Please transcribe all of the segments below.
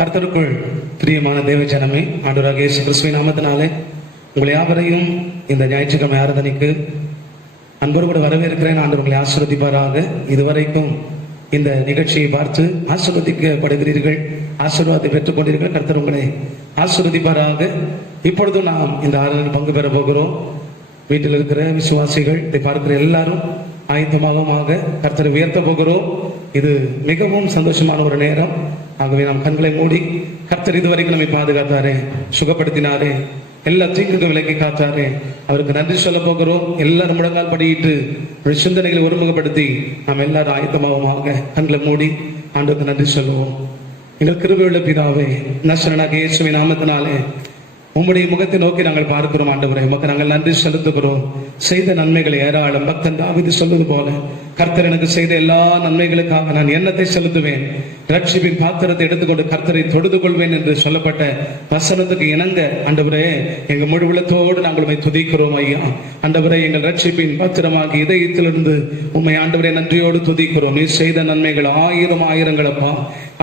கர்த்தருக்குள் பிரியமான தேவ ஜனமே, ஆண்டவராகிய இயேசு கிறிஸ்துவின் நாமத்தினாலே உங்களை யாவரையும் இந்த ஞாயிற்றுக்கிழமை ஆராதனைக்கு அன்போடு கூட வரவேற்கிறேன். ஆண்டவர் உங்களை ஆசீர்வதிப்பாராக. இதுவரைக்கும் இந்த நிகழ்ச்சியை பார்த்து ஆசீர்வதிக்கப்படுகிறீர்கள், ஆசீர்வாதத்தை பெற்றுக் கொண்டீர்கள். கர்த்தர் உங்களை ஆசீர்வதிப்பாராக. இப்பொழுதும் நாம் இந்த ஆராதனையில் பங்கு பெற போகிறோம். வீட்டில் இருக்கிற விசுவாசிகள், இதை பார்க்கிற எல்லாரும் ஆயத்தமாக கர்த்தரை உயர்த்த போகிறோம். இது மிகவும் சந்தோஷமான ஒரு நேரம். ஆகவே நாம் கண்களை மூடி, கர்த்தர் இதுவரைக்கும் நம்மை பாதுகாத்தாரே, சுகப்படுத்தினாரே, எல்லா தீங்குக்கும் விலக்கி காத்தாரே, அவருக்கு நன்றி சொல்ல போகிறோம். எல்லாரும் முழங்கால் படியிட்டு சிந்தனைகளை ஒருமுகப்படுத்தி நாம் எல்லாரும் ஆயத்தமாக கண்களை மூடி ஆண்டவருக்கு நன்றி சொல்லுவோம். எங்கள் கிருபையுள்ள பிதாவே, நசரனாகிய இயேசுவின் நாமத்தினாலே உம்முடைய முகத்தை நோக்கி நாங்கள் பார்க்கிறோம். ஆண்டவரே, உமக்கு நாங்கள் நன்றி செலுத்துகிறோம். செய்த நன்மைகளை ஏராளம். பக்தன் தாவீது சொல்வது போல, கர்த்தர் எனக்கு செய்த எல்லா நன்மைகளுக்காக நான் எண்ணத்தை செலுத்துவேன், ரட்சிப்பின் பாத்திரத்தை எடுத்துக்கொண்டு கர்த்தரை தொழுது கொள்வேன் என்று சொல்லப்பட்ட வசனத்துக்கு இணங்க ஆண்டவரே, எங்க முழு உள்ளத்தோடு நாங்கள் உம்மை துதிக்கிறோம் ஐயா. ஆண்டவரே, எங்கள் ரட்சிப்பின் பாத்திரமாகி இதயத்திலிருந்து உம்மை ஆண்டவரே நன்றியோடு துதிக்கிறோம். நீ செய்த நன்மைகள் ஆயிரம் ஆயிரங்களப்பா.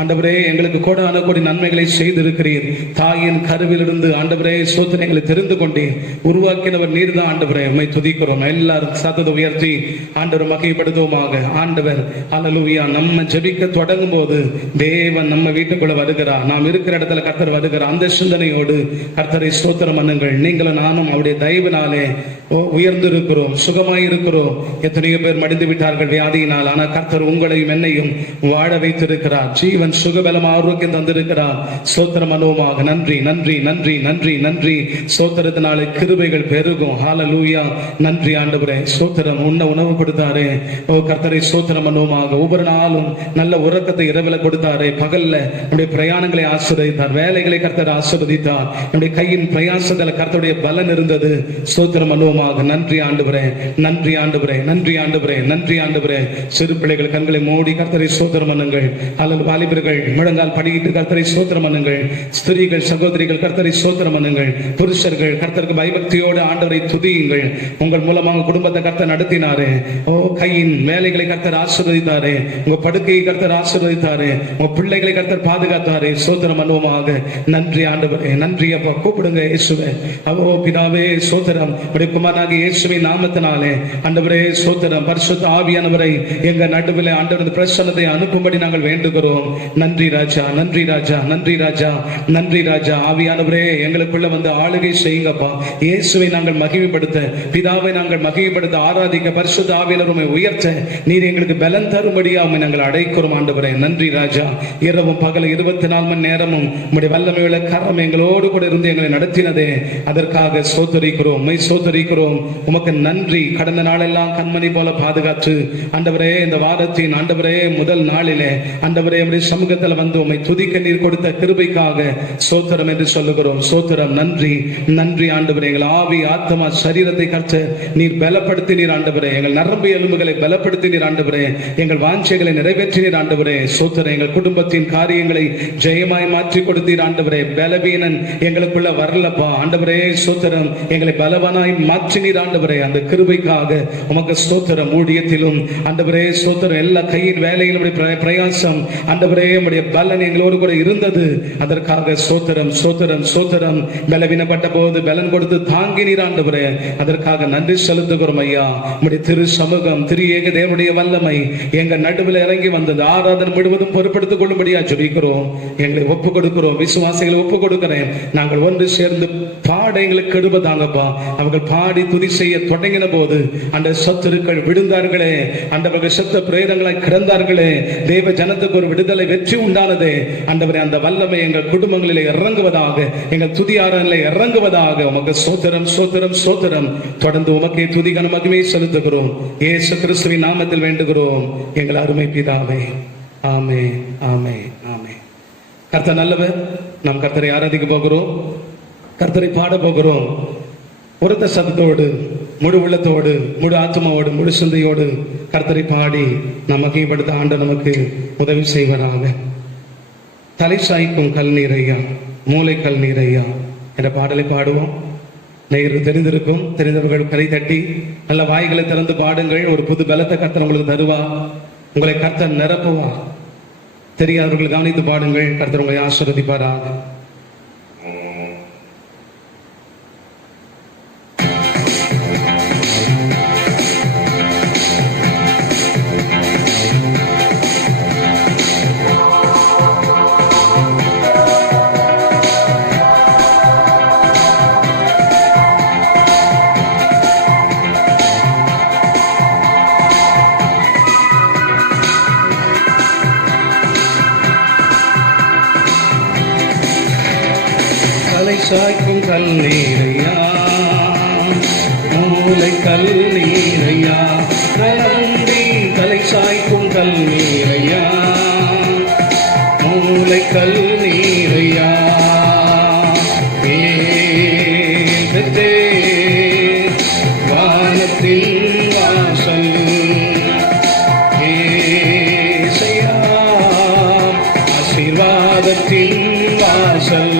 ஆண்டவரே, எங்களுக்கு கோடான கோடி நன்மைகளை செய்திருக்கிறீர். தாயின் கருவிலிருந்து ஆண்டவரே சோதனைகளை தெரிந்து கொண்டே உருவாக்கினவர் நீர்தான். ஆண்டவரே, உம்மை துதிக்கிறோம். எல்லாரும் சத்தத்தை உயர்த்தி ஆண்டவர் மகிமைப்படுத்துவோமாக. ஆண்டவர் அல்லேலூயா. நம்ம ஜெபிக்க தொடங்கும் போது தேவன் நம்ம வீட்டுக்குள்ள வருகிறார். நாம் இருக்கிற இடத்துல கர்த்தர் வருகிறார். அந்த சிந்தனையோடு கர்த்தரை ஸ்தோத்திரம் பண்ணுங்கள். நீங்களும் நானும் அவருடைய தயவினாலே உயர்ந்திருக்கிறோம், சுகமாய் இருக்கிறோம். எத்தனையோ பேர் மடிந்து விட்டார்கள் வியாதியினால். ஆனால் கர்த்தர் உங்களையும் என்னையும் வாழ வைத்திருக்கிறார். ஜீவன் சுகபலம் ஆரோக்கியம் தந்திருக்கிறார். ஸ்தோத்திரம் பண்ணுவோமாக. நன்றி நன்றி நன்றி நன்றி நன்றி. ஸ்தோத்திரத்தினாலே கிருபைகள் பெருகும். ஹல்லேலூயா. நன்றி ஆண்டவரே. ஸ்தோத்திரம். உணவு கொடுத்தாரே, ஓ கர்த்தரை ஸ்தோத்திரம் பண்ணுவோமாக. ஒவ்வொரு நாளும் நல்ல உறக்கத்தை இரவில் கொடுத்தாரே, பகல்ல நம்முடைய பிரயாணங்களை ஆசீர்வதித்தார், வேலைகளை கர்த்தர் ஆசீர்வதித்தார். நம்முடைய கையின் பிரயாசத்தில் கர்த்தருடைய பலன் இருந்தது. ஸ்தோத்திரம் பண்ணுவோமாக. நன்றி ஆண்டவரே, நன்றி ஆண்டவரே, நன்றி ஆண்டவரே, நன்றி ஆண்டவரே. சிறு பிள்ளைகள் கண்களை மூடி கர்த்தரை ஸ்தோத்திரம் பண்ணுங்கள். அல்லது வாலிபர்கள் முழங்கால் படியிட்டு கர்த்தரை ஸ்தோத்திரம் பண்ணுங்கள். ஸ்திரீகள் சகோதரிகள் கர்த்தரை ஸ்தோத்திரம் பண்ணுங்கள். புருஷர்கள் கர்த்தருக்கு பயபக்தியோடு ஆண்டவரை துதியுங்கள். உங்கள் மூலமாக குடும்பத்தை கர்த்தர் நடத்தினாரே. ஓ, கையின் வேலைகளை கர்த்தர் ஆசீர்வதித்தாரே, உங்க படுக்கையை கர்த்தர் ஆசீர்வதித்தாரே, உங்க பிள்ளைகளை கர்த்தர் பாதுகாத்தாரே. ஸ்தோத்திரம் பண்ணுவோமாக. நன்றி ஆண்டவரே, நன்றி அப்பா. கூப்பிடுங்க இயேசுவே. ஓ பிதாவே, ஸ்தோத்திரம். உடைய குமாரனாகிய இயேசுவின் நாமத்தினாலே ஆண்டவரே ஸ்தோத்திரம். பரிசுத்த ஆவியானவரை எங்க நடுவில் ஆண்டவரது பிரசன்னத்தை அனுப்பும்படி நாங்கள் வேண்டுகிறோம். நன்றி ராஜா, நன்றி ராஜா, நன்றி ராஜா, நன்றி ராஜா. ஆவியானவரே, எங்களுக்குள்ள வந்து ஆளுகை செய்யுங்கப்பா. இயேசுவை நாங்கள் மகிமைப்படுத்த, பிதாவை நாங்கள் மகிமைப்படுத்த, ஆராதிக்க, பரிசுத்த ஆவியானவரை உயர்த்த நீர் எங்களுக்கு பலன் தரும்படியா உம்மை நாங்கள் அழைக்கிறோம் ஆண்டவரே. நன்றி ராஜா. இரவும் பகல் 24 மணி நேரமும் உம்முடைய வல்லமையுள்ள கரம் எங்களோடு கூட இருந்து எங்களை நடத்தினதே, அதற்காக ஸ்தோத்திரிக்கிறோம், உம்மை ஸ்தோத்திரிக்கிறோம். உமக்கு நன்றி. கடந்த நாளெல்லாம் கண்மணி போல பாதுகாத்து ஆண்டவரே, இந்த வாரத்தின் ஆண்டவரே முதல் நாளிலே ஆண்டவரே உம்முடைய சமூகத்தில் வந்து உம்மை துதிக்க நீர் கொடுத்த கிருபைக்காக ஸ்தோத்திரம் என்று சொல்லுகிறோம். ஸ்தோத்திரம். நன்றி நன்றி ஆண்டவரே. எங்கள் ஆவி ஆத்மா சரீரத்தை கர்த்த நீர் பலப்படுத்தினீர் ஆண்டவரே. எங்கள் நரம்பு எலும்புகளை பலப்படுத்தினீர் ஆண்டவரே. எங்கள் வாஞ்சைகளை நிறைவேற்றினீர் ஆண்டவரே. ஸ்தோத்திரம். எங்கள் குடும்பத்தின் காரியங்களை ஜெயமாய் மாற்றி கொடுத்தீர் ஆண்டவரே. பலவீனன் எங்களுக்குள்ள வரலப்பா ஆண்டவரே. ஸ்தோத்திரம். எங்களை பலவானாய் மாற்றினீர் ஆண்டவரே. அந்த கிருபைக்காக உமக்கு ஸ்தோத்திரம். ஊழியத்திலும் ஆண்டவரே ஸ்தோத்திரம், எல்லா கையின் வேலையிலும் பிரயாசம் ஆண்டவரே உம்முடைய பலன் எங்களோடு கூட இருந்தது. அதற்காக ஸ்தோத்திரம், ஸ்தோத்திரம், ஸ்தோத்திரம். பலவீனப்பட்ட போது பலன் கொடுத்து தாங்கினீர் ஆண்டவரே. அதற்காக நன்றி செலுத்துகிறோம் ஐயா. உம்முடைய திரு சமூகம், திரியேக தேவனுடைய வல்லமை எங்க நடுவில் இறங்கி வந்தது. ஆராதனை முழுவதும் பொறுப்படுத்திக் கொள்ளும்படியா ஜெபிக்கிறோம். எங்களை ஒப்புக் கொடுக்கிறோம். விசுவாசிகளை ஒப்புக் கொடுக்கிறேன். நாங்கள் ஒன்று சேர்ந்து பாட எங்களுக்கு கெடுவதாங்கப்பா. அவர்கள் பாடி துதி செய்ய தொடங்கின போது அந்த சத்துருக்கள் விழுந்தார்களே, அந்தவர்கள் செத்த பிரேதங்களாய் கிடந்தார்களே. தேவ ஜனத்துக்கு ஒரு விடுதலை வெற்றி உண்டானதே ஆண்டவரே. அந்த வல்லமை எங்கள் குடும்பங்களிலே இறங்குவதாக, எங்கள் துதி ஆராதனையிலே இறங்குவதாக. உமக்கு ஸ்தோத்திரம், ஸ்தோத்திரம், ஸ்தோத்திரம். தொடர்ந்து உமக்கே துதி கன மகிமையை செலுத்துகிறோம். இயேசு கிறிஸ்துவின் நாமத்தில் வேண்டுகிறோம் எங்கள் அருமை பிதாவே. ஆமே, ஆமே, ஆமே. கர்த்தர் நல்லவர். நாம் கர்த்தரை ஆராதிக்க போகிறோம், கர்த்தரை பாட போகிறோம். உரத்த சத்தத்தோடு, முழு உள்ளத்தோடு, முழு ஆத்மாவோடு, முழு சிந்தையோடு கர்த்தரை பாடி நாம் மகிமைப்படுத்த ஆண்டவர் நமக்கு உதவி செய்வதாக. தலை சாய்க்கும் கல் நீரையா, மூளை கல் நீரையா என்ற பாடலை பாடுவோம். நேயர்கள் தெரிந்திருக்கும். தெரிந்தவர்கள் கரை தட்டி நல்ல வாய்களை திறந்து பாடுங்கள். ஒரு புது பலத்தை கர்த்தர் உங்களுக்கு தருவா. உங்களை கர்த்தர் நிரப்புவா. தெரியாதவர்கள் கவனித்து பாடுங்கள். கர்த்தர் உங்களை ஆசீர்வதிப்பாராக. சாய்க்கும் கல்நீரையா, மூளை கல்நீரையா, நலந்தி தலை சாய்க்கும் கல்நீரையா, மூளை கல்நீரையா, ஏதே வானத்தின் வாசல் ஏசையா, ஆசீர்வாதத்தின் வாசல்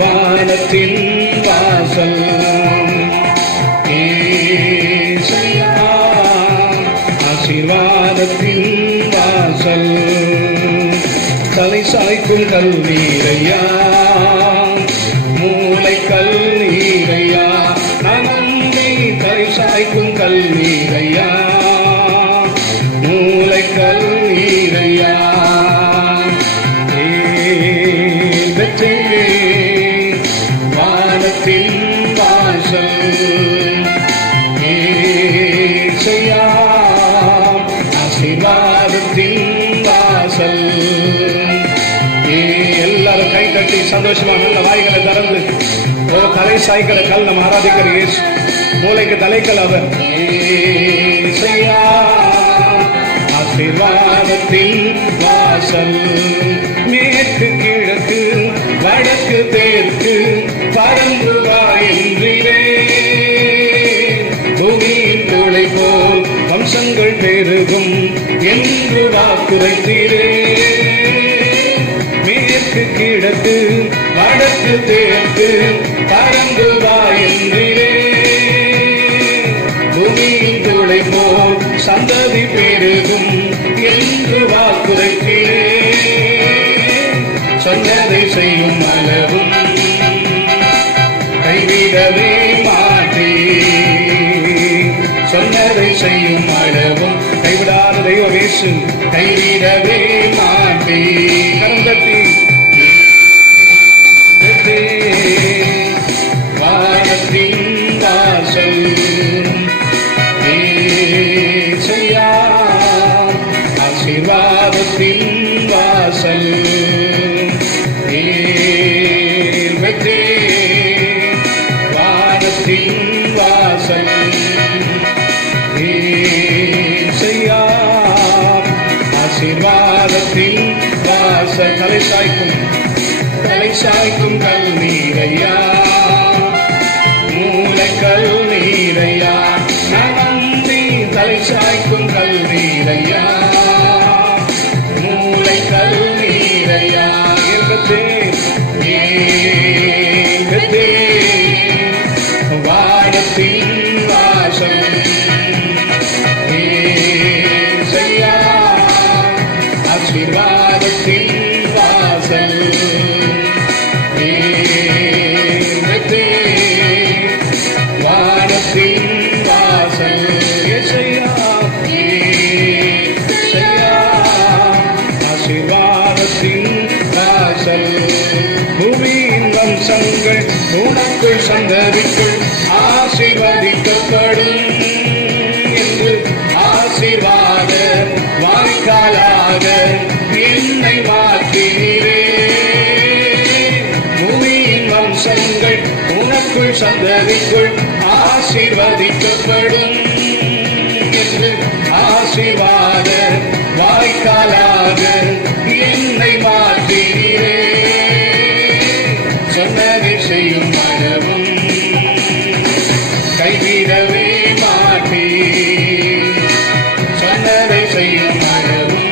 வானத்தின் வாசல் ஏசையா, ஆசீர்வாதத்தின் வாசல் தலை சாய்க்கும் கல்நீரையா, மூளை கல்நீரையா, நம்பி தலை சாய்க்கும் கல்நீரையா, மூளை கல்நீரையா, வானத்தின் வாசல் ஏசையா, ஆசீர்வாதத்தின் வாசல். எல்லாரும் கை தட்டி சந்தோஷமா நல்ல வாய்களை திறந்து ஓ தலை சாய்க்கிற கல் நம்ம ஆராதிக்கிற இயேசு, மூளைக்கு தலைக்கல் அவர் ஏசையா, ஆசீர்வாதத்தின் வாசல். மேற்கு கிழக்கு வடக்கு தெற்கு பரந்து என்றே பூமியின் தோளை போல் வம்சங்கள் பெருகும் என்று வாக்குரைத்தீரே. மேற்கு கிழக்கு வடக்கு தெற்கு பரந்து என்றே பூமியின் தோளை போல் சந்ததி பெருகும் என்று வாக்குரைத்தீரே. சொன்னதை செய்யும் அளவும் கைவிடவே மாட்டே, சொன்னதை செய்யும் அளவும் கைவிடாத தெய்வம் இயேசு கைவிடவே மாட்டே. கரந்தட்டி வானத்தின் வாசல் ஏசையா, ஆசீர்வாதத்தின் வாசல் வானத்தின் வாசல் ஏசையா, ஆசீர்வாதத்தின் வாசல். தலை சாய்க்கும் கல்நீரையா, மூளை கல்நீரையா, நம்பி தலை சாய்க்கும் கல்நீரையா, மூளை கல்நீரையா, வானத்தின் வாசல் ஏசையா, ஆசீர்வாதத்தின் வாசல் வானத்தின் வாசல் ஏசையா, ஆசீர்வாதத்தின் வாசல். பூமியின் வம்சங்கள் உனக்குள் சந்ததிக்குள் ஆசீர்வதிக்கப்படும் என்று ஆசீர்வாத வாய்க்காலாக என்னை மாற்றினீரே. பூமியின் வம்சங்கள் உனக்குள் சந்ததிக்குள் ஆசீர்வதிக்கப்படும் என்று ஆசீர்வாத வாய்க்காலாக என்னை மாற்றினீரே. சொன்னதை செய்யும் அளவும் கைவிடவே மாட்டே, சொன்னதை செய்யும் அளவும்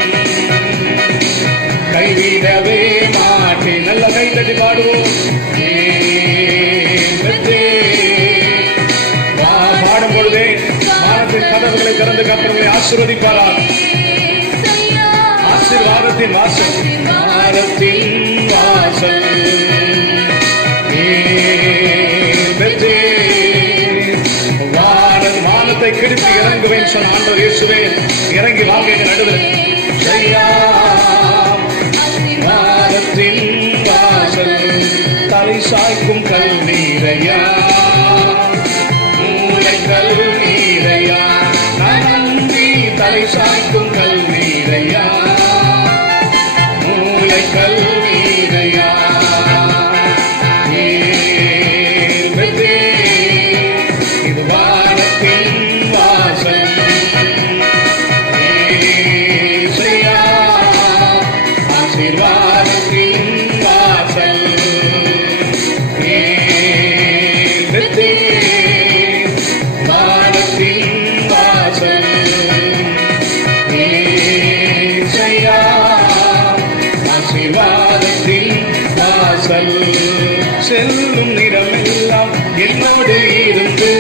கைவிடவே மாட்டே. நல்ல கை தட்டி பாடுவோம். பாடும் பொழுதே வானத்தின் கதவுகளை திறந்து ஆசீர்வதிப்பாராக. ஆசீர்வாதத்தின் வாசல், ஆசீர்வாதத்தின் வாசல் வானத்தை கிழித்து இறங்குவேன் சொன்ன ஆண்டவர் இயேசுவே, இறங்கி வாங்க எங்க நடுவில். ஜெயா ஆசீர்வாதத்தின் வாசல், தலை சாய்க்கும் கல்வீரையா, மூளை கல்வீரையா, நான் நம்பி தலை சாய்க்கும் கல்வீரையா, மூளை கல்வீரையா, இது வானத்தின் வாசல். ஆசீர்வாதத்தின் வாசல், வானத்தின் வாசல், ஆசீர்வாதத்தின் வாசல். செல்லும் நிறமெல்லாம் என்னோடு இருந்து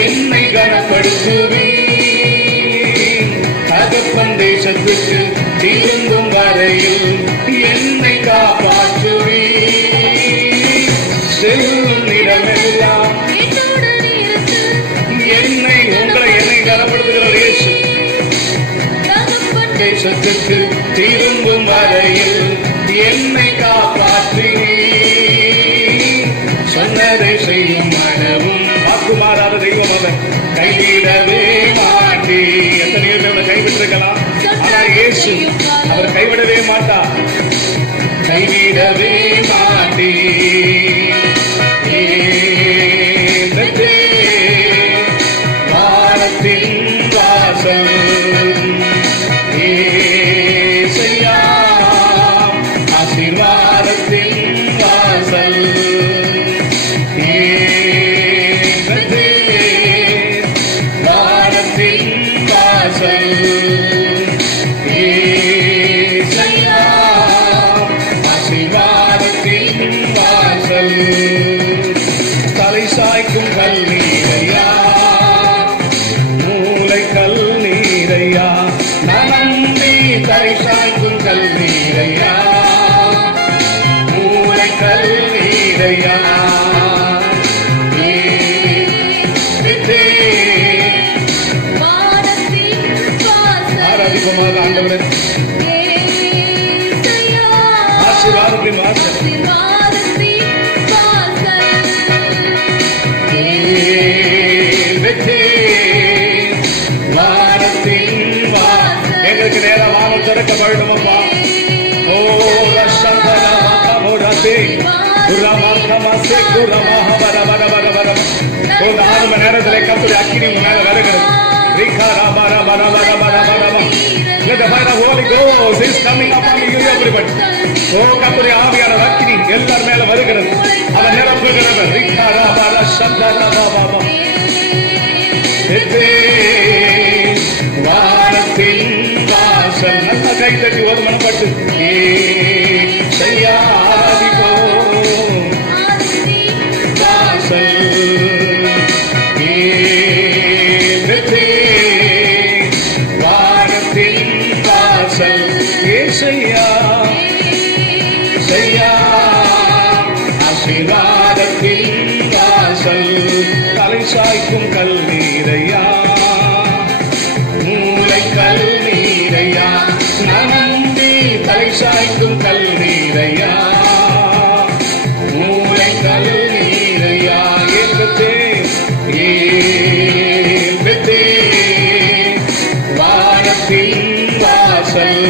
என்னை கனப்படுத்துவேன். தகப்பன் தேசத்துக்கு திரும்பும் வரையில் என்னை காப்பாற்றுவேன். செல்லும் நிறமெல்லாம் என்னை என்னை கனப்படுத்துகிற இயேசு, தேசத்துக்கு திரும்பும் வரையில் என்னை காப்பாற்றுவேன். சொன்னதை செய்யும் மனமும் வாக்குமாறாத தெய்வம் அவர், கைவிடவே மாட்டே. எத்தனையோ பேர் கைவிட்டிருக்கலாம், ஆனால் இயேசு அவர் கைவிடவே மாட்டார். கைவிடவே மாட்டே. வானத்தின் வாசல், ஆசீர்வாதத்தின் வாசல், வானத்தின் வாசல், ஆசீர்வாதத்தின் வாசல். தலை சாய்க்கும் கல்நீரையா, மூளை கல்நீரையா, நான் நம்பி தலை சாய்க்கும் கல்நீரையா, மூளை கல்நீரையா, ஆராதிப்போமாக ஆண்டவரே. ஆசீர்வாதத்தின் வாசல், வானத்தின் வாசல். எங்களுக்கு நேரம் வானம் திறக்கப்படணும் அப்பா. ஓ ஒரு 6 மணி நேரத்தில் கர்த்தருடைய அக்கினி உங்க மேல வருகிறது. Let the fire of Holy Ghost is coming upon you, everybody. ஓ கர்த்தருடைய ஆவியான அக்கினி எல்லார் மேல வருகிறது. அத நிரப்புகிறவர். வானத்தின் வாசல். நல்ல கை தட்டி ஒரு மனப்பட்டு செய்யாதிபோ வாசல், வானத்தின் வாசல். ஏசையா செய்யா ஆசீர்வாதத்தின் வாசல். தலை சாய்க்கும் கல்நீரையா, மூளை கல்நீரையா, நம்பி தலை சாய்க்கும் கல்நீரையா, மூளை கல்நீரையா. ஏற்றத்தே வானத்தின் வாசல்.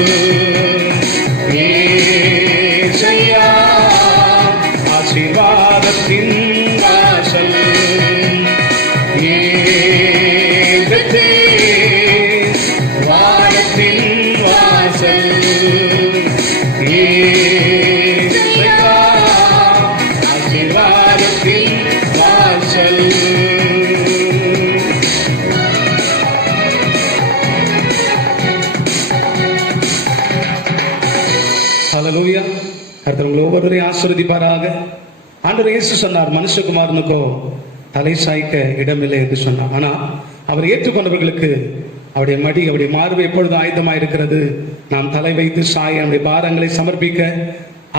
ஏசையா ஆசீர்வாதத்தின் வாசல். ஏற்றத்தே வானத்தின் வாசல். ஏசையா ஆசீர்வாதத்தின் வாசல். ஹல்லேலூயா. கர்த்தர் உங்களை ஒவ்வொருவரையும் ஆசீர்வதிப்பாராக. ஆண்டவர் இயேசு சொன்னார், மனுஷகுமாரனுக்கோ தலை சாய்க்க இடமில்லை என்று சொன்னார். ஆனா அவர் ஏற்றுக்கொண்டவர்களுக்கு அவருடைய மடி, அவருடைய மார்பு எப்பொழுதும் ஆயுதமாக இருக்கிறது. நாம் தலை வைத்து சாய அவருடைய பாரங்களை சமர்ப்பிக்க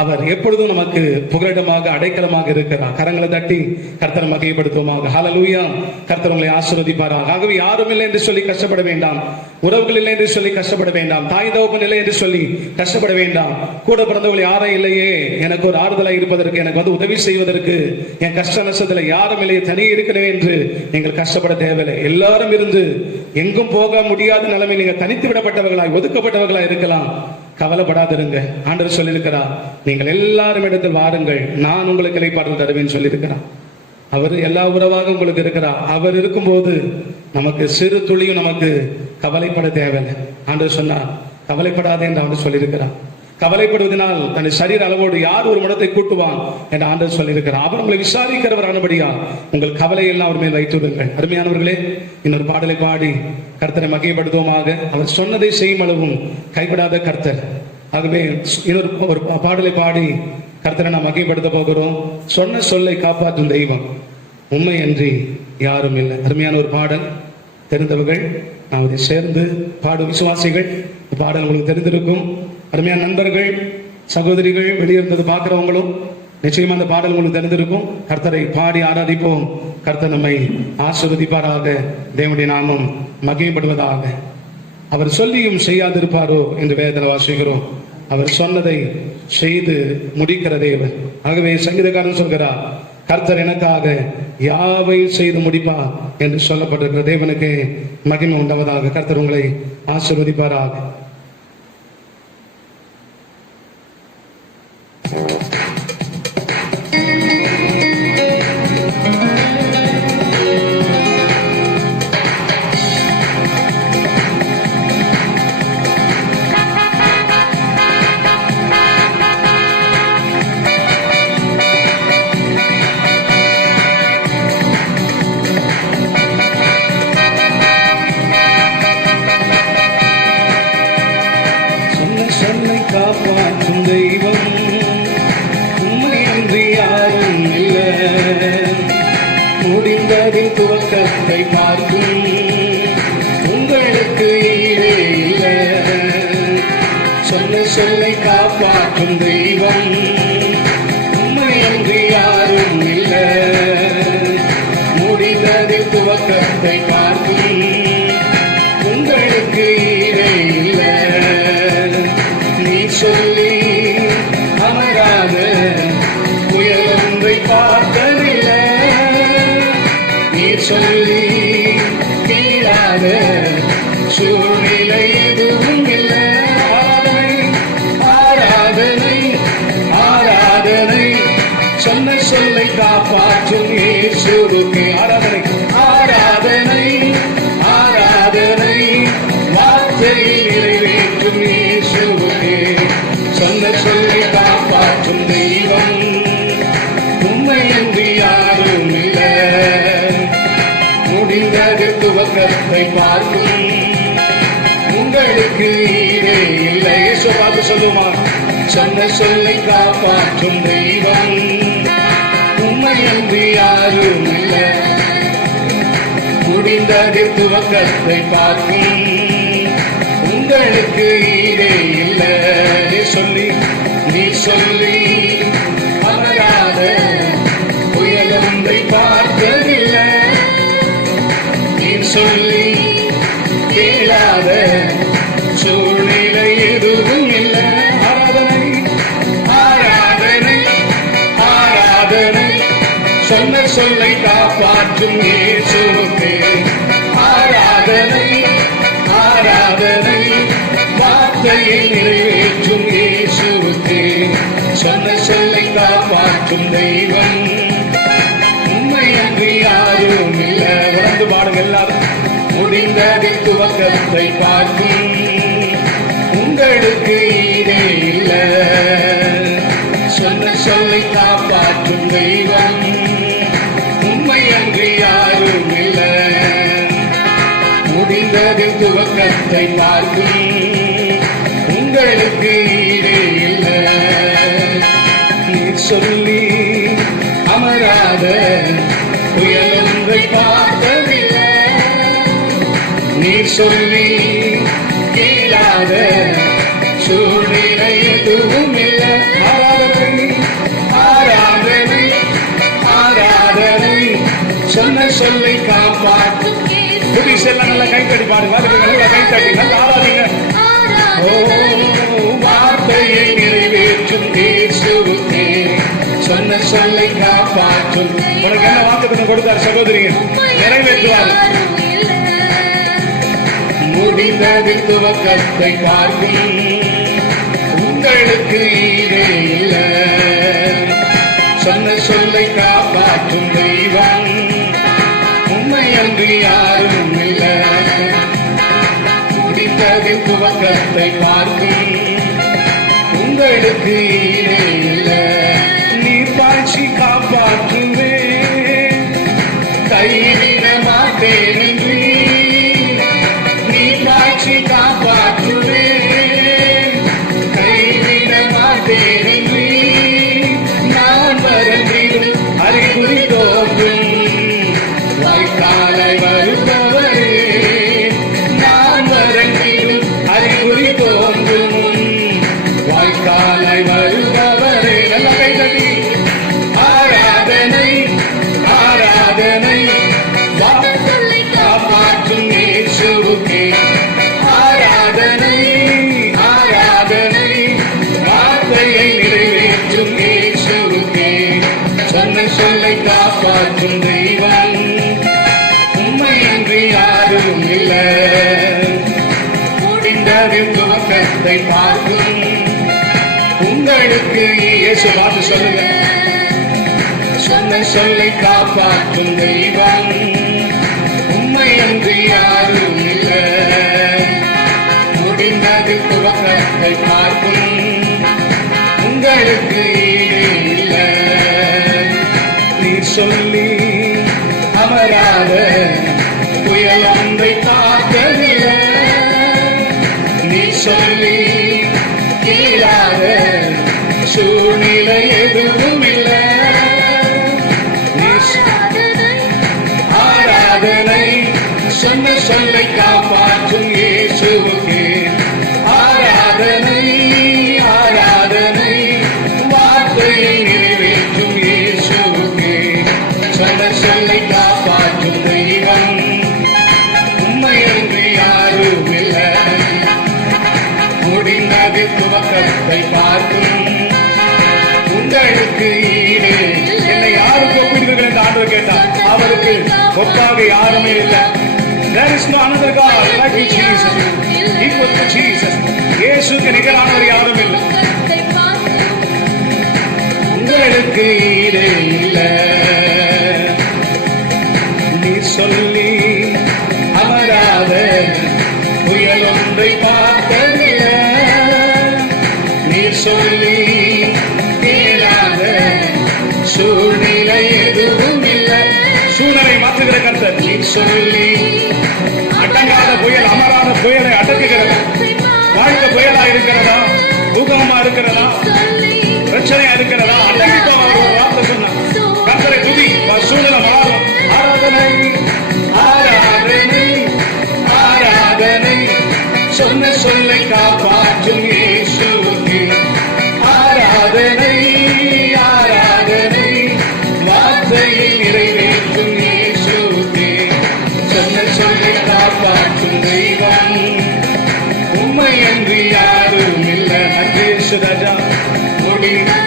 அவர் எப்பொழுதும் நமக்கு புகலிடமாக அடைக்கலமாக இருக்கிறார். கரங்களை தட்டி கர்த்தரை மகிமைப்படுத்துவோமாக. ஹல்லேலூயா. கர்த்தர் உங்களை ஆசீர்வதிப்பாராக. ஆகவே யாரும் இல்லை என்று சொல்லி கஷ்டப்பட வேண்டாம், உறவுகள் இல்லை என்று சொல்லி கஷ்டப்பட வேண்டாம், தாய் தகப்பன் இல்லை என்று சொல்லி கஷ்டப்பட வேண்டாம், கூட பிறந்தவர்கள் யாரும் இல்லையே எனக்கு ஒரு ஆறுதலாக இருப்பதற்கு, எனக்கு உதவி செய்வதற்கு, என் கஷ்ட நஷ்டத்தில் யாரும் இல்லையே, தனியே இருக்கிறேன் என்று நீங்கள் கஷ்டப்பட தேவையில்லை. எல்லாரும் இருந்து எங்கும் போக முடியாத நிலைமை நீங்கள் தனித்து விடப்பட்டவர்களாய் ஒதுக்கப்பட்டவர்களாய் இருக்கலாம். கவலைப்படாதிருங்க. ஆண்டவர் சொல்லியிருக்கிறார், நீங்கள் எல்லாரும் இடத்தில் வாருங்கள், நான் உங்களுக்கு இளைப்பாறுதல் தருவேன் சொல்லியிருக்கிறார். அவர் எல்லா உறவாக உங்களுக்கு இருக்கிறார். அவர் இருக்கும்போது நமக்கு சிறு துளியும் நமக்கு கவலைப்பட தேவையில்லை. ஆண்டவர் சொன்னார், கவலைப்படாதே என்று ஆண்டவர் சொல்லியிருக்கிறார். கவலைப்படுவதனால் தன் சரீர அளவோடு யார் ஒரு முடத்தை கூட்டுவான் என்று ஆண்டவர் சொல்லியிருக்கிறார். அவர் உங்களை விசாரிக்கிறவர் ஆனபடியா உங்கள் கவலையெல்லாம் அவர் மேல் வைத்து விடுங்கள். அருமையானவர்களே, இன்னொரு பாடலை பாடி கர்த்தரை மகிமைப்படுத்துவோமாக. அவர் சொன்னதை செய்யும் அளவும் கைவிடாத கர்த்தர். ஆகவே இன்னொரு ஒரு பாடலை பாடி கர்த்தரை நாம் மகிமைப்படுத்த போகிறோம். சொன்ன சொல்லை காப்பாற்றும் தெய்வம் உண்மை அன்றி யாரும் இல்லை. அருமையான ஒரு பாடல். தெரிந்தவர்கள் நாம் இதை சேர்ந்து பாடும் விசுவாசிகள் பாடல் உங்களுக்கு தெரிந்திருக்கும். அருமையான நண்பர்கள், சகோதரிகள், வெளியிருந்தது பார்க்கிறவங்களும் நிச்சயமா அந்த பாடல் உங்களுக்கு தெரிந்திருக்கும். கர்த்தரை பாடி ஆராதிப்போம். கர்த்தர் நம்மை ஆசீர்வதிப்பாராக. தேவனுடைய நாமம் மகிமைப்படுவதாக. அவர் சொல்லியும் செய்யாதிருப்பாரோ என்று வேதனை வாசிக்கிறோம். அவர் சொன்னதை செய்து முடிக்கிற தேவன். ஆகவே சங்கீதக்காரன் சொல்கிறார், கர்த்தர் எனக்காக யாவை செய்து முடிப்பார் என்று சொல்லப்பட்டிருக்கிற தேவனுக்கு மகிமை உண்டாவதாக. கர்த்தர் உங்களை ஆசீர்வதிப்பாராக. காப்பாற்றும் தெய்வம் உண்மை அன்றி யாரும் இல்லை. முடிந்ததின் துவக்கத்தை பார்க்கும் உங்களுக்கு ஈடே இல்லை. சொன்ன சொல்லை காப்பாற்றும் தெய்வம் உண்மை அன்றி யாரும் இல்லை. முடிந்ததின் துவக்கத்தை பார்க்கும் உங்களுக்கு ஈடே இல்லை. சொல்லி அமராத புயல் ஒன்றை பார்த்ததில்லை. நீ சொல்லி தீராத சூழ்நிலை எதுவும் இல்லை. ஆராதனை ஆராதனை சொன்ன சொல்லை காப்பாற்றும் இயேசுவுக்கு ஆராதனை. ஆராதனை ஆராதனை வார்த்தையை நிறைவேற்றும் இயேசுவுக்கு. சொன்ன சொல்லை காப்பாற்றும் தெய்வம் உண்மை என்று யாரும் இல்லை. முடிந்தது துவக்கத்தை பார்க்கும் உங்களுக்கு ஈடே இல்லை. பார்த்து சொல்லுமா, சொன்ன சொல்லை காப்பாற்றும் தெய்வம் உண்மை என்று யாரும் இல்லை. முடிந்தது துவக்கத்தை பார்க்கும் உங்களுக்கு ஈடே இல்லை. நீ சொல்லி அமராத புயல் ஒன்றை பார்த்ததில்லை. நீ சொல்லி கேளாத சூழ்நிலை எதுவும் இல்லை. ஆராதனை ஆராதனை ஆராதனை சொன்ன சொல்லை காப்பாற்றும் இயேசுவுக்கு. ஆராதனை ஆராதனை வார்த்தையை நிறைவேற்றும் இயேசுவுக்கு. சொன்ன சொல்லை காப்பாற்றும் தெய்வம் உண்மை அன்றி யாரும் இல்லை. வளர்ந்து பாடுங்க எல்லாரும். முடிந்ததில் துவக்கத்தை பார்க்கும் உங்களுக்கு ஈடே இல்லை. சொன்ன சொல்லை காப்பாற்றும் தெய்வம் உண்மை அன்றி யாரும் இல்லை. முடிந்ததில் துவக்கத்தை பார்க்கும் உங்களுக்கு ஈடே இல்லை. நீ சொல்லி அமராத புயல் ஒன்றை பார்த்ததில்லை. நீ சொல்லி கேளாத சூழ்நிலை எதுவும் இல்லை. ஆராதனை ஆராதனை ஆராதனை சொன்ன சொல்லை காப்பாற்றும். எல்லாம் நல்லா கை தட்டி பாடுங்க, நல்லா கை தட்டி நல்லா ஆராதிங்க. ஓ வார்த்தையை நிறைவேற்றும் இயேசுவுக்கே சொன்ன சொல்லை காப்பாற்றும். உனக்கு என்ன வாக்குத்தத்தம் கொடுத்தார் சகோதரிங்க? நிறைவேற்றுவார். முடிந்ததில் துவக்கத்தை பார்க்கும் உங்களுக்கு ஈடே இல்லை. சொன்ன சொல்லை காப்பாற்றும் தெய்வம் உண்மை அன்று யாரும் இல்லை. முடிந்ததில் துவக்கத்தை பார்க்கும் உங்களுக்கு ஈடே இல்லை. நீ பாய்ச்சி காப்பாற்றுவே கைவிட மாட்டேன் என்று நீ பாய்ச்சி காப்பாற்றுவே கைவிட மாட்டேன் என்று நான் வரந்திடும் அறிகுறி தோன்றும் வாய்க்காலை வருபவரே. நான் வரந்திடும் அறிகுறி தோன்றும் வாய்க்காலை வருபவரே. நல்ல கை தட்டி ஆராதனை ஆராதனை காப்பாற்றும் இயேசுவுக்கே. ஆராதனை ஆராதனை வார்த்தையை நிறைவேற்றும் இயேசுவுக்கே சொன்ன சொல்லை காப்பாற்றும் தெய்வம் உண்மை அன்று யாரும் இல்லை. முடிந்ததில் துவக்கத்தை பார்க்கும் உங்களுக்கு இயேசு பார்த்து சொல்லுங்க. சொன்ன சொல்லை காப்பாற்றும் தெய்வம் உண்மை அன்று யாரும் இல்லை. முடிந்ததில் துவக்கத்தை பார்க்கும் உங்களுக்கு ஈடே இல்லை. நீ சொல்லி அமராத புயல் ஒன்றை பார்த்ததில்லை. நீ சொல்லி கேளாத சூழ்நிலை எதுவும் இல்லை. ஆராதனை சொன்ன சொல்லை காப்பாற்றும் இயேசுவுக்கே. ஆராதனை ஆராதனை வார்த்தையை நிறைவேற்றும் இயேசுவுக்கே சொன்ன சொல்லை காப்பாற்றும் தெய்வம் உண்மை அன்று யாரும் இல்லை. முடிந்ததில் துவக்கத்தை பார்க்கும் உங்களுக்கு ஈடே. என்னை யாருக்கு ஒப்பிடுவீர்கள் என்று ஆண்டவர் கேட்டார். அவருக்கு ஒப்பாக யாருமே இல்லை. There is no another God like Jesus, equal to Jesus. இயேசுவுக்கு நிகரானவர் யாரும் இல்லை. உங்களுக்கு ஈடே இல்லை. நீ சொல்லி அமராத புயல் ஒன்றை பார்த்ததில்லை. நீ சொல்லி கேளாத சூழ்நிலை எதுவும் இல்லை. சூழ்நிலை மாற்றுகிற கர்த்தர். நீ சொல்லி அடங்காத புயல் அமராத புயலை அடக்குகிறது. வாழ்க்கை புயலா இருக்கிறதா, பூகமா இருக்கிறதா, பிரச்சனையா இருக்கிறதா, அடங்கி போக ஒரு வார்த்தை சொன்னார். கர்த்தரை துதி, சூழ்நிலை மாறும். ஆராதனை ஆராதனை ஆராதனை சொன்ன சொல்லை காப்பாற்றும் இயேசுவுக்கே. ஆராதனை ஆராதனை வார்த்தையை நிறைவேற்றும் இயேசுவுக்கே சொன்ன சொல்லை காப்பாற்றும் தெய்வம் உண்மை அன்று யாரும் இல்லை. நன்றி ராஜா.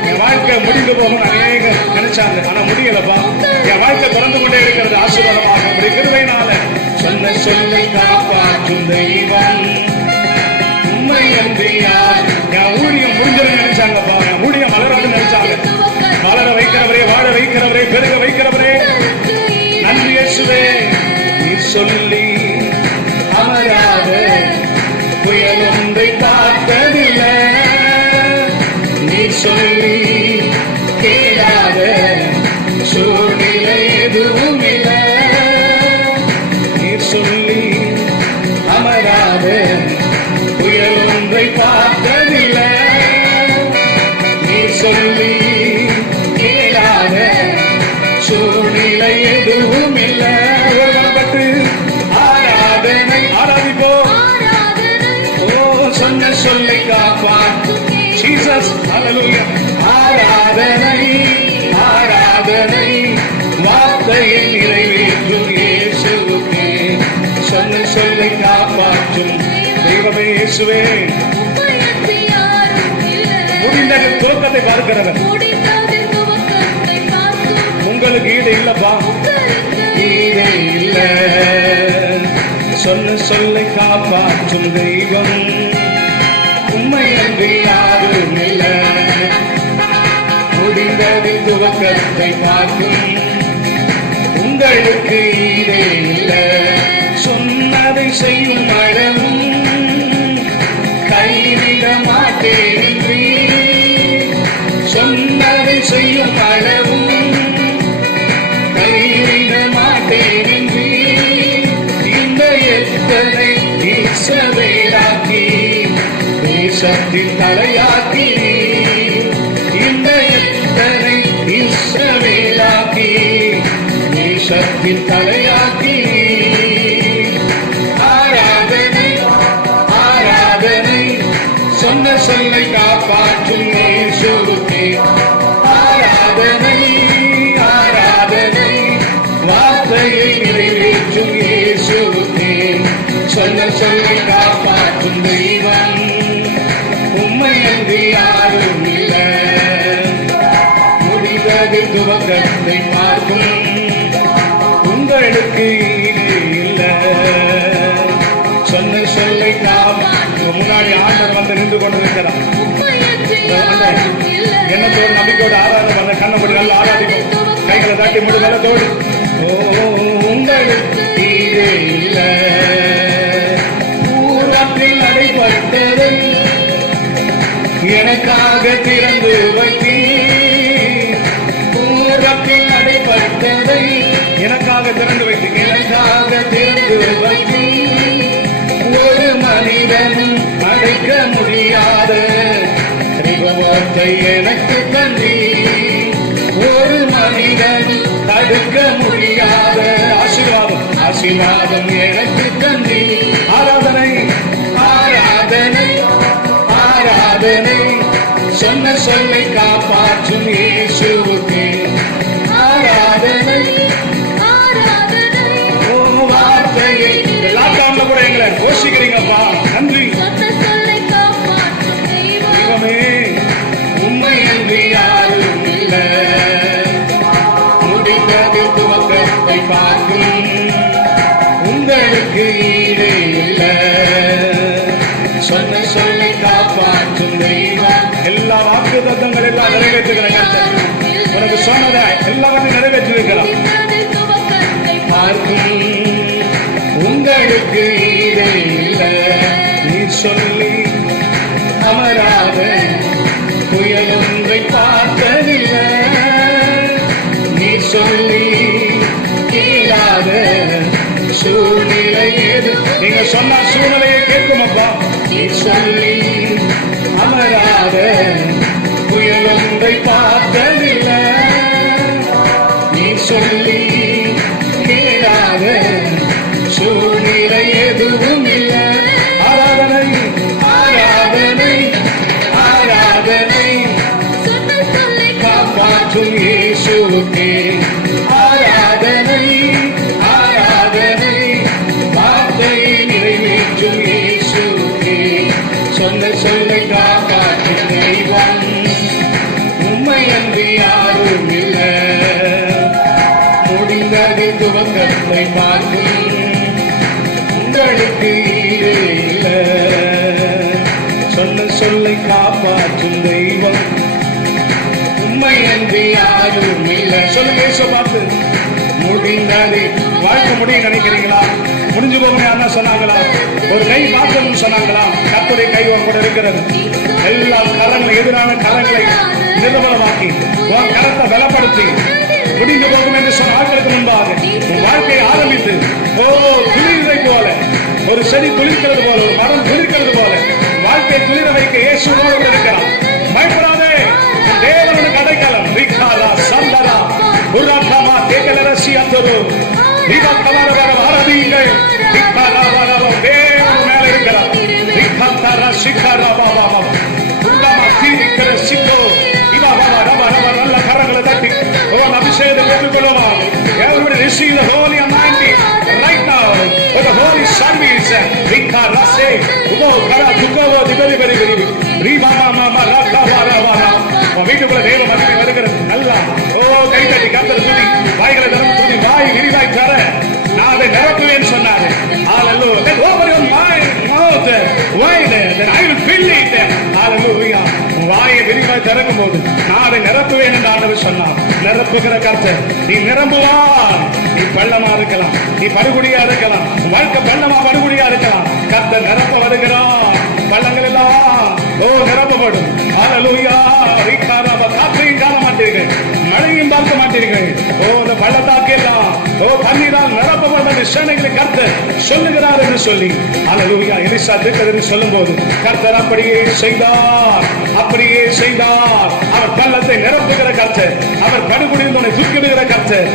என் வாழ்க்கை முடிந்து போகும் அநேகம் நினைச்சாங்க, ஆனா முடியலப்பா. என் வாழ்க்கை தொடர்ந்து கொண்டே இருக்கிறது ஆசீர்வாதமாக கிருபையினால. சொன்ன சொல்லை காப்பாற்றும் தெய்வம் உண்மை அன்று யார். என் ஊழியம் முடிஞ்சதுன்னு நினைச்சாங்கப்பா. என் ஊழியம் மலர்ந்து நினைச்சாங்க. மலர வைக்கிறவரே, வாழ வைக்கிறவரே, பெருக வைக்கிறவரே நன்றி இயேசுவே. நீ சொல்லி அமராத புயல் ஒன்றை பார்த்ததில்லை. நீ சொல்லி கேளாத சூழ்நிலை எதுவும் இல்லை. நீ சொல்லி அமராத புயல் ஒன்றை பார்த்ததில்லை. நீ சொல்லி கேளாத சூழ்நிலை எதுவும் இல்லை. ஆராதனை ஆராதி சொன்ன சொல்லை காப்பாற்றும் ஜீசஸ். ஹல்லேலூயா. ஆராதனை ஆராதனை வார்த்தையை நிறைவேற்றும் இயேசுவுக்கு. சொன்ன சொல்லை காப்பாற்றும் தெய்வமே இயேசுவே. முடிந்தது துவக்கத்தை பார்க்கிறவர். உங்களுக்கு ஈடு இல்லப்பா, ஈடே இல்ல. சொன்ன சொல்லை காப்பாற்றும் தெய்வம் உம்மை அன்றி யாரும் இல்ல. முடிந்தது துவக்கத்தை பார்க்கும் உங்களுக்கு ஈடே இல்ல. சொன்னதை செய்யும் அளவும் கைவிட மாட்டேன் என்று. சொன்னதை செய்யும் அளவும் கைவிட மாட்டேன் என்று. இந்த எத்தனை இஸ்ரவேலாக்கி தேசத்தின் தலையாக்கி. இந்த எத்தனை இஸ்ரவேலாக்கி தேசத்தின் தலையாக்கி. ஆராதனை ஆராதனை சொன்ன சொல்லை காப்பாற்றும் இயேசுவுக்கே. ஆராதனை ஆராதனை வார்த்தையை நிறைவேற்றும் இயேசுவுக்கே. சொன்ன சொல்லை காப்பாற்றும் தெய்வம் உம்மை அன்றி யாரும் இல்ல. முடிந்தது துவக்கத்தை பார்க்கும் உங்களுக்கு ஈடு இல்ல. சொன்ன சொல்லை காப்பாற்றும். முன்னாடி ஆண்டவர் வந்து நின்று கொண்டிருக்கிறார். என்னத்தோடு நம்பிக்கையோடு ஆராதனை பண்ண கண்ண முடி நல்லா ஆராதிக்கும். கைகளை தாட்டி முடி வெள்ளத்தோடு. ஓ உங்களுக்கு ஈடே இல்ல. பூரத்தில் அடைபட்டதை எனக்காக திறந்து வைத்தீ. பூரத்தில் அடைபட்டதை எனக்காக திறந்து வைத்தீ. எனக்காக திறந்து வைத்தீ. ஒரு மனிதனும் அடைக்க முடியாத எனக்கு தந்தி. ஒரு மனிதன் தடுக்க முடியாத ஆசீர்வாதம் ஆசீர்வாதம் எனக்கு தந்தி. ஆராதனை ஆராதனை ஆராதனை சொன்ன சொல்லை காப்பாற்றும் இயேசுவுக்கு. ஆராதனை ஓ வார்த்தையை லாக்டவுன்ல கூட எங்களை போஷிக்கிறீங்கப்பா. நன்றி. தெய்வமே உம்மை அன்றி யாரும் இல்ல. முடிந்தது துவக்கத்தை பார்க்கும் உங்களுக்கு ஈடே இல்ல. சொன்ன சொல்லை காப்பாற்றும் தெய்வம். எல்லா வாக்கு தத்தங்கள் எல்லாம் நிறைவேற்றுகிற கர்த்தர் உனக்கு சொன்னதை எல்லாத்தையும் நிறைவேற்றிருக்கிறார். பார்க்கும் உங்களுக்கு ஈடே இல்ல. நீ சொல்லி அமராத புயல் ஒன்றை பார்த்ததில்லை. நீ சொல்லி கேளாத சூழ்நிலை ஏது. நீங்க சொன்ன சூழ்நிலையை கேட்கும் அப்பா. நீ சொல்லி அமராத புயல் ஒன்றை பார்த்ததில்லை. நீ சொல்லி கேளாத சூழ்நிலை எதுவும் இல்லை. ஆராதனை ஆராதனை ஆராதனை காப்பாற்றும் இயேசுவுக்கே. ஆராதனை ஆராதனை வார்த்தையை நிறைவேற்றும் இயேசுவுக்கே. சொன்ன சொல்லை காப்பாற்றும் தெய்வம் உம்மை அன்றி யாரும் இல்ல. முடிந்தது துவக்கத்தை பார்க்கும் உங்களுக்கு ஈடு இல்ல. சொன்ன சொல்லை காப்பாற்றும் தெய்வம் உம்மை அன்றி யாரும் இல்ல. சொல்லுங்க இயேசு பார்த்து. முடிந்தது. வாழ்க்கை முடியும் நினைக்கிறீங்களா? முடிஞ்சு போகணும் யாருன்னா சொன்னாங்களா? ஒரு கை மாற்றணும்னு சொன்னாங்களா? கர்த்தருடைய கை உன் கூட இருக்கிறது. எல்லா கரங்களை எதிரான கரங்களை நிர்மலமாக்கி உன் கரத்தை பலப்படுத்தி முடிந்து போகும் என்று சொன்ன ஆட்களுக்கு முன்பாக உன் வாழ்க்கையை ஆரம்பித்து துளிர்வை போல ஒரு செடி துளிர்க்கிறது போல ஒரு மரம் துளிர்க்கிறது போல வாழ்க்கையை துளிர வைக்க இயேசுவோடு இருக்கிறார். பயப்படாதே. தேவனுக்கு அடைக்கலம். விக்காலா சந்தரா உர்ராமா தேகலரசி அத்தரு விகாலவர ஆராதிங்கள். விக்காலவர தேவன் மேல இருக்கிறார். விகாலரசி receive the holy anointing right now for the holy service. Rika rase ubo kara dukovo diberi beri beri riba mama raka vara vara. வீட்டுக்குள்ள தேவ மகிமை வருகிறது. நல்லா கை தட்டி கர்த்தர் துதி, வாய்களை திறந்து துதி, வாய் விரிவாய் தர நான் அதை நிரப்புவேன் சொன்னாரு. Hallelujah. Then open your mouth wide, then I will fill it. Hallelujah. வாயை விரிவாய் திறக்கும் போது நான் அதை நிரப்புவேன் என்று ஆண்டவர் சொன்னார். நிரப்புகிற கர்த்தர். நீ நிரம்புவார். நீ பள்ளமா இருக்கலாம், நீ படுகுடியா இருக்கலாம், வாழ்க்கை பள்ளமா படுகுடியா இருக்கலாம். கர்த்தர் நிரப்ப வருகிறார். பள்ளங்கள் எல்லாம் நிரப்பப்படும். ஹalleluya. காற்றையும் காண மாட்டீர்கள், மழையும் பார்க்க மாட்டீர்கள். இந்த பள்ளத்தாக்கெல்லாம் தண்ணீரால் நிரப்பப்படும் என்று சேனைகளை கர்த்தர் சொல்லுகிறார் என்று சொல்லி ஹalleluya. எலிசா தீர்க்கதரிசி சொல்லும் போது கர்த்தர் அப்படியே செய்தார், அப்படியே செய்தார். அவர் பள்ளத்தை நிரப்புகிற கர்த்தர், அவர் படுகுடியில் உன்னை தூக்கிடுகிற கர்த்தர்.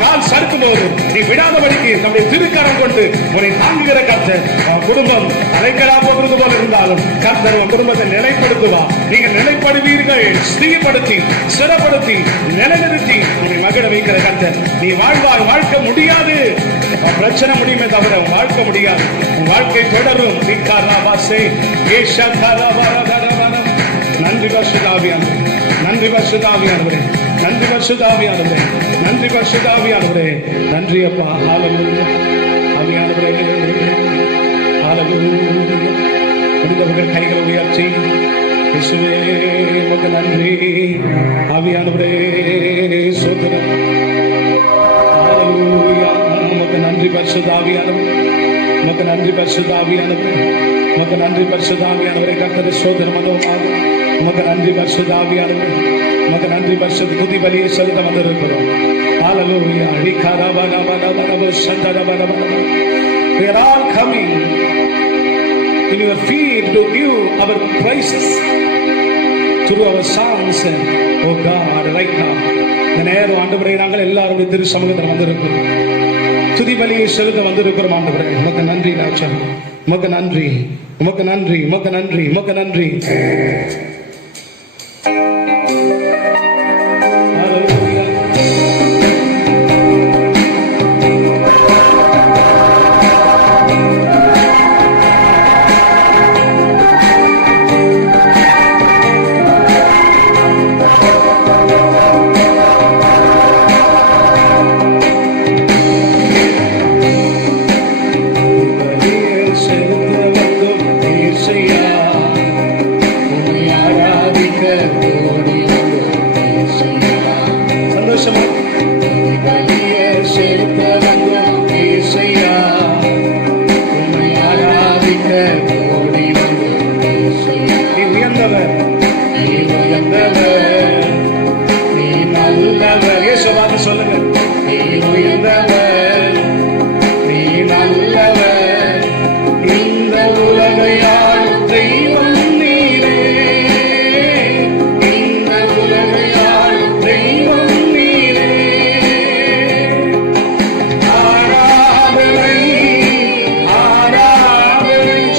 கால் சறுக்கும் போது நீ விடாதபடிக்கு நம்முடைய திருக்கரம் கொண்டு உன்னை தாங்குகிற கர்த்தர். குடும்பம் அலைக்கடா போடுறது போல இருந்தாலும் கர்த்தர் உன் குடும்பத்தை நிலைப்படுத்துவார். நீங்கள் நிலைப்படுவீர்கள். ஸ்திரப்படுத்தி சிறப்படுத்தி நிலைநிறுத்தி உன்னை மகிழ வைக்கிற கர்த்தர். நீ வாழ்வாய், வாழ்க்கை முடியாது. பிரச்சனை முடியுமே தவிர வாழ்க்கை முடியாது. உன் வாழ்க்கை தொடரும். நன்றி பரிசுத்தாவியானவரே, நன்றி பரிசுத்தாவியானவரே, நன்றி பரிசுத்தாவியானவரே, நன்றி பரிசுத்தாவியானவரே, நன்றி அப்பா. ஹalleluya. ஆவியானவரே, ஹalleluya. முடிந்தவர்கள் கைகளை உயர்த்தி இயேசுவே உமக்கு நன்றி. ஆவியானவரே ஸ்தோத்திரம். ஹalleluya. உமக்கு நன்றி பரிசுத்தாவியானவரே, உமக்கு நன்றி பரிசுத்தாவியானவரே, உமக்கு நன்றி பரிசுத்தாவியானவரே. கர்த்தர் ஸ்தோத்திரம் பண்ணுவோமாக. உமக்கு நன்றி பரிசுத்தாவியானவரே, உமக்கு நன்றி பரிசுத்த துதி பலியை செலுத்த வந்திருக்கிறோம். ஹalleluya. We are all coming in your feet to give our praises through our songs. Oh God, right now இந்த நேரம் ஆண்டவரே நாங்கள் எல்லாரும் திரு சமூகத்தில் வந்திருக்கிறோம். துதி பலியை செலுத்த வந்திருக்கிறோம் ஆண்டவரே. உமக்கு நன்றி ராஜா, உமக்கு நன்றி, உமக்கு நன்றி, உமக்கு நன்றி, உமக்கு நன்றி.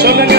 சொல்லுங்க.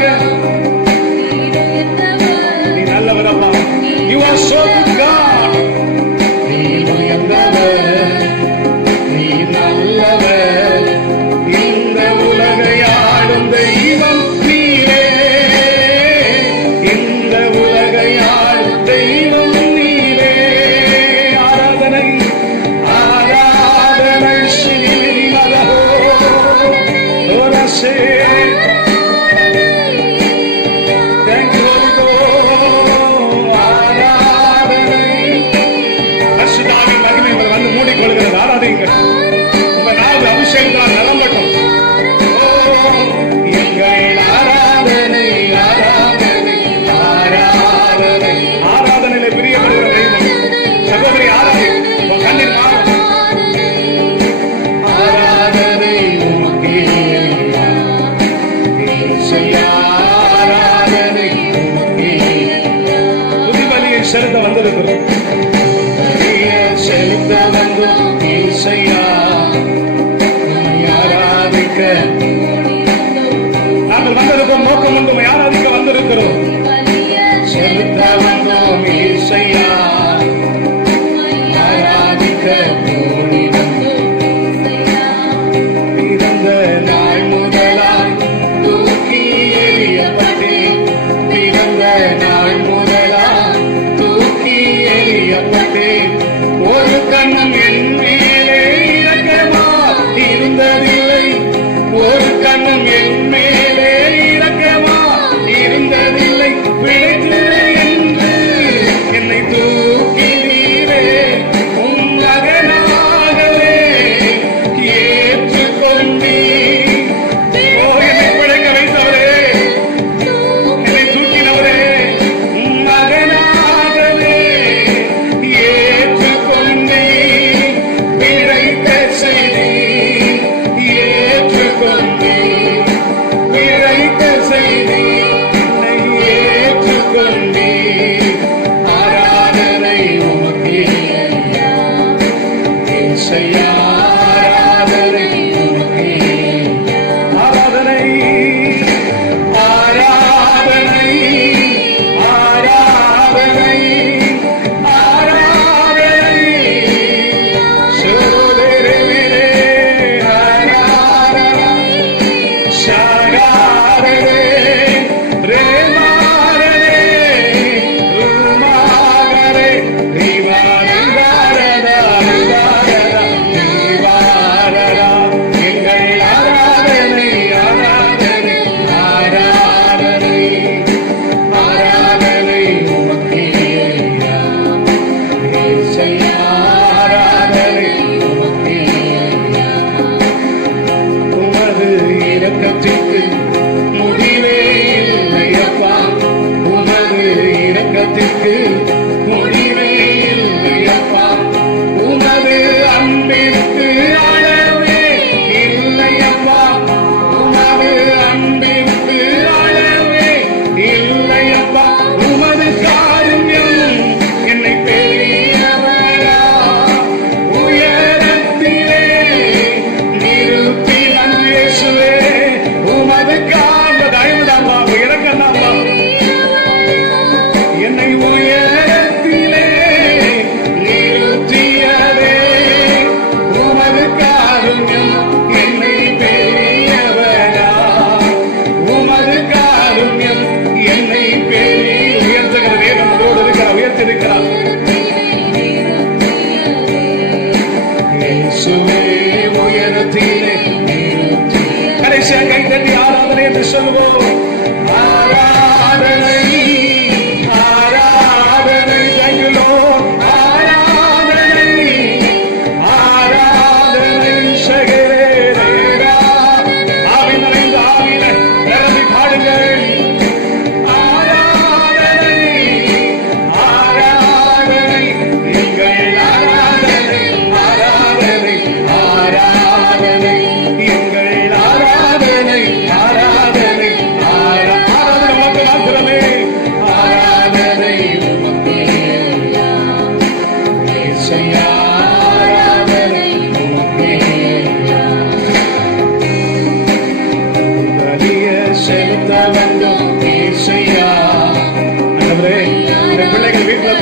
உயர்த்துவீராக. நீ நல்லவர் அப்பா. You are so good God. நீ உயர்ந்தவர், நீ நல்லவர். இந்த உலகை ஆளும் தெய்வம் நீரே. இந்த உலகை ஆளும் தெய்வம் நீரே. ஆராதனை ஆராதனை ஸ்ரீமதோ ஓரசே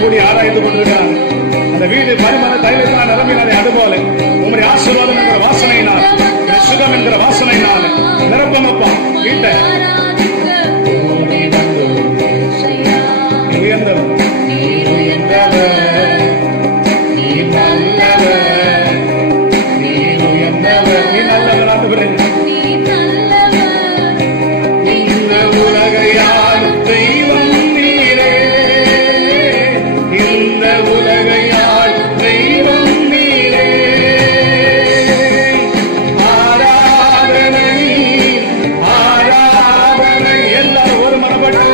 கூடி ஆராய்ந்து கொண்டிருக்கிறாங்க. அந்த வீடு பரிமள தைலத்தினால் நிரம்பினாலே அதுபோல உங்களுடைய ஆசீர்வாதம் என்கிற வாசனையினால், சுகம் என்கிற வாசனையினால் நிரப்பமப்பா வீட்டை. உயர்ந்தவர், உயர்ந்தவர், நீ நல்லவர், நீ உயர்ந்தவர், நீ நல்லவர் ஆண்டவரே. இந்த உலகையால் தெய்வம் நீரே, இந்த உலகையால் தெய்வம் நீரே. ஆராதனை, ஆராதனை. எல்லாரும் ஒரு மனப்பட்டு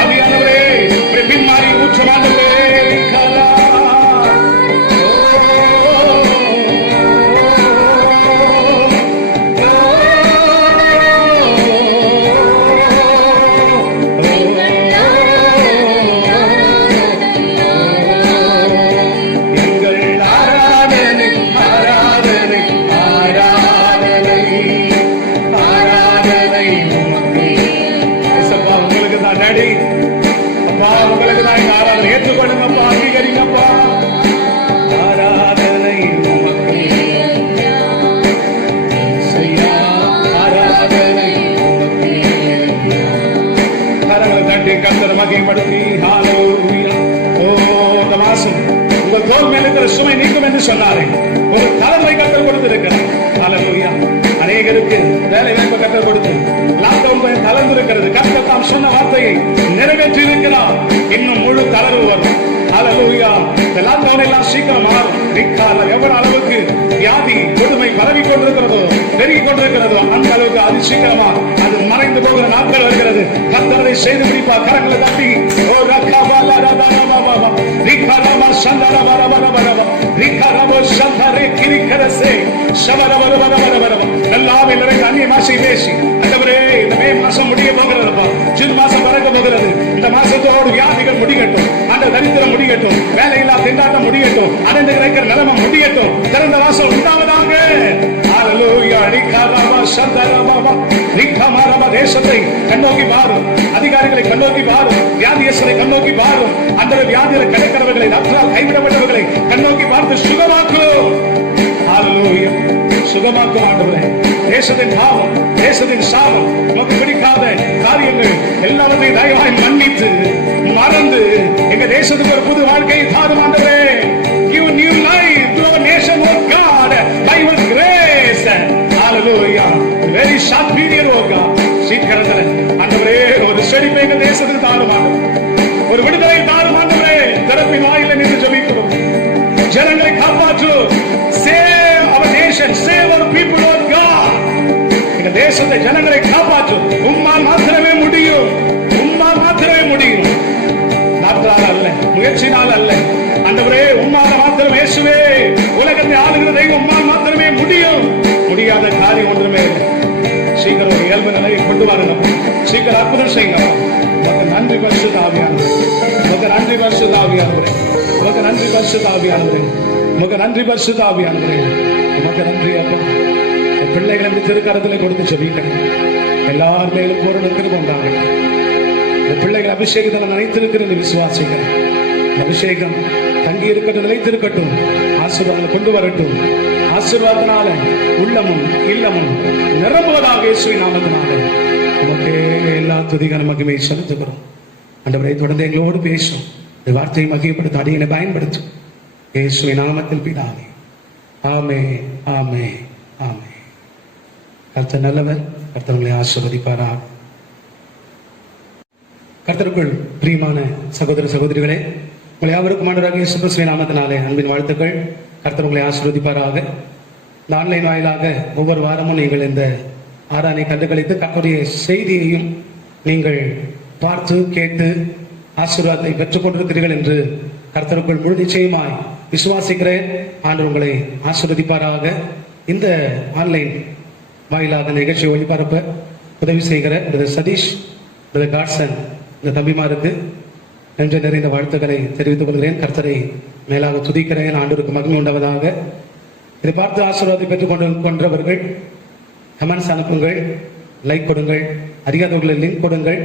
ஆவியானவரே பின்மாறி ஊற்றமானவரே கலா. எங்கள் ஆராதனை, ஆராதனை, ஆராதனை, ஆராதனை உமக்கு. இயேசப்பா, உங்களுக்கு தான் டாடி. அப்பா, உங்களுக்கு தான் எங்க ஆராதனை. ஏற்றுக்கொள்ளுங்கப்பா, அங்கீகரிங்கப்பா. ஆராதனை உமக்கு. இயேசையா, ஆராதனை உமக்கு. கரங்களை தட்டி கர்த்தரை மகிமைப்படுத்தி ஹalleluya. ஓ, இந்த மாசம் உங்க தோள் மேல் இருக்கிற சுமை நீக்கும் என்று சொன்னாரே, ஒரு தலைமை கர்த்தர் கொடுத்திருக்கிறார். ஹalleluya. அநேகருக்கு வேலை வாய்ப்பு கர்த்தர் கொடுத்து லாக்டவுன் தளர்ந்திருக்கிறது. கர்த்தர் தாம் சொன்ன வார்த்தையை நிறைவேற்றி இருக்கிறார். இன்னும் முழு தளர்வு வரும். ஹalleluya. இந்த லாக்டவுன் எல்லாம் சீக்கிரம் மாறும். எவ்வளவு அளவுக்கு வியாதி கொடுமை பரவி கொண்டிருக்கிறதோ, பெருகி கொண்டிருக்கிறதோ, அந்த அளவுக்கு அது சீக்கிரமா அது மறைந்து போகிற நாட்கள் வருகிறது. கர்த்தரை செய்து முடிப்பா. கரங்களை தட்டி ஓ ரக்காபாலா ரபாபாபா ரிகாரமா சந்தரபரபரபரப ரிகாரமோ சந்தரே கிரிக்கரசே ஷவரபரபரபரப. எல்லாமே நிறைய அந்நிய பாஷை பேசி ஆண்டவரே, இந்த மே மாசம் முடிய போகிறதுப்பா, ஜூன் மாசம் பறக்க போகிறது. இந்த மாசத்தோடு வியாதிகள் முடியட்டும், அந்த தரித்திரம் முடியட்டும், வேலையில்லா திண்டாட்டம் முடியட்டும், அடைந்து கிடைக்கிற நிலைமை முடியட்டும். திறந்த வாசல் உண்டாவதாக. ஹalleluya. ரிகாரமா சந்தரபரப ரிகாமரப. தேசத்தை கண்ணோக்கி பாரும், அதிகாரிகளை கண்ணோக்கி பாரும், வியாதியஸ்தரை கண்ணோக்கி பாரும், அந்த வியாதியில் கிடைக்கிறவர்களை, டாக்டரால் கைவிடப்பட்டவர்களை கண்ணோக்கி பார்த்து சுகமாக்கும். ஹalleluya. சுகமாக்கும் ஆண்டவரே. தேசத்தின் பாவம், தேசத்தின் சாபம், நமக்கு பிடிக்காத காரியங்கள் எல்லாவற்றையும் தயவாய் மன்னித்து மறந்து எங்க தேசத்துக்கு ஒரு புது வாழ்க்கையை தாரும் ஆண்டவரே. Give new life to our nation, oh God, by your grace. Hallelujah. Very short period, oh God. சீக்கிரத்துல ஆண்டவரே ஒரு செழிப்பை எங்க தேசத்துக்கு தாரும் ஆண்டவரே. ஒரு விடுதலை தாரும் ஆண்டவரே. திறப்பின் வாயில நின்று ஜெபிக்கிறோம். ஜனங்களை காப்பாற்று. Save our nation, save our people, oh God. எங்க தேசத்தை ஜனங்களை காப்பாற்று. உம்மால் மாத்திரமே முடியும், உம்மால் மாத்திரமே முடியும். டாக்டரால் அல்ல, முயற்சினால் அல்ல ஆண்டவரே, உம்மால மாத்திரம். இயேசுவே, உலகத்தை ஆளுகிற தெய்வம் உம்மால் மாத்திரமே முடியும். முடியாத காரியம் ஒன்றுமே இல்லை. சீக்கிரம் ஒரு இயல்பு நிலையை கொண்டு வாருங்க. சீக்கிரம் அற்புதம் செய்யுங்க. உமக்கு நன்றி பரிசுத்த ஆவியானவரே, உமக்கு நன்றி பரிசுத்த ஆவியானவரே, உமக்கு நன்றி பரிசுத்த ஆவியானவரே, உமக்கு நன்றி பரிசுத்த ஆவியானவரே, உமக்கு நன்றி அப்பா. பிள்ளைகளை இந்த திருக்கரத்தில் கொடுத்து ஜெபிக்கிறேன். எல்லார் மேலும் பூரண கிருபை உண்டாகட்டும். இந்த பிள்ளைகள் அபிஷேகத்தில் நினைத்திருக்கிறது விசுவாசிக்கிறேன். அபிஷேகம் தங்கி இருக்கட்டும், நிலைத்திருக்கட்டும். ஆசீர்வாதங்களை கொண்டு வரட்டும். ஆசீர்வாதத்தினால உள்ளமும் இல்லமும் நிரம்புவதாக இயேசுவின் நாமத்தினாலே உமக்கே எல்லா துதிகான மகிமையை செலுத்துகிறோம். ஆண்டவரே, தொடர்ந்து எங்களோடு பேசும். இந்த வார்த்தையை மகிமைப்படுத்த அடியனை பயன்படுத்தும். இயேசுவின் நாமத்தில் பிதாவே. ஆமே, ஆமே, ஆமே. கர்த்தர் நல்லவர். கர்த்தர் உங்களை ஆசீர்வதிப்பாராக. கர்த்தருக்குள் பிரியமான சகோதர சகோதரிகளே, உங்களை யாவருக்கும் ஆண்டவராகிய இயேசு கிறிஸ்துவின் நாமத்தினாலே அன்பின் வாழ்த்துக்கள். கர்த்தர் உங்களை ஆசீர்வதிப்பாராக. இந்த ஆன்லைன் வாயிலாக ஒவ்வொரு வாரமும் நீங்கள் இந்த ஆராதனை கண்டுகளித்து கர்த்தருடைய செய்தியையும் நீங்கள் பார்த்து கேட்டு ஆசீர்வாதத்தை பெற்றுக் கொண்டிருக்கிறீர்கள் என்று கர்த்தருக்குள் முழு நிச்சயமாய் விசுவாசிக்கிறேன். ஆண்டவர் உங்களை ஆசீர்வதிப்பாராக. இந்த ஆன்லைன் வாயிலாக நிகழ்ச்சியை ஒளிபரப்ப உதவி செய்கிற பிரதர் சதீஷ், பிரதர் காட்சன், இந்த தம்பிமாருக்கு நன்றி நிறைந்த வாழ்த்துக்களை தெரிவித்துக் கொள்கிறேன். கர்த்தரை மேலாக துதிக்கிறேன். ஆண்டவருக்கு மகிமை உண்டாவதாக. இதை பார்த்து ஆசீர்வாதத்தை பெற்றுக் கொண்டவர்கள் கமெண்ட்ஸ் அனுப்புங்கள், லைக் கொடுங்கள், அறியாதவர்களை லிங்க் கொடுங்கள்,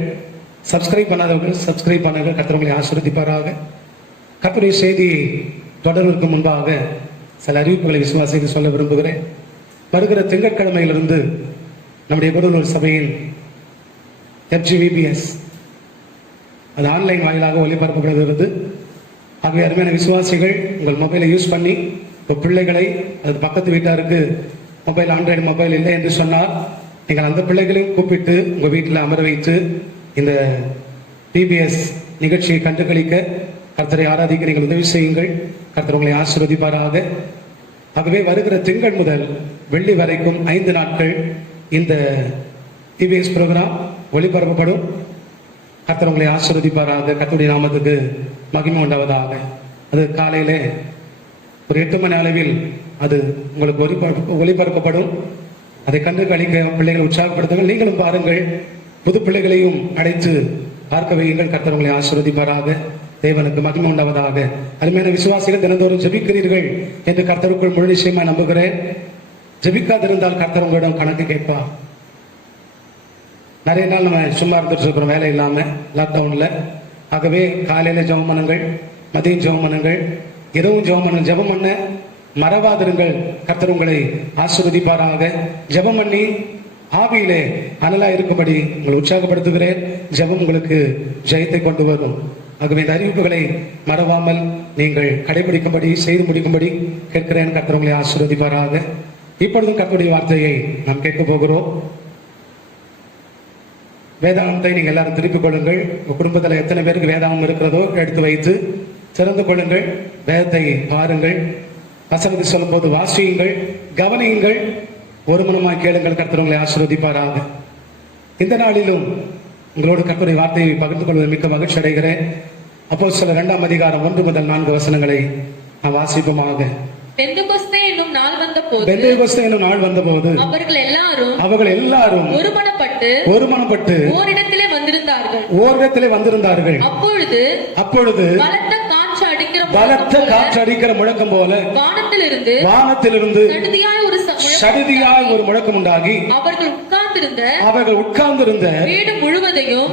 சப்ஸ்கிரைப் பண்ணாதவர்கள் சப்ஸ்கிரைப் பண்ணுங்கள். கர்த்தர் உங்களை ஆசீர்வதிப்பாராக. கர்த்தருடைய செய்தியை தொடர்வதற்கு முன்பாக சில அறிவிப்புகளை விசுவாசிக்கு சொல்ல விரும்புகிறேன். வருகிற திங்கட்கிழமையிலிருந்து நம்முடைய கூடலூர் சபையின் FGVBS அது ஆன்லைன் வாயிலாக ஒளிபரப்பப்படுகிறது. ஆகவே அருமையான விசுவாசிகள் உங்கள் மொபைலை யூஸ் பண்ணி இப்போ பிள்ளைகளை அது பக்கத்து வீட்டாருக்கு மொபைல் ஆண்ட்ராய்டு மொபைல் இல்லை என்று சொன்னால் நீங்கள் அந்த பிள்ளைகளையும் கூப்பிட்டு உங்கள் வீட்டில் அமர வைத்து இந்த PBS நிகழ்ச்சியை கண்டுகளிக்க கர்த்தரை ஆராதிக்க நீங்கள் உதவி செய்யுங்கள். கர்த்தர் உங்களை ஆசீர்வதிப்பாராக. ஆகவே வருகிற திங்கள் முதல் வெள்ளி வரைக்கும் 5 நாட்கள் இந்த PBS ப்ரோக்ராம் ஒளிபரப்பப்படும். கர்த்தர் உங்களை ஆசீர்வதிப்பாராக. கர்த்தருடைய நாமத்துக்கு மகிமை உண்டாவதாக. அது காலையிலே ஒரு 8 மணி அளவில் அது உங்களுக்கு ஒளிபரப்பப்படும். அதை கண்டு கழிக்க பிள்ளைகளை உற்சாகப்படுத்துங்கள். நீங்களும் பாருங்கள், புது பிள்ளைகளையும் அழைத்து பார்க்க வையுங்கள். கர்த்தர் உங்களை ஆசீர்வதிப்பாராக. தேவனுக்கு மகிமை உண்டாவதாக. அருமையான விசுவாசிகள் தினந்தோறும் ஜெபிக்கிறீர்கள் என்று கர்த்தருக்குள் முழு நிச்சயமா நம்புகிறேன். ஜெபிக்காதிருந்தால் கர்த்தர் உங்களிடம் கணக்கு கேட்பார். நிறைய நாள் நம்ம சும்மா இருந்துட்டு இருக்கிறோம், வேலை இல்லாம லாக்டவுன்ல. ஆகவே காலையில ஜெபம் பண்ணுங்கள், மதியம் ஜெபம் பண்ணுங்கள், இரவும் ஜெபம் பண்ணுங்கள். ஜெபம் பண்ண மறவாதிருங்கள். கர்த்தர் உங்களை ஆசீர்வதிப்பாராக. ஜெபம் பண்ணி ஆவியிலே அனலா இருக்கும்படி உங்களை உற்சாகப்படுத்துகிறேன். ஜெபம் உங்களுக்கு ஜெயத்தை கொண்டு வரும். ஆகவே இந்த அறிவிப்புகளை மறவாமல் நீங்கள் கடைபிடிக்கும்படி செய்து முடிக்கும்படி கேட்கிறேன். கர்த்தர் உங்களை ஆசீர்வதிப்பாராக. இப்பொழுதும் கர்த்தருடைய வார்த்தையை நாம் கேட்க போகிறோம். வேதாகமத்தை நீங்கள் எல்லாரும் திருப்பிக் கொள்ளுங்கள். உங்கள் குடும்பத்தில் எத்தனை பேருக்கு வேதாகம் இருக்கிறதோ எடுத்து வைத்து திறந்து கொள்ளுங்கள். வேதத்தை பாருங்கள். வசனத்தை சொல்லும் போது வாசியுங்கள், கவனியுங்கள், ஒரு மனமாய் கேளுங்கள். கர்த்தர் உங்களை ஆசீர்வதிப்பாராக. இந்த நாளிலும் உங்களோடு கர்த்தருடைய வார்த்தையை பகிர்ந்து கொள்வதில் மிக்க மகிழ்ச்சி அடைகிறேன். அப்போஸ்தலர் 2ஆம் அதிகாரம் 1 முதல் 4 வசனங்களை நாம் வாசிப்போமாக. பெந்தெகொஸ்தே என்னும் நாள் வந்தபோது அவர்கள் எல்லாரும் ஒருமனப்பட்டு ஓரிடத்திலே வந்திருந்தார்கள். அப்பொழுது பலத்த காற்று அடிக்கிற முழக்கம் போல வானத்திலிருந்து சடுதியாய் ஒரு முழக்கம் உண்டாகி அவர்கள் உட்கார்ந்திருந்த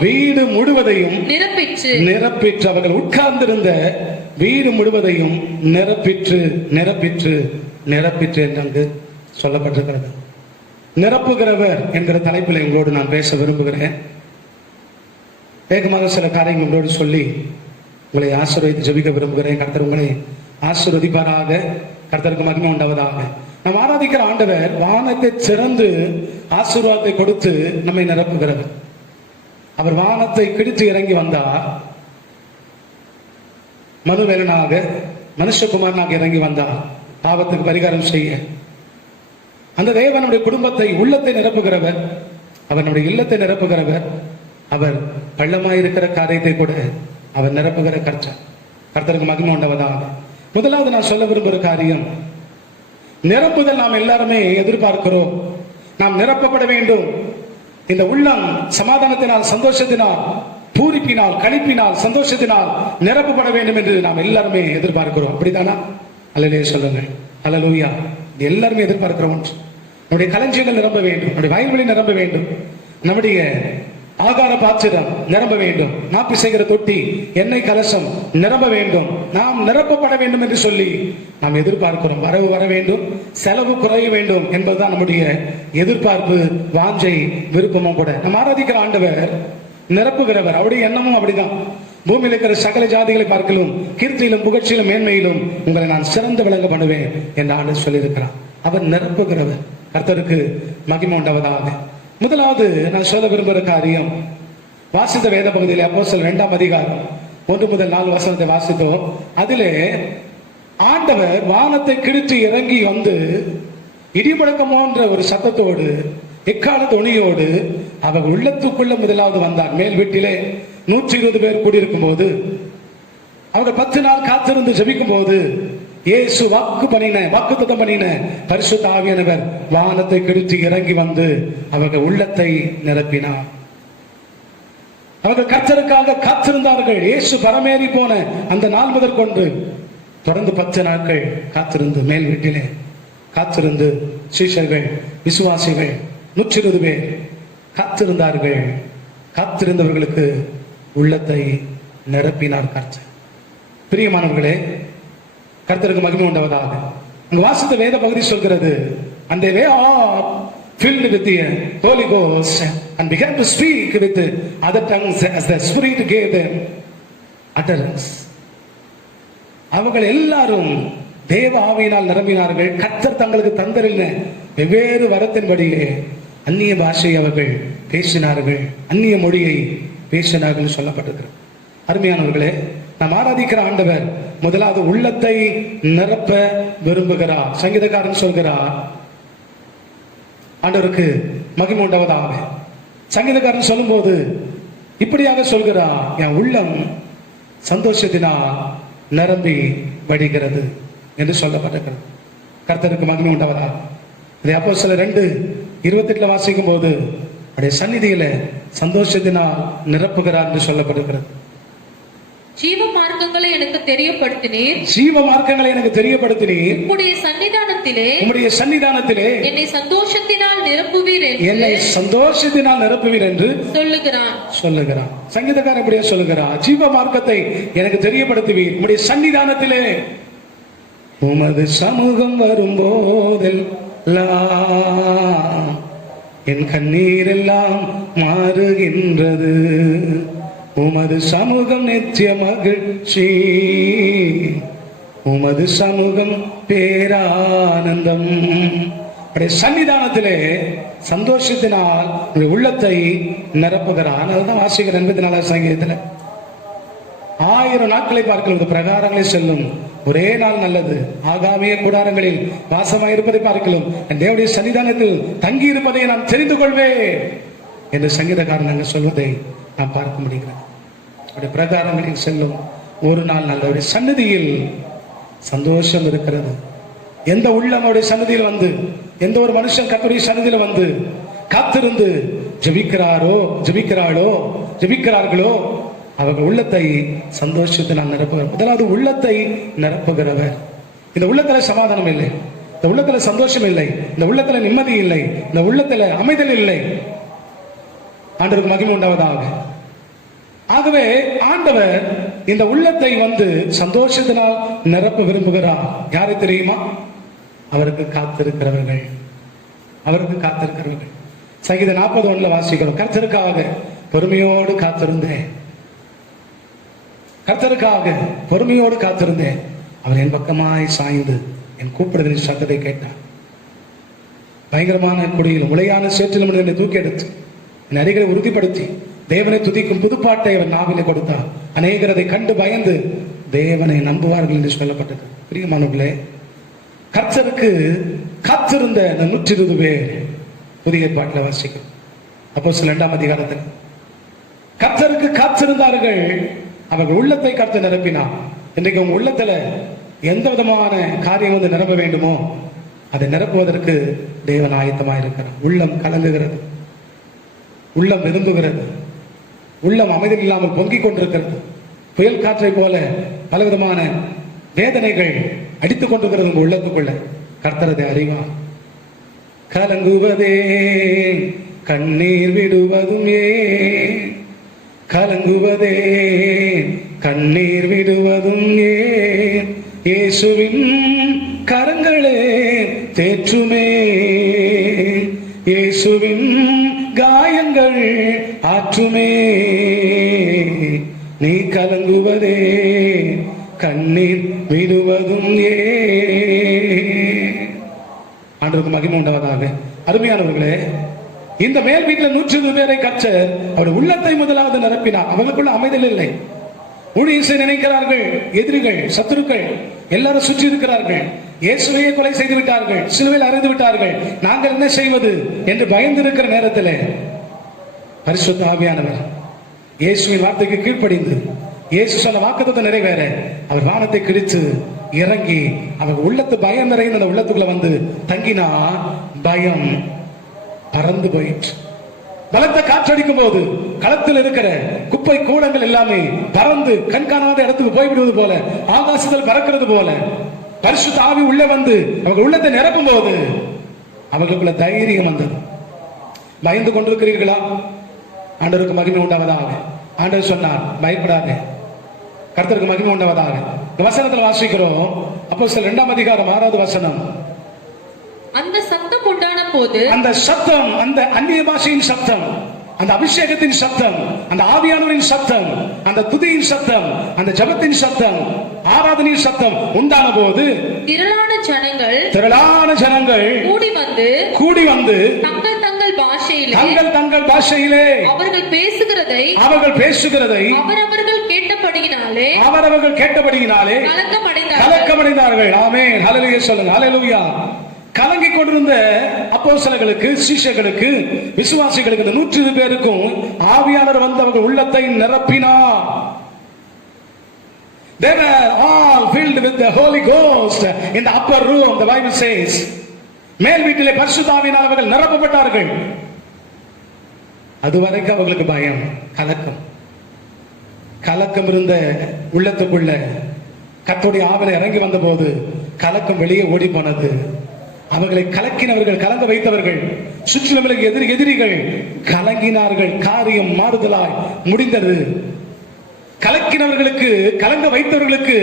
வீடு முழுவதையும் நிரப்பிற்று. அவர்கள் உட்கார்ந்திருந்த வீடு முழுவதையும் நிரப்பிற்று என்று சொல்லப்பட்டிருக்கிறது. நிரப்புகிறவர் என்கிற தலைப்பில் எங்களோடு நான் பேச விரும்புகிறேன். வேகமாக சில காரியங்கள் உங்களோடு சொல்லி உங்களை ஆசீர்வதித்து ஜெபிக்க விரும்புகிறேன். கர்த்தர் உங்களை ஆசீர்வதிப்பாராக. கர்த்தருக்கு மகிமை உண்டாவதாக. நாம் ஆராதிக்கிற ஆண்டவர் வானத்தை திறந்து ஆசீர்வாதத்தை கொடுத்து நம்மை நிரப்புகிறவர். அவர் வானத்தை கிழித்து இறங்கி வந்தார். மனுவேலனாக மனுஷகுமாரனாக இறங்கி வந்தார் பாவத்துக்கு பரிகாரம் செய்ய. அந்த தேவனுடைய குடும்பத்தை உள்ளத்தை நிரப்புகிறவர், அவனுடைய இல்லத்தை நிரப்புகிறவர். அவர் பள்ளமாயிருக்கிற காரியத்தை கூட அவர் நிரப்புகிற கர்த்தருக்கு மகிமை உண்டவதாக. முதலாவது நான் சொல்ல விரும்புகிற காரியம், நிரப்புதல் நாம் எல்லாருமே எதிர்பார்க்கிறோம். நாம் நிரப்பப்பட வேண்டும். இந்த உள்ளம் சமாதானத்தினால், சந்தோஷத்தினால், பூரிப்பினால், களிப்பினால், சந்தோஷத்தினால் நிரப்பப்பட வேண்டும் என்று நாம் எல்லாருமே எதிர்பார்க்கிறோம். அப்படித்தானா? அல்லேலூயா சொல்லுங்க. அல்லேலூயா. எல்லாருமே எதிர்பார்க்கிறோம். நம்முடைய களஞ்சியங்கள் நிரம்ப வேண்டும், நம்முடைய வயல்வெளி நிரம்ப வேண்டும், நம்முடைய ஆகார பாத்திரம் நிரம்ப வேண்டும், நாப்பி செய்கிற தொட்டி, எண்ணெய் கலசம் நிரம்ப வேண்டும். நாம் நிரப்பப்பட வேண்டும் என்று சொல்லி நாம் எதிர்பார்க்கிறோம். வரவு வர வேண்டும், செலவு குறைய வேண்டும் என்பதுதான் நம்முடைய எதிர்பார்ப்பு, வாஞ்சை, விருப்பமும் கூட. நம்ம ஆராதிக்கிற ஆண்டவர் நிரப்புகிறவர். அவருடைய எண்ணமும் அப்படிதான். பூமியில் இருக்கிற சகல ஜாதிகளை பார்க்கலும் கீர்த்தியிலும் புகழ்ச்சியிலும் மேன்மையிலும் உங்களை நான் சிறந்து விளங்க பண்ணுவேன் என்று ஆண்டு சொல்லியிருக்கிறார். அவர் நிரப்புகிறவர். கர்த்தருக்கு மகிமை உண்டாவதாக. முதலாவது நான் சொல்ல விரும்புகிற காரியம், வாசித்த வேத பகுதியில் அப்போஸ்தலர் 2ஆம் அதிகாரம் 1 முதல் 4 வசனத்தை வாசித்தோம். அதிலே ஆண்டவர் வானத்தை கிழித்து இறங்கி வந்து இடிமுழக்கமோன்ற ஒரு சத்தத்தோடு, எக்கால தொனியோடு அவர் உள்ளத்துக்குள்ள முதலாவது வந்தார். மேல் வீட்டிலே 120 பேர் கூடியிருக்கும் போது, அவர்கள் 10 நாள் காத்திருந்து ஜெபிக்கும் போது, இயேசு வாக்குத்தத்தம் பண்ணின பரிசுத்த ஆவியானவர் வானத்தை கிழித்து இறங்கி வந்து அவர்கள் உள்ளத்தை நிரப்பினார். அவர்கள் கர்த்தருக்காக காத்திருந்தார்கள். இயேசு பரமேறி போன அந்த நாள் முதற்கொண்டு தொடர்ந்து 10 நாட்கள் காத்திருந்து, மேல் வீட்டிலே காத்திருந்து சீஷர்கள், விசுவாசிகள் 120 பேர் காத்திருந்தார்கள். காத்திருந்தவர்களுக்கு உள்ளத்தை நிரப்பினார் கர்த்தர். பிரியமானவர்களே, கர்த்தருக்கு மகிமை உண்டாவதாக. அங்கு வாசித்த வேத பகுதி சொல்கிறது, and they were all filled with the Holy Ghost and began to speak with other tongues as the Spirit gave them utterance. அவர்கள் எல்லாரும் தேவ ஆவியினால் நிரம்பினார்கள். கர்த்தர் தங்களுக்கு தந்தரில் வெவ்வேறு வரத்தின்படியே அந்நிய பாஷையை அவர்கள் பேசினார்கள், அந்நிய மொழியை பேசினார்கள் சொல்லப்பட்டிருக்கிறது. அருமையானவர்களே, நாம் ஆராதிக்கிற ஆண்டவர் முதலாவது உள்ளத்தை நிரப்ப விரும்புகிறார். சங்கீதக்காரன் சொல்கிறார், ஆண்டவருக்கு மகிமை உண்டாவதாக. சங்கீதக்காரன் சொல்லும் போது இப்படியாக சொல்கிறார், என் உள்ளம் சந்தோஷத்தினால் நிரம்பி வடிகிறது என்று சொல்லப்பட்டிருக்கிறது. கர்த்தருக்கு மகிமை உண்டாவதாக. இதை அப்போஸ்தலர் 2:28 வாசிக்கும் போது அவருடைய சந்நிதியில சந்தோஷத்தினால் நிரப்புகிறார் என்று சொல்லப்படுகிறது. ஜீவ மார்க்கங்களை எனக்கு தெரியப்படுத்தினீர், ஜீவ மார்க்கங்களை எனக்கு தெரியப்படுத்தினீர், உம்முடைய சன்னிதானத்திலே என்னை சந்தோஷத்தினால் நிரப்புவீர் என்று சொல்லுகிறான். சங்கீதக்காரன் இப்படியே சொல்லுகிறான், ஜீவ மார்க்கத்தை எனக்கு தெரியப்படுத்துவீர், உம்முடைய சன்னிதானத்திலே. உமது சமூகம் வரும்போதெல்லாம் என் கண்ணீர் எல்லாம் மாறுகின்றது. உமது சமூகம் நித்திய மகிழ்ச்சி, உமது சமூகம் பேரானந்தம். சன்னிதானத்திலே சந்தோஷத்தினால் உள்ளத்தை நிரப்புகிறான். அதுதான் வாசிக்கிற 84 சங்கீதத்தில் 1000 நாட்களை பார்க்கிறது பிரகாரங்களை செல்லும் ஒரே நாள் நல்லது, ஆகாமிய கூடாரங்களில் வாசமாயிருப்பதை பார்க்கலாம், என் தேவனுடைய சன்னிதானத்தில் தங்கி இருப்பதை நான் தெரிந்து கொள்வேன் என்று சங்கீதக்காரன் அங்கு சொல்வதை நான் பார்க்க முடிகிறேன். அவருடைய பிரகாரங்களில் செல்லும் ஒரு நாள் நல்ல சன்னதியில் சந்தோஷம் இருக்கிறது. எந்த உள்ளம் அவருடைய சன்னதியில் வந்து, எந்த ஒரு மனுஷன் கர்த்தருடைய சன்னதியில் வந்து காத்திருந்து ஜெபிக்கிறார்களோ அவர்கள் உள்ளத்தை சந்தோஷத்தினால் நிரப்புகிறார். முதலாவது உள்ளத்தை நிரப்புகிறவர். இந்த உள்ளத்துல சமாதானம் இல்லை, இந்த உள்ளத்துல சந்தோஷம் இல்லை, இந்த உள்ளத்துல நிம்மதி இல்லை, இந்த உள்ளத்துல அமைதல் இல்லை. ஆண்டவருக்கு மகிமை உண்டாவதாக. ஆகவே ஆண்டவர் இந்த உள்ளத்தை வந்து சந்தோஷத்தினால் நிரப்ப விரும்புகிறார். யாரை தெரியுமா? அவருக்கு காத்திருக்கிறவர்கள். சங்கீதம் 41 வாசிக்கிறோம், கர்த்தருக்காக பொறுமையோடு காத்திருந்தேன், அவர் என் பக்கமாய் சாய்ந்து என் கூப்பிடுதலின் சத்தத்தை கேட்டார். பயங்கரமான குடியிலும் உளையான சேற்றிலும் என்னை தூக்கி எடுத்து என் அடிகளை உறுதிப்படுத்தி தேவனை துதிக்கும் புதுப்பாட்டை அவர் நாவிலே கொடுத்தார். அநேகர் அதை கண்டு பயந்து தேவனை நம்புவார்கள் என்று சொல்லப்பட்டது. பிரியமானவர்களே, கர்த்தருக்கு காத்திருந்த 120 பேர் புதிய ஏற்பாட்டில் வாசிக்கும். அப்போஸ்தலர் 2ஆம் அதிகாரத்தில் கர்த்தருக்கு காத்திருந்தார்கள், அவர்கள் உள்ளத்தை கர்த்தர் நிரப்பினார். இன்றைக்கு உங்க உள்ளத்துல எந்த விதமான காரியம் வந்து நிரப்ப வேண்டுமோ அதை நிரப்புவதற்கு தேவன் ஆயத்தமாக இருக்கிறார். உள்ளம் கலங்குகிறது, உள்ளம் விரும்புகிறது, உள்ளம் அமைதி இல்லாமல் பொங்கிக் கொண்டிருக்கிறது. புயல் காற்றை போல பலவிதமான வேதனைகள் அடித்துக் கொண்டிருக்கிறது உங்க உள்ளத்துக்குள்ள. கர்த்தர் அதை அறிவார். கலங்குவதே கண்ணீர் விடுவதும் ஏன், கலங்குவதே கண்ணீர் விடுவதும் ஏன், இயேசுவின் கரங்களே தேற்றுமே, இயேசுவின் காயங்கள் ஆற்றுமே, நீ கலங்குவதே கண்ணீர் விடுவதும் ஏன். ஆண்டவருக்கு மகிமை உண்டாவதாக. அருமையானவர்களே, இந்த மேல் வீட்டில் 120 பேரை கர்த்தர் அவர் உள்ளத்தை முதலாவது நிரப்பினார். அவர்களுக்குள்ள அமைதல் இல்லை. ஊழியத்தை நினைக்கிறார்கள், எதிரிகள் சத்துருக்கள் எல்லாரும் சுற்றி இருக்கிறார்கள். இயேசுவையே கொலை செய்து விட்டார்கள், சிலுவையில் அறைந்து விட்டார்கள், நாங்கள் என்ன செய்வது என்று பயந்து இருக்கிற நேரத்தில் பரிசுத்த ஆவியானவர் இயேசுவின் வார்த்தைக்கு கீழ்ப்படிந்து இயேசு சொன்ன வாக்குத்தத்தம் நிறைவேற அவர் வானத்தை கிழித்து இறங்கி அவர் உள்ளத்து பயம் நிறைந்த அந்த உள்ளத்துக்குள்ள வந்து தங்கினா பயம் பறந்து போயிற்று. பலத்த காற்றடிக்கும் போது களத்தில் இருக்கிற குப்பை கூடங்கள் எல்லாமே பறந்து கண்காணாத இடத்துக்கு போய்விடுவது போல, ஆகாசத்தில் பறக்கிறது போல பரிசுத்த ஆவி உள்ளே வந்து அவங்க உள்ளத்தை நிரப்பும் போது அவர்களுக்குள்ள தைரியம் வந்தது. பயந்து கொண்டிருக்கிறீர்களா? ஆண்டவருக்கு மகிமை உண்டாவதாக. ஆண்டவர் சொன்னார், பயப்படாதே, கர்த்தருக்கு மகிமை உண்டாவதாக. இந்த வசனத்தில் வாசிக்கிறோம், அப்போஸ்தலர் 2ஆம் அதிகாரம் 6வது வசனம். அந்த சத்தம் உண்டான போது, அந்த சத்தம், அந்த அந்நிய பாஷையின் சத்தம், அந்த அபிஷேகத்தின் சத்தம், அந்த ஆவியானவரின் சத்தம், அந்த துதியின் சத்தம், அந்த ஜெபத்தின் சத்தம், ஆராதனையின் சத்தம் உண்டான போது திரளான ஜனங்கள் கூடி வந்து தங்கள் தங்கள் பாஷையிலே அவர்கள் பேசுகிறதை அவரவர்கள் கேட்டபடியினாலே கலக்கமடைந்தார்கள். ஆமென், ஹல்லேலூயா சொல்லுங்க, ஹல்லேலூயா. கலங்கிக் கொண்டிருந்த அப்போஸ்தலர்களுக்கு, சீஷர்களுக்கு, விசுவாசிகளுக்கு, இந்த 120 பேருக்கும் ஆவியானவர் வந்து அவர்கள் உள்ளத்தை நிரப்பினார். They were all filled with the Holy Ghost in the upper room, the Bible says. மேல் வீட்டிலே பரிசுத்த ஆவியினால் அவர்கள் நிரப்பப்பட்டார்கள். அதுவரைக்கும் அவர்களுக்கு பயம், கலக்கம் இருந்த உள்ளத்துக்குள்ள கர்த்தருடைய ஆவியை இறங்கி வந்த போது கலக்கம் வெளியே ஓடி போனது. அவர்களை கலக்கினவர்கள், கலங்க வைத்தவர்கள், சுற்றிலுள்ள எதிரிகள் கலங்கினார்கள். காரியம் மாறுதலாய் முடிந்தது. கலக்கினவர்களுக்கு, கலங்க வைத்தவர்களுக்கு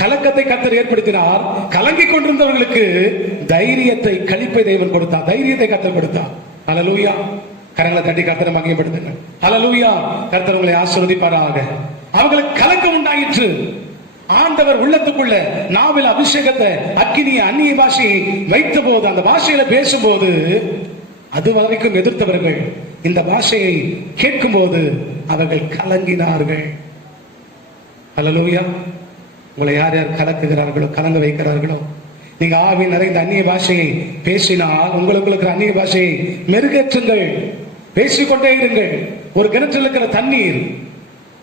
கலக்கத்தை கர்த்தர் ஏற்படுத்தினார். கலங்கிக் கொண்டிருந்தவர்களுக்கு தைரியத்தை, களிப்பை தேவன் கொடுத்தார். தைரியத்தை கர்த்தர் கொடுத்தார். ஹல்லேலூயா. கரங்களை தட்டி கர்த்தரை மகிமைப்படுத்துங்கள். ஹல்லேலூயா. கர்த்தர் உங்களை ஆசீர்வதிப்பாராக. அவர்களுக்கு கலக்கம் உண்டாயிற்று. ஆண்டவர் உள்ளத்துக்குள்ள நாவில் அபிஷேகத்தை, அக்கினிய, அந்நிய பாஷையை வைத்த போது, அந்த பாஷையில பேசும்போது, அது வரைக்கும் எதிர்த்தவர்கள் இந்த பாஷையை கேட்கும் போது அவர்கள் கலங்கினார்கள். ஹல்லேலூயா. உங்களை யார் யார் கலக்குகிறார்களோ, கலங்க வைக்கிறார்களோ, நீங்க ஆவி நிறைந்த அந்நிய பாஷையை பேசினால் உங்களுக்கு இருக்கிற அந்நிய பாஷையை மெருகேற்றுங்கள், பேசிக்கொண்டே இருங்கள். ஒரு கிணற்றில் இருக்கிற தண்ணீர்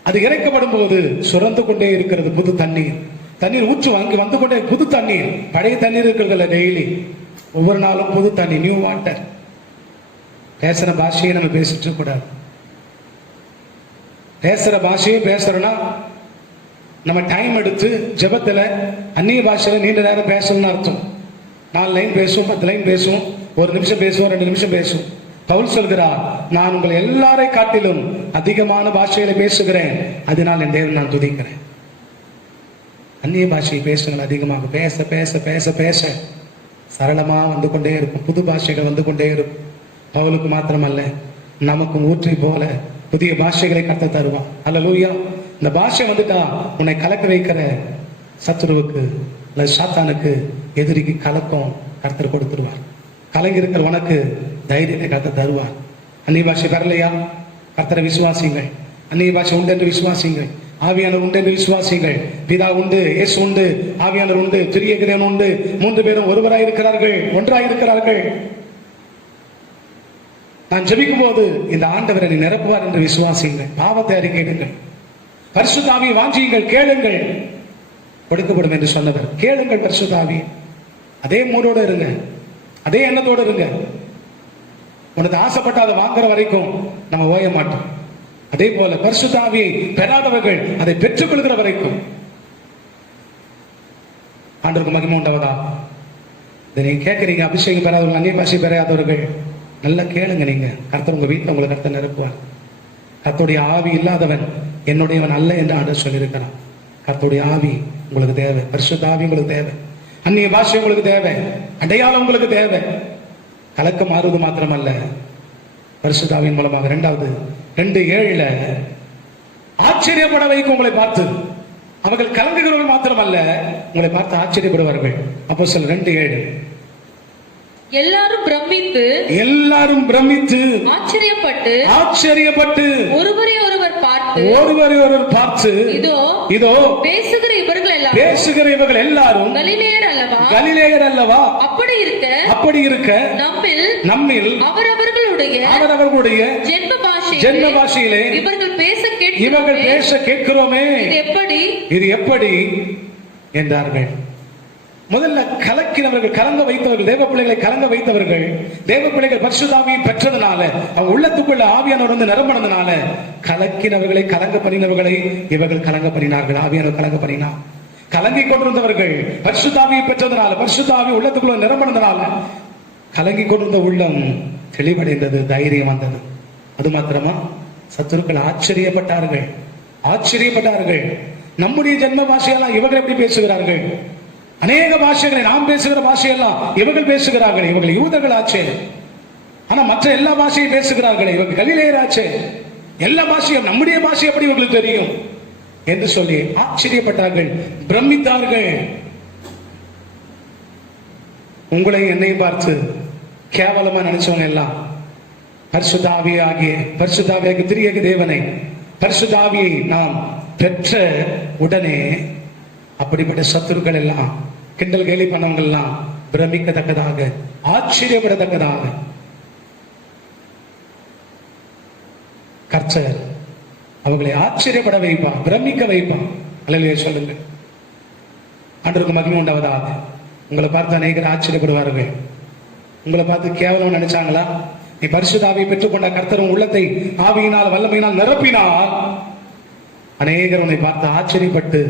அது இறைக்கப்படும் போது சுரந்து கொண்டே இருக்கிறது புது தண்ணீர் ஊற்று வாங்கி வந்து கொண்டே, புது தண்ணீர். பழைய தண்ணீர் இருக்கிறது இல்ல, டெய்லி ஒவ்வொரு நாளும் புது தண்ணி, நியூ வாட்டர். பேசுற பாஷையை நம்ம பேசிட்டு கூடாது. பேசுற பாஷையே பேசுறோம்னா நம்ம டைம் எடுத்து ஜெபத்துல அந்நிய பாஷையில நீண்ட நேரம் பேசணும்னு அர்த்தம். 4 லைன் பேசுவோம், 10 லைன் பேசுவோம், 1 நிமிஷம் பேசுவோம், 2 நிமிஷம் பேசுவோம். பவுல் சொல்கிறார், நான் உங்களை எல்லாரை காட்டிலும் அதிகமான பாஷையில பேசுகிறேன், அதனால் என் தேவன் நான் துதிக்கிறேன். அந்நிய பாஷையை பேசுங்கள். அதிகமாக பேச பேச பேச பேச சரளமா வந்து கொண்டே இருக்கும், புது பாஷைகள் வந்து கொண்டே இருக்கும். பவுலுக்கு மாத்திரமல்ல, நமக்கும் ஊற்றி போல புதிய பாஷைகளை கர்த்தர் தருவான். ஹல்லேலூயா. இந்த பாஷை வந்துட்டா உன்னை கலக்க வைக்கிற சத்துருவுக்கு, சாத்தானுக்கு, எதிரிக்கு கலக்கம் கர்த்தர் கொடுத்துருவார். கலங்கி இருக்கிற உனக்கு தைரியத்தை கர்த்தர் தருவார். அந்நிய பாஷை தரலையா? கர்த்தரை விசுவாசிங்கள். அந்நிய பாஷை உண்டு என்று விசுவாசிங்கள். ஆவியானவர் உண்டு என்று விசுவாசிங்கள். பிதா உண்டு, இயேசு உண்டு, ஆவியானவர் உண்டு, திரியேக தேவன் உண்டு. 3 பேரும் ஒருவராயிருக்கிறார்கள், ஒன்றாயிருக்கிறார்கள். நான் ஜெபிக்கும் போது இந்த ஆண்டவரை நீ நிரப்புவார் என்று விசுவாசிங்கள். பாவத்தை அறிக்கையிடுங்கள். பரிசுத்த ஆவியை வாஞ்சியுங்கள், கேளுங்கள், கொடுக்கப்படும் என்று சொன்னவர். கேளுங்கள் பரிசுத்த ஆவியை. அதே மூடோடு இருங்க, அதே எண்ணத்தோடு இருங்க. உனக்கு ஆசைப்பட்ட அதை வாங்குற வரைக்கும் நம்ம ஓய மாட்டோம். அதே போல பரிசுத்த ஆவியை பெறாதவர்கள் அதை பெற்றுக் கொள்கிற வரைக்கும். ஆண்டவருக்கு மகிமை உண்டாவதா? இதை நீங்க கேட்கறீங்க, அபிஷேகம் பெறாதவர்கள், அந்நிய பாஷை பெறாதவர்கள், நல்லா கேளுங்க. நீங்க கர்த்தர் உங்க வீட்டில் உங்களை கர்த்தர் நிரப்புவார். கர்த்தருடைய ஆவி இல்லாதவன் என்னுடையவன் அல்ல என்று ஆண்டவர் சொல்லியிருக்கிறான். கர்த்தருடைய ஆவி உங்களுக்கு தேவை, பரிசுத்த ஆவி உங்களுக்கு தேவை, அந்நிய பாஷை உங்களுக்கு தேவை, அடையாளம் உங்களுக்கு தேவை. கலக்கம் மாறுவது மாத்திரமல்ல, பரிசுத்த ஆவியின் மூலமாக 2:7 ஆச்சரியப்பட வைக்கும் உங்களை பார்த்து. அவர்கள் கலங்குகிறவர்கள் மாத்திரமல்ல, உங்களை பார்த்து ஆச்சரியப்படுவார்கள். அப்போஸ்தலர் 2:7 எல்லாரும் பிரமித்து ஆச்சரியப்பட்டு ஒருவரை ஒருவர் பார்த்து இதோ பேசுகிற இவர்கள் எல்லாரும் கலிலேயர் அல்லவா? அப்படி இருக்க நம்மில் அவரவர்களுடைய ஜென்ம பாஷையிலே இவர்கள் பேச கேட்கிறோமே, இது எப்படி என்றார்கள். முதல்ல கலக்கினவர்கள், கலங்க வைத்தவர்கள், தேவ பிள்ளைகளை கலங்க வைத்தவர்கள், தேவ பிள்ளைகள் பரிசுத்த ஆவியை பெற்றதுனால, அவங்க உள்ளத்துக்குள்ள ஆவியானவர் வந்து நிரம்பினதுனால, கலக்கினவர்களை, கலங்க பண்ணினவர்களை இவர்கள் கலங்க பண்ணினார்கள். ஆவியானவர் கலங்க பண்ணினார். கலங்கிக் கொண்டிருந்தவர்கள் பரிசுத்த ஆவியை பெற்றதுனால, பரிசுத்த ஆவி உள்ளத்துக்குள்ள நிரம்பினதுனால, கலங்கி கொண்டிருந்த உள்ளம் தெளிவடைந்தது, தைரியம் வந்தது. அது மாத்திரமா, சத்துருக்கள் ஆச்சரியப்பட்டார்கள். நம்முடைய ஜென்ம பாஷையெல்லாம் இவர்கள் எப்படி பேசுகிறார்கள்? அநேக பாஷைகளை நாம் பேசுகிற பாஷையெல்லாம் இவர்கள் பேசுகிறார்கள். இவர்கள் யூதர்கள் ஆச்சே, ஆனா மற்ற எல்லா பாஷையும் பேசுகிறார்கள். இவர்கள் கலிலேயர் ஆச்சே, எல்லா பாஷையும் நம்முடைய பாஷை எப்படி இவர்களுக்கு தெரியும் என்று சொல்லி ஆச்சரியப்பட்டார்கள், பிரமித்தார்கள். உங்களை என்னையும் பார்த்து கேவலமா நினைச்சவங்க எல்லாம் பரிசுத்தாவியாகிய திரியேக தேவனை, பரிசுத்தாவியை நாம் பெற்ற உடனே அப்படிப்பட்ட சத்துருக்கள் எல்லாம், கிண்டல் கேலி பண்ணவங்க எல்லாம் பிரமிக்கத்தக்கதாக, ஆச்சரியப்படத்தக்கதாக கர்த்தர் அவர்களை ஆச்சரியப்பட வைப்பான், பிரமிக்க வைப்பான். அல்லேலூயா சொல்லுங்க. ஆண்டவருக்கு மகிமை உண்டாவதாக. உங்களை பார்த்து அநேகர் ஆச்சரியப்படுவார்கள். உங்களை பார்த்து கேவலம் நினைச்சாங்களா? நீ பரிசுத்த ஆவியை பெற்றுக்கொண்ட கர்த்தரும் உள்ளத்தை ஆவியினால் வல்லமையினால் நிரப்பினால் அநேகர் உன்னை பார்த்து ஆச்சரியப்பட்டு,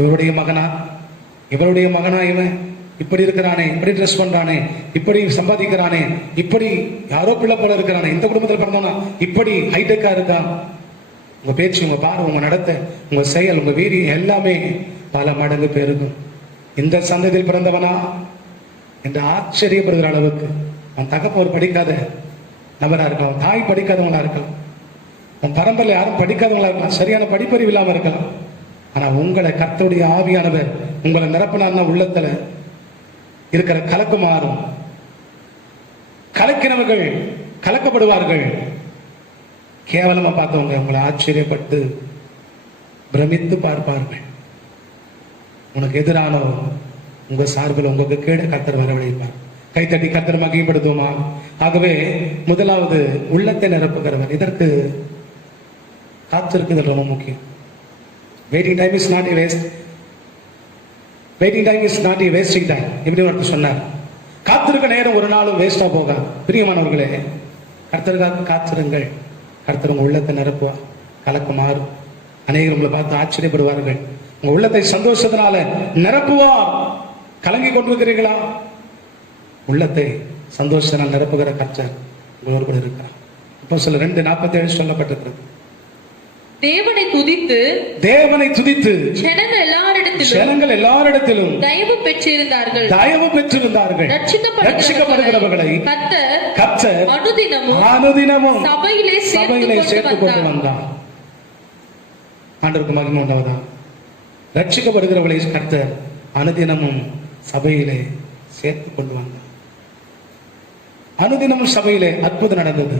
இவருடைய மகனா இவன் இப்படி இருக்கிறானே, இப்படி ட்ரெஸ் பண்றானே, இப்படி சம்பாதிக்கிறானே, இப்படி யாரோ பிள்ளை போல இருக்கிறானே, இந்த குடும்பத்தில் பிறந்தவனா இப்படி ஹைடெக்கா இருக்கான். உங்க பேச்சு, உங்க பார்வை, உங்க நடத்தை, உங்க செயல், உங்க வீரியம் எல்லாமே பல மடங்கு பெருகும். இந்த சந்ததியில் பிறந்தவனா என்று ஆச்சரியப்படுகிற அளவுக்கு. அவன் தகப்பவர் படிக்காத நபரா இருக்கலாம், தாய் படிக்காதவங்களா இருக்கலாம், உன் பரம்பரையில் யாரும் படிக்காதவங்களா இருக்கலாம், சரியான படிப்பறிவு இல்லாம இருக்கலாம். ஆனா உங்களை கர்த்தருடைய ஆவியானவர் உங்களை நிரப்பினார்னா உள்ளத்துல இருக்கிற கலக்கு மாறும். கலக்கினவர்கள் கலக்கப்படுவார்கள். கேவலமா பார்த்தவங்க உங்களை ஆச்சரியப்பட்டு பிரமித்து பார்ப்பார்கள். உனக்கு எதிரானோ உங்க சார்பில் உங்களுக்கு கீழே கர்த்தர் வரவழைப்பார். கைத்தட்டி கர்த்தர் மகிமைப்படுத்துவோமா? ஆகவே முதலாவது உள்ளத்தை நிரப்புகிறவர். இதற்கு காத்திருக்குதல் ரொம்ப முக்கியம். Waiting time is not a wasting time. எப்படி ஒருத்தர் சொன்னார், காத்திருக்க நேரம் ஒரு நாளும் வேஸ்டா போகாது. பிரியமானவர்களே, கர்த்தருக்காக காத்திருங்கள். கர்த்தர் உங்க உள்ளத்தை நிரப்புவார், கலக்க மாறும். அநேகர் உங்களை பார்த்து ஆச்சரியப்படுவார்கள். உங்க உள்ளத்தை சந்தோஷத்தினால நிரப்புவார். கலங்கி கொண்டிருக்கிறீர்களா? உள்ளத்தை சந்தோஷத்தினால் நிரப்புகிற கர்த்தர் உங்களோடு கூட இருக்கிறார். இப்போ சில 2:47 சொல்லப்பட்டிருக்கிறது. தேவனை துதித்து ஜனங்கள் எல்லாரிடத்திலும் தயவு பெற்றிருந்தார்கள். ரட்சிக்கப்படுகிறவர்களை கர்த்தர் அனுதினமும் சபையிலே சேர்த்து கொண்டு வந்தார். ஆண்டவருக்கு மகிமை உண்டாவதா? ரட்சிக்கப்படுகிறவர்களை கர்த்தர் அனுதினமும் சபையிலே சேர்த்து கொண்டு வந்தார். அனுதினமும் சபையிலே அற்புதம் நடந்தது,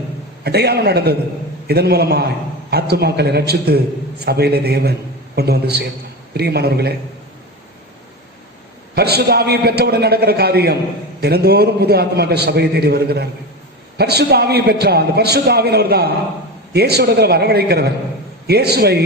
அடையாளம் நடந்தது. இதன் மூலமாய் ஆத்துமாக்களை ரட்சித்து சபையிலே தேவன் கொண்டு வந்து சேர்த்தார். பிரியமானவர்களே, பரிசுத்த ஆவியை பெற்றவுடன் நடக்கிற காரியம், தினந்தோறும் புது ஆத்துமாக்கள் சபையை தேடி வருகிறார்கள். பரிசுத்த ஆவியை பெற்றால் அந்த பரிசுத்த ஆவியினவர் தான் இயேசுவிடத்தில் வரவழைக்கிறவர், இயேசுவை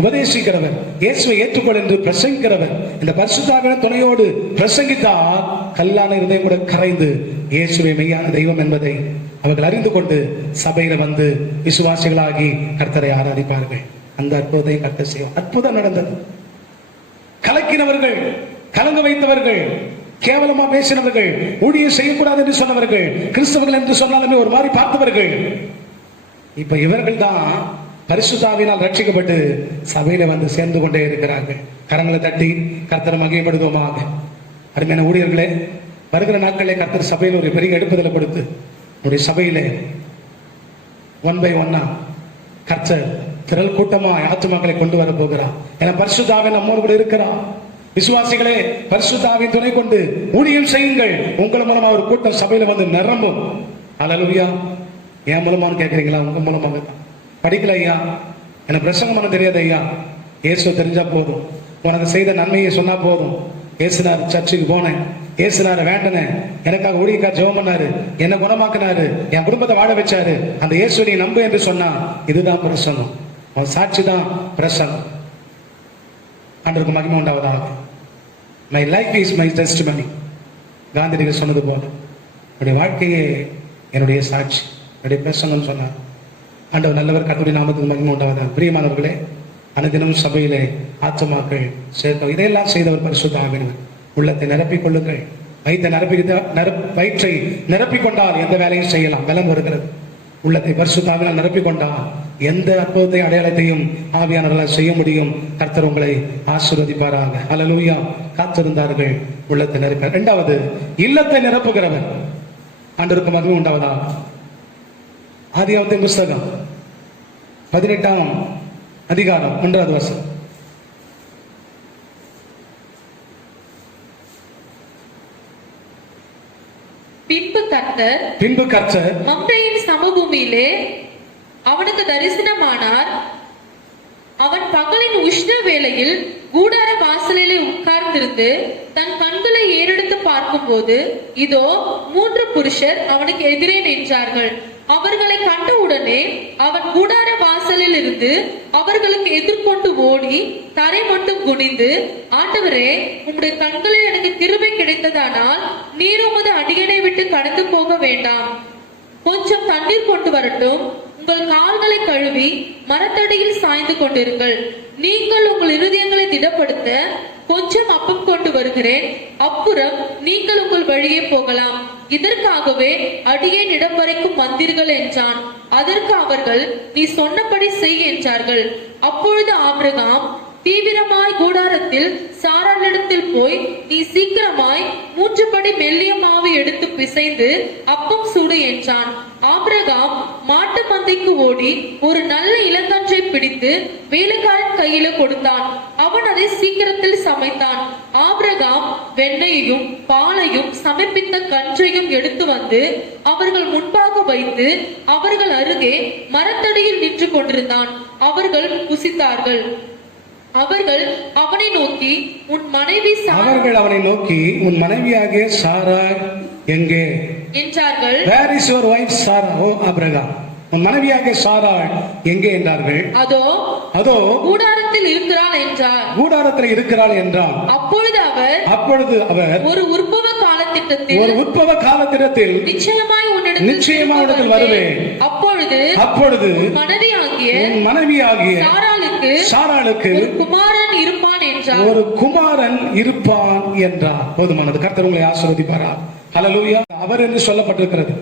உபதேசிக்கிறவர், இயேசுவை ஏற்றுக்கொள் என்று பிரசங்கிக்கிறவர். இந்த பரிசுத்த ஆவியின் துணையோடு பிரசங்கித்தால் கல்லான இருதயம் கூட கரைந்து இயேசுவை மெய்யான தெய்வம் என்பதை அவர்கள் அறிந்து கொண்டு சபையில வந்து விசுவாசிகளாகி கர்த்தரை ஆராதிப்பார்கள். அந்த அற்புதத்தை கர்த்தர் செய்வார். அற்புதம் நடந்தது. கலக்கினவர்கள், கலங்க வைத்தவர்கள், கேவலமா பேசினவர்கள், ஊழியம் செய்யக்கூடாது என்று சொன்னவர்கள், கிறிஸ்தவர்கள் என்று சொன்னாலுமே ஒரு மாதிரி பார்த்தவர்கள், இப்ப இவர்கள் தான் பரிசுத்த ஆவியினால் ரட்சிக்கப்பட்டு சபையில வந்து சேர்ந்து கொண்டே இருக்கிறார்கள். கரங்களை தட்டி கர்த்தரை மகிமைப்படுத்துவோமாக. அருமையான ஊழியர்களே, வருகிற நாட்களே கர்த்தர் சபையில் ஒரு பெரிய எடுப்புதலை கொடுத்து நம்முடைய சபையிலே 1 by 1 கர்த்தர் திரள் கூட்டமா ஆத்துமாக்களை கொண்டு வர போகிறார். என பரிசுத்த ஆவி நம்மோடு கூட இருக்கிறார். விசுவாசிகளே, பரிசுத்த ஆவியின் துணை கொண்டு ஊழியம் செய்யுங்கள். உங்கள் மூலமா ஒரு கூட்டம் சபையில வந்து நிரம்பும். அல்லேலூயா. என் மூலமானு கேட்கிறீங்களா? உங்க மூலமாக தான். படிக்கல ஐயா, எனக்கு பிரசங்கம் பண்ண தெரியாது ஐயா, இயேசு தெரிஞ்சா போதும், உனக்கு செய்த நன்மையை சொன்னா போதும். இயேசுனார் சர்ச்சுக்கு போனேன், இயேசுனார வேண்டனேன், எனக்காக ஊழியக்கார் ஜெபம் பண்ணாரு, என்ன குணமாக்கினாரு, என் குடும்பத்தை வாழ வச்சாரு, அந்த இயேசு நீ நம்பு என்று சொன்னா இதுதான் பிரசங்கம். அவன் சாட்சி தான் பிரசங்கம். ஆண்டவருக்கு மகிமை உண்டாவதாக. My life is my testimony. காந்தியடிகள் சொன்னது போல என்னுடைய வாழ்க்கையே என்னுடைய சாட்சி, என்னுடைய பிரசங்கம் சொன்னார். ஆண்டவர் நல்லவர். கர்த்தருடைய நாமத்துக்கு மகிமை உண்டாவதாக. பிரியமானவர்களே, அனுதினம் சபையிலே ஆத்துமாக்கள் சேர்க்க இதையெல்லாம் செய்தவர் பரிசுத்த ஆவியானவர். உள்ளத்தை நிரப்பிக் கொள்ளுங்கள். வயிற்றை நிரப்பிக்கொண்டால் எந்த வேலையும் செய்யலாம். பலம் வருகிறது. உள்ளத்தை பரிசுத்த ஆவியால் நிரப்பிக் கொண்டால் எந்த அற்புதத்தையும் அடையாளத்தையும் ஆவியானவர்களால் செய்ய முடியும். கர்த்தர் உங்களை ஆசீர்வதிப்பாராக. ஹல்லேலூயா. காத்திருந்தார்கள், உள்ளத்தை நிரப்ப. இரண்டாவது, இல்லத்தை நிரப்புகிறவர். ஆண்டவருக்கு மகிமை உண்டாவதா. ஆதியாகமத்தின் புஸ்தகம் 18ஆம் அதிகாரம் 1வது வசனம். பின்பு கர்த்தர் மம்ரேயின் சமபூமியிலே அவனுக்கு தரிசனமானார். அவன் பகலின் உஷ்ண வேளையில் கூடார வாசலிலே உட்கார்ந்திருந்து தன் கண்களை ஏறெடுத்து பார்க்கும்போது இதோ 3 புருஷர் அவனுக்கு எதிரே நின்றார்கள். அவர்களை கண்டவுடனே அவன் கூடார வாசலில் இருந்து அவர்களுக்கு எதிர்கொண்டு ஓடி தரை மட்டும் குனிந்து, ஆண்டவரே, உம்முடைய கண்களில் எனக்கு கிருபை கிடைத்ததானால் நீர் உமது அடியனை விட்டு கடந்து போக வேண்டாம். கொஞ்சம் தண்ணீர் கொண்டு வரட்டும். உங்கள் கால்களை கழுவி மரத்தடியில் சாய்ந்து கொண்டிருங்கள். நீங்கள் உங்கள் இருதயங்களை திடப்படுத்த கொஞ்சம் அப்பம் கொண்டு வருகிறேன். அப்புறம் நீங்கள் உங்கள் வழியே போகலாம். இதற்காகவே அடியேன் இடம் வரைக்கும் வந்தீர்கள் என்றான். அதற்கு அவர்கள், நீ சொன்னபடி செய் என்றார்கள். அப்பொழுது ஆபிரகாம் தீவிரமாய் கூடாரத்தில் சாராளிடத்தில் போய், நீ சீக்கிரமாய் 3 படி மெல்லிய மாவு எடுத்து பிசைந்து அப்பம் சூடு என்றான். ஆபிரகாம் மாட்டு மந்தைக்கு ஓடி ஒரு நல்ல இளங்கன்றை பிடித்து வேலைக்காரன் கையில கொடுத்தான். அவன் அதை சீக்கிரத்தில் சமைத்தான். ஆபிரகாம் வெண்ணெயையும் பாலையும் சமைப்பித்த கன்றையும் எடுத்து வந்து அவர்கள் முன்பாக வைத்து அவர்கள் அருகே மரத்தடியில் நின்று கொண்டிருந்தான். அவர்கள் புசித்தார்கள். அவர்கள் அவனை நோக்கி, உன் மனைவியாகிய சாராய் எங்கே என்றார்கள். Where is your wife Sarah, O Abraham? உன் மனைவியாகிய சாராய் எங்கே என்றார்கள். அதோ கூடாரத்தில் இருக்கிறாள் என்றார். கூடாரத்தில் இருக்கிறாள் என்றார். அப்பொழுது அவர் ஒரு உற்பவ காலத்திட்டத்தில் நிச்சயமாய் உன்னிடத்தில் வருவேன். அப்பொழுது மனைவியாகிய சாராளுக்கு ஒரு குமாரன் இருப்பான் என்றார். ஒரு குமாரன் இருப்பான் என்றார். போதுமானது. கர்த்தர் உங்களை ஆசீர்வதிப்பாரா. ஹல்லேலூயா. அவர் என்று சொல்லப்பட்டிருக்கிறது.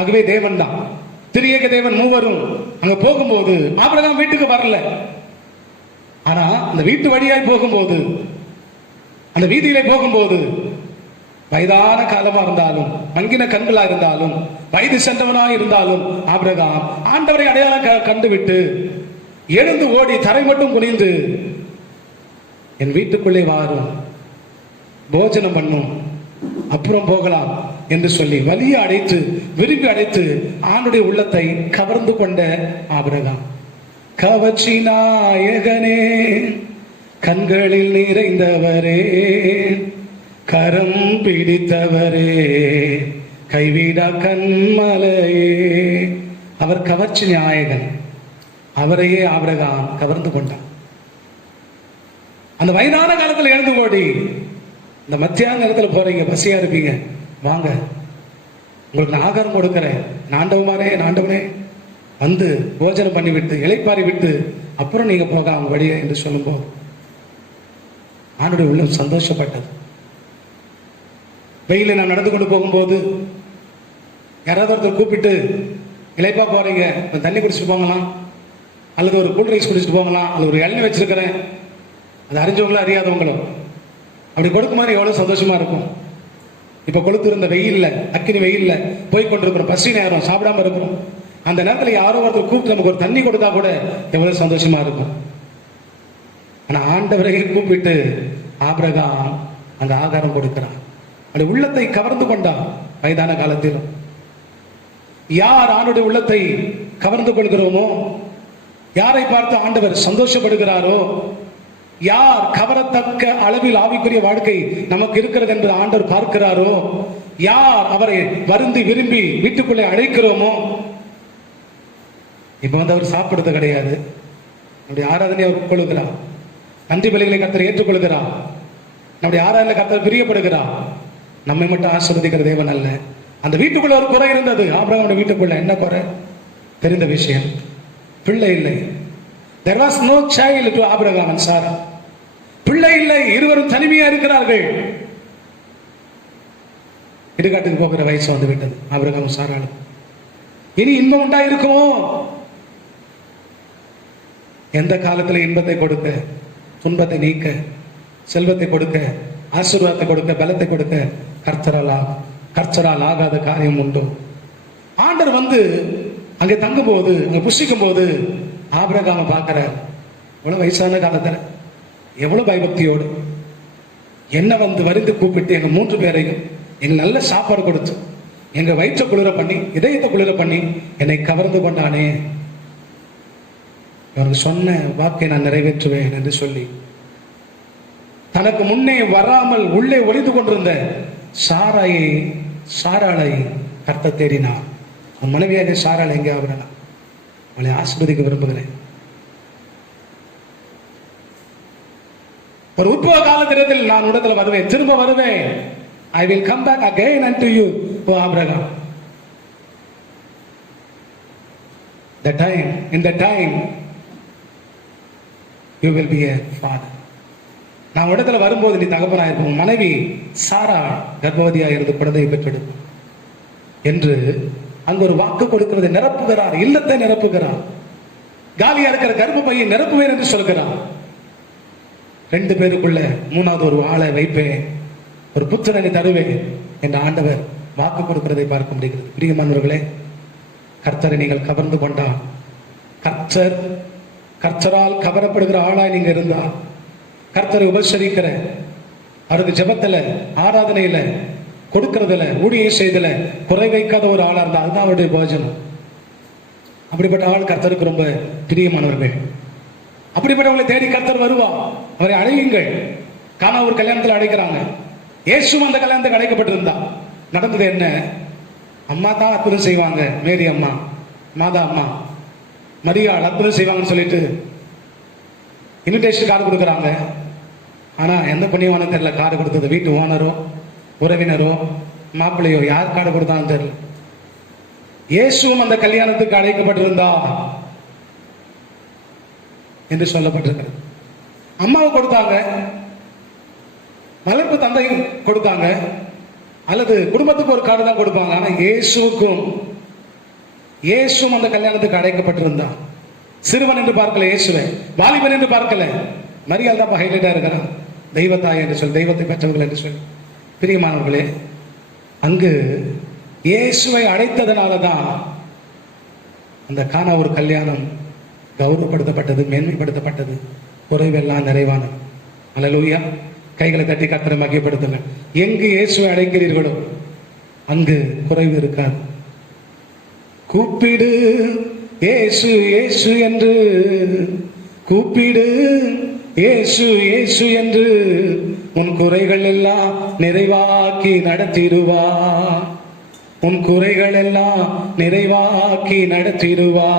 ஆகவே தேவன் தான், திரியேக தேவன் மூவரும் அங்க போகும்போது ஆபிரகாம் வீட்டுக்கு வரல. ஆனா அந்த வீட்டு வழியாய் போகும்போது, அந்த வீதியிலே போகும்போது, வயதான காலமா இருந்தாலும், மங்கின கண்களா இருந்தாலும், வயது சென்றவனா இருந்தாலும், ஆபிரகாம் ஆண்டவரை அடையாளம் கண்டுவிட்டு எழுந்து ஓடி தரை மட்டும் குனிந்து, என் வீட்டுக்குள்ளே வாரும், போஜனம் பண்ணும், அப்புறம் போகலாம் என்று சொல்லி வலிய அடைத்து விரும்பி அடைத்து ஆண்டுடைய உள்ளத்தை கவர்ந்து கொண்ட ஆபிரகாம். கவர்ச்சி நாயகனே, கண்களில் நிறைந்தவரே, கரம் பிடித்தவரே, கைவிடா கண்மலையே. அவர் கவர்ச்சி நாயகன். அவரையே ஆபிரகாம் கவர்ந்து கொண்டான். அந்த வயதான காலத்தில் எழுந்து ஓடி, இந்த மத்தியான நேரத்தில் போறீங்க, பசியா இருப்பீங்க, வாங்க, உங்களுக்கு நான் ஆகாரம் கொடுக்கிறேன், ஆண்டவனே வந்து போஜனம் பண்ணி விட்டு இளைப்பாரி விட்டு அப்புறம் நீங்க போகலாம் வழியே என்று சொல்லும்போது ஆண்டுடைய உள்ளம் சந்தோஷப்பட்டது. வெயில நான் நடந்து கொண்டு போகும்போது யாராவது ஒருத்தர் கூப்பிட்டு, இளைப்பா போறீங்க, தண்ணி குடிச்சிட்டு போங்களாம், அல்லது ஒரு கூல் ட்ரிங்க்ஸ் குடிச்சிட்டு போங்களாம், அல்லது ஒரு இளநீ வச்சிருக்கிறேன், அது அறிஞ்சவங்களும் அறியாதவங்களும், அப்படி கொடுக்குமாறு எவ்வளவு சந்தோஷமா இருக்கும். இப்ப கொளுத்து இருந்த வெயில்ல, அக்கினி வெயில்ல போய் கொண்டிருக்கிறோம், பசி நேரம், சாப்பிடாம இருக்கிறோம். அந்த நேரத்தில் யாரோ ஒருத்தர் கூப்பிட்டு நமக்கு ஒரு தண்ணி கொடுத்தா கூட எவ்வளவு சந்தோஷமா இருக்கும். ஆனா ஆண்டவரை கூப்பிட்டு ஆபிரகாம் அந்த ஆகாரம் கொடுக்கிறான். அந்த உள்ளத்தை கவர்ந்து கொண்டான். வயதான காலத்திலும் யார் ஆண்டுடைய உள்ளத்தை கவர்ந்து கொள்கிறோமோ, யாரை பார்த்து ஆண்டவர் சந்தோஷப்படுகிறாரோ, யார் கவரத்தக்க அளவில் ஆவிக்குரிய வாழ்க்கை நமக்கு இருக்கிறது என்று ஆண்டவர் பார்க்கிறாரோ, யார் அவரை வருந்தி விரும்பி வீட்டுக்குள்ளே அழைக்கிறோமோ, இப்ப வந்து அவர் சாப்பிடுறது கிடையாது, நம்முடைய ஆராதனை அவர் கொள்கிறார், நன்றி பலிகளை கர்த்தர் ஏற்றுக்கொள்கிறார், நம்முடைய ஆராதனை கர்த்தர் பிரியப்படுகிறார். நம்மை மட்டும் ஆசீர்வதிக்கிற தேவன் அல்ல. அந்த வீட்டுக்குள்ள ஒரு குறை இருந்தது. ஆபிரகாமுடைய வீட்டுக்குள்ள என்ன குறை? தெரிந்த விஷயம், பிள்ளை இல்லை. There was no child to Abraham and Sarah. பிள்ளை இல்லை, இருவரும் தனிமையா இருக்கிறார்கள். இடுகாட்டுக்கு போகிற வயசு வந்து விட்டது ஆபிரகாம் சாராளும். இனி இன்பம் உண்டாயிருக்குமோ? எந்த காலத்துல இன்பத்தை கொடுக்க, துன்பத்தை நீக்க, செல்வத்தை கொடுக்க, ஆசீர்வாதத்தை கொடுக்க, பலத்தை கொடுக்க கர்த்தரால் ஆகாத காரியம் உண்டோ? ஆண்டவர் வந்து அங்கே தங்கும் போது, அங்க புசிக்கும் போது ஆபிரகாமை பார்க்கிறார். எவ்வளவு வயசான காலத்துல, எவ்வளவு பயபக்தியோடு என்ன வந்து வருந்து கூப்பிட்டு எங்க 3 பேரையும் எங்க நல்ல சாப்பாடு கொடுத்து எங்க வயிற்றை குளிர பண்ணி இதயத்தை குளிர பண்ணி என்னை கவர்ந்து கொண்டானே, அவருக்கு சொன்ன வாக்கை நான் நிறைவேற்றுவேன் என்று சொல்லி தனக்கு முன்னே வராமல் உள்ளே ஒளிந்து கொண்டிருந்த சாராளை கர்த்தர் தேடினார். அவன் மனைவியாக சாராள் எங்கே ஆகுறா? அவளை ஆசீர்வதிக்க விரும்புகிறேன். ஒரு உற்பவ காலத்திடத்தில் நான் உடத்துல வருவேன், திரும்ப வருவேன். I will come back again unto you, O Abraham. In the time you will be a father. நான் இடத்துல வரும்போது நீ தகப்பனா இருக்கும். மனைவி சாரா கர்ப்பவதியா இருந்து குழந்தையை பெற்றெடுக்கும் என்று அங்க ஒரு வாக்கு கொடுக்கிறது. நிரப்புகிறார், இல்லத்தை நிரப்புகிறார். காலியா இருக்கிற கர்ப்பப்பையை நிரப்புவேன் என்று சொல்கிறார். 2 பேருக்குள்ள 3வது ஒரு ஆளை வைப்பேன், ஒரு புத்திரனை தருவேன் என்ற ஆண்டவர் வாக்கு கொடுக்கிறதை பார்க்க முடிகிறது. பிரியமானவர்களே, கர்த்தரை நீங்கள் கவர்ந்து கொண்டால், கர்த்தரால் கவரப்படுகிற ஆளாய் நீங்க இருந்தா, கர்த்தரை உபசரிக்கிற, அவருக்கு ஜெபத்துல, ஆராதனையில, கொடுக்கறதுல, ஊழியம் செய்தல குறை வைக்காத ஒரு ஆளா இருந்தா அதுதான் அவருடைய போஜனம். அப்படிப்பட்ட ஆள் கர்த்தருக்கு ரொம்ப பிரியமானவர்கள். அப்படிப்பட்டவங்களை தேடி கர்த்தர் வருவா. அவரை அழையுங்கள். கானா ஒரு கல்யாணத்தில் அழைக்கிறாங்க. இயேசுவும் அந்த கல்யாணத்துக்கு அழைக்கப்பட்டிருந்தா. நடந்தது என்ன? அம்மா தான் அற்புதம் செய்வாங்க, மேரி அம்மா, மாதா அம்மா, மரியாள் அற்புதம் செய்வாங்கன்னு சொல்லிட்டு இன்விடேஷன் கார்டு கொடுக்குறாங்க. ஆனா எந்த புண்ணியமான தெரியல கார்டு கொடுத்தது. வீட்டு ஓனரோ, உறவினரோ, மாப்பிள்ளையோ, யார் கார்டு கொடுத்தான்னு தெரியல. இயேசுவும் அந்த கல்யாணத்துக்கு அழைக்கப்பட்டிருந்தா என்று சொல்லப்பட்டிருக்கிறது. அம்மாவை கொடுத்தாங்க, வளர்ப்பு தந்தை கொடுத்தாங்க, அல்லது குடும்பத்துக்கு ஒரு கார்டு தான் கொடுப்பாங்க. ஆனா இயேசுவும் அந்த கல்யாணத்துக்கு அழைக்கப்பட்டிருந்தா. சிறுவன் என்று பார்க்கல இயேசுவை, வாலிபன் என்று பார்க்கல. மரியாள் தான் ஹைலைட்டா இருக்கிறான். தெய்வத்தாய் என்று சொல்லி, தெய்வத்தை பெற்றவர்கள் என்று சொல்லி. பிரியமானவர்களே, அங்கு இயேசுவை அழைத்ததனாலதான் அந்த கானா ஒரு கல்யாணம் கௌரவப்படுத்தப்பட்டது, மேன்மைப்படுத்தப்பட்டது, குறைவெல்லாம் நிறைவானது. அல்லேலூயா. கைகளை தட்டி கர்த்தரை மகிமைப்படுத்துங்கள். எங்கு இயேசுவை அழைக்கிறீர்களோ அங்கு குறைவு இருக்காது. கூப்பிடு இயேசு இயேசு என்று, கூப்பிடு இயேசு இயேசு என்று, உன் குறைகள் எல்லாம் நிறைவாக்கி நடத்திடுவா. உன் குறைகள் எல்லாம் நிறைவாக்கி நடத்திடுவா.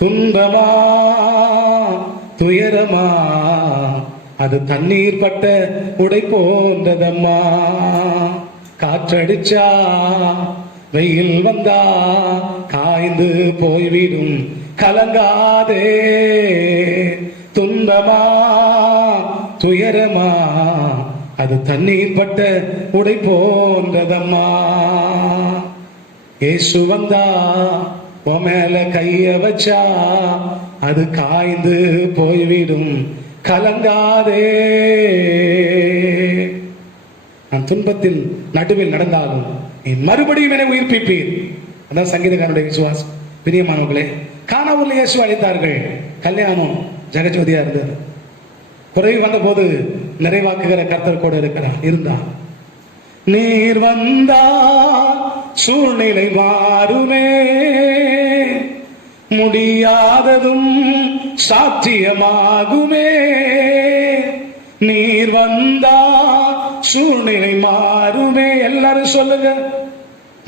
துன்பமா துயரமா அது தண்ணீர் பட்ட உடை போன்றதம்மா. காற்றடிச்சா வெயில் வந்தா காய்ந்து போய்விடும், கலங்காதே. துன்பமா துயரமா அது தண்ணீர் பட்ட உடை போன்றதம்மா. இயேசு வந்தா உன் மேல கைய வச்சா அது காய்ந்து போய்விடும், கலங்காதே. நான் துன்பத்தில் நடுவில் நடந்தாலும் நீ மறுபடியும் என உயிர்ப்பிப்பீர். அதான் சங்கீதக்காரனுடைய விசுவாசம். பிரியமானவர்களே, கானாவூர்ல இயேசு அழைத்தார்கள். கல்யாணம் ஜெகஜோதியா இருந்தது. குறைவு வந்த போது நிறைவாக்குகிற கர்த்தர் கூட இருந்தா. நீர் வந்தா சூழ்நிலை மாறுமே, முடியாததும் சாத்தியமாகுமே. நீர் வந்தா சூழ்நிலை மாறுமே. எல்லாரும் சொல்லுங்க.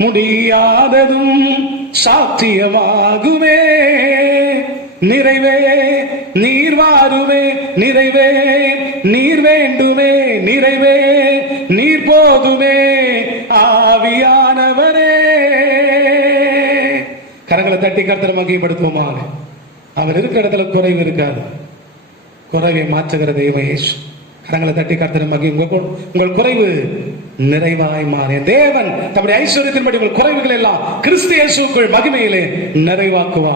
முடியாததும் சாத்தியமாகுமே. நிறைவே நீர் வாருமே, நிறைவே நீர் வேண்டுமே, நிறைவே நீர் போதுமே ஆவியானவரே. கரங்களை தட்டி கர்த்தரை மகிமைப்படுத்துவோமாக. அவர் இருக்கிற இடத்துல குறைவு இருக்காது. குறைவை மாற்றுகிற தெய்வம் இயேசு. கரங்களை தட்டி கர்த்தரை மகி. உங்கள் குறைவு நிறைவாய் மாறிய தேவன் தம்முடைய ஐஸ்வர்யத்தின்படி உங்கள் குறைவுகள் எல்லாம் கிறிஸ்து இயேசுவுக்குள் மகிமையிலே நிறைவாக்குவா.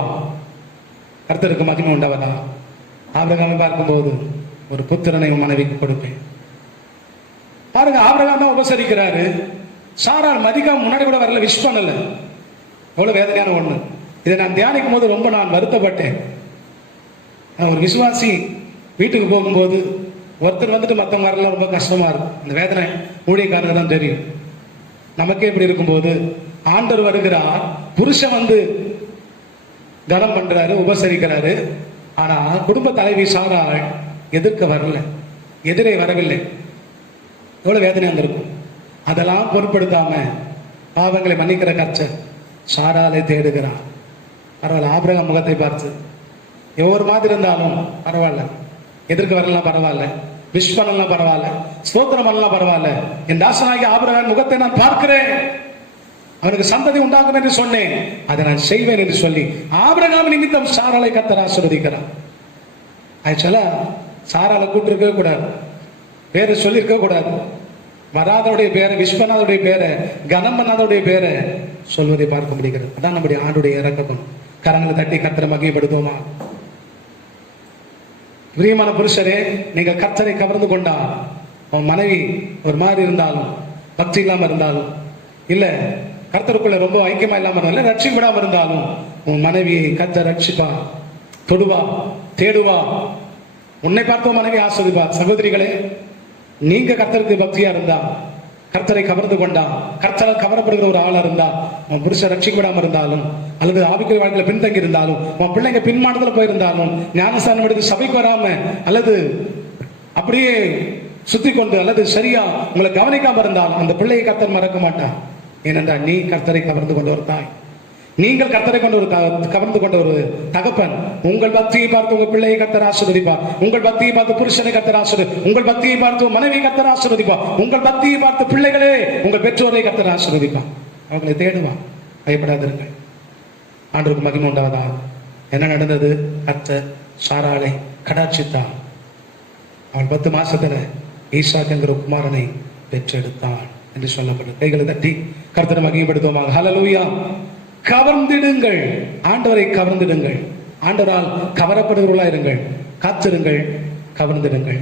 கர்த்தருக்கு மகிமை உண்டவதா. ஆபிரகாமை பார்க்கும்போது ஒரு புத்திரனை மனைவிக்கு கொடுப்பேன். பாருங்க, ஆபிரகாம் தான் உபசரிக்கிறாரு. சாராள் மதிக்காம முன்னாடி கூட வரல, விஷ் பண்ணல. எவ்வளவு வேதனையான ஒண்ணு. இதை நான் தியானிக்கும் போது ரொம்ப நான் வருத்தப்பட்டேன். ஒரு விசுவாசி வீட்டுக்கு போகும்போது ஒருத்தர் வந்துட்டு மற்றவங்க வரலாம், ரொம்ப கஷ்டமா இருக்கும். அந்த வேதனை ஊழியக்காரங்க தான் தெரியும். நமக்கே இப்படி இருக்கும்போது ஆண்டவர் வருகிறார், புருஷன் வந்து கனம் பண்றாரு, உபசரிக்கிறாரு. ஆனா குடும்ப தலைவி சாராள் எதிர்க்க வரல, எதிரே வரவில்லை. எவ்வளவு வேதனையா இருந்திருக்கும். அதெல்லாம் பொருட்படுத்தாம பாவங்களை மன்னிக்கிற கர்த்தர் சாராளை தேடுகிறார். பரவாயில்ல, ஆபிரகாம் முகத்தை பார்த்து எவ்வொரு மாதிரி இருந்தாலும் பரவாயில்ல, எதிர்க்க வரலாம் பரவாயில்ல, விஷ் பண்ணலாம் பரவாயில்ல, ஸ்தோத்திரம் பண்ணலாம் பரவாயில்ல, என் தாசனாகி ஆபிரகாம் முகத்தை நான் பார்க்கிறேன், அவனுக்கு சந்ததி உண்டாகும் என்று சொன்னேன், அதை நான் செய்வேன் என்று சொல்லி ஆபிரகாம் நிமித்தம் சாராளை கர்த்தர் ஆசீர்வதிக்கிறார். ஆக்சுவலா சாராளை கூப்பிட்டு இருக்கவே கூடாது, பேரை சொல்லி இருக்க கூடாது. வராதவுடைய பேரை, விஷ் பண்ணாதவுடைய பேரை, கனம் பண்ணாதவுடைய பேரை சொல்வதை பார்க்க முடிகிறது. அதான் நம்முடைய ஆண்டுடைய இறக்கம். கரங்களை தட்டி கர்த்தரை மகிமைப்படுத்துவோமா? பிரியமான புருஷரே, நீங்க கர்த்தரை கவர்ந்து கொண்டா, உன் மனைவி ஒரு மாதிரி இருந்தாலும், பக்தி இல்லாம இருந்தாலும், இல்ல கர்த்தருக்குள்ள ரொம்ப ஐக்கியமா இல்லாம இருந்தாலும், ரட்சிக்கப்படாம இருந்தாலும், உன் மனைவியை கர்த்தர் ரட்சிப்பா, தொடுவா, தேடுவா. உன்னை பார்த்து மனைவி ஆஸ்வதிப்பா. சகோதரிகளே, நீங்க கர்த்தருக்கு பக்தியா இருந்தா, கர்த்தரை கவர்ந்து கொண்டா, கர்த்தரால் கவரப்படுகிற ஒரு ஆளா இருந்தா, உன் புருஷன் ரட்சிக்கப்படாம இருந்தாலும், அல்லது ஆவிக்குரிய வாழ்க்கையில பின்தங்கி இருந்தாலும், உன் பிள்ளைங்க பின்மானத்துல போயிருந்தாலும், ஞானஸ்தானம் எடுத்து சபைக்கு வராம அல்லது அப்படியே சுத்தி கொண்டு அல்லது சரியா உங்களை கவனிக்காம இருந்தாலும் அந்த பிள்ளையை கர்த்தர் மறக்க மாட்டான். ஏனென்றால் நீ கர்த்தரை கவர்ந்து கொண்ட ஒரு தாய், நீங்கள் கர்த்தரை கொண்ட ஒரு கவர்ந்து கொண்ட ஒரு தகப்பன். உங்கள் பக்தியை பார்த்து உங்கள் பிள்ளையை கர்த்தர் ஆசீர்வதிப்பார். உங்கள் பக்தியை பார்த்து புருஷனை கர்த்தர் ஆசீர்வதிப்பார். உங்கள் பக்தியை பார்த்து மனைவி கர்த்தர் ஆசீர்வதிப்பார். உங்கள் பக்தியை பார்த்து பிள்ளைகளே, உங்கள் பெற்றோரை கர்த்தர் ஆசீர்வதிப்பார். அவங்களை தேடுவான். பயப்படாதிருங்கள். ஆண்டவருக்கு மகிமை உண்டாவதா. என்ன நடந்தது? கர்த்தர் சாராளை கடாட்சித்தான். அவள் 10 மாசத்துல ஈசாக் என்கிற குமாரனை பெற்றெடுத்தான் என்று சொல்லப்பட்டது. கைகளை தட்டி கர்த்தரை மகிமைப்படுத்துவோமாக. ஹல்லேலூயா. கவர்ந்திடுங்கள், ஆண்டவரை கவர்ந்திடுங்கள். ஆண்டவரால் கவரப்படுகிறவர்களா இருங்கள். காத்திருங்கள், கவர்ந்திடுங்கள்.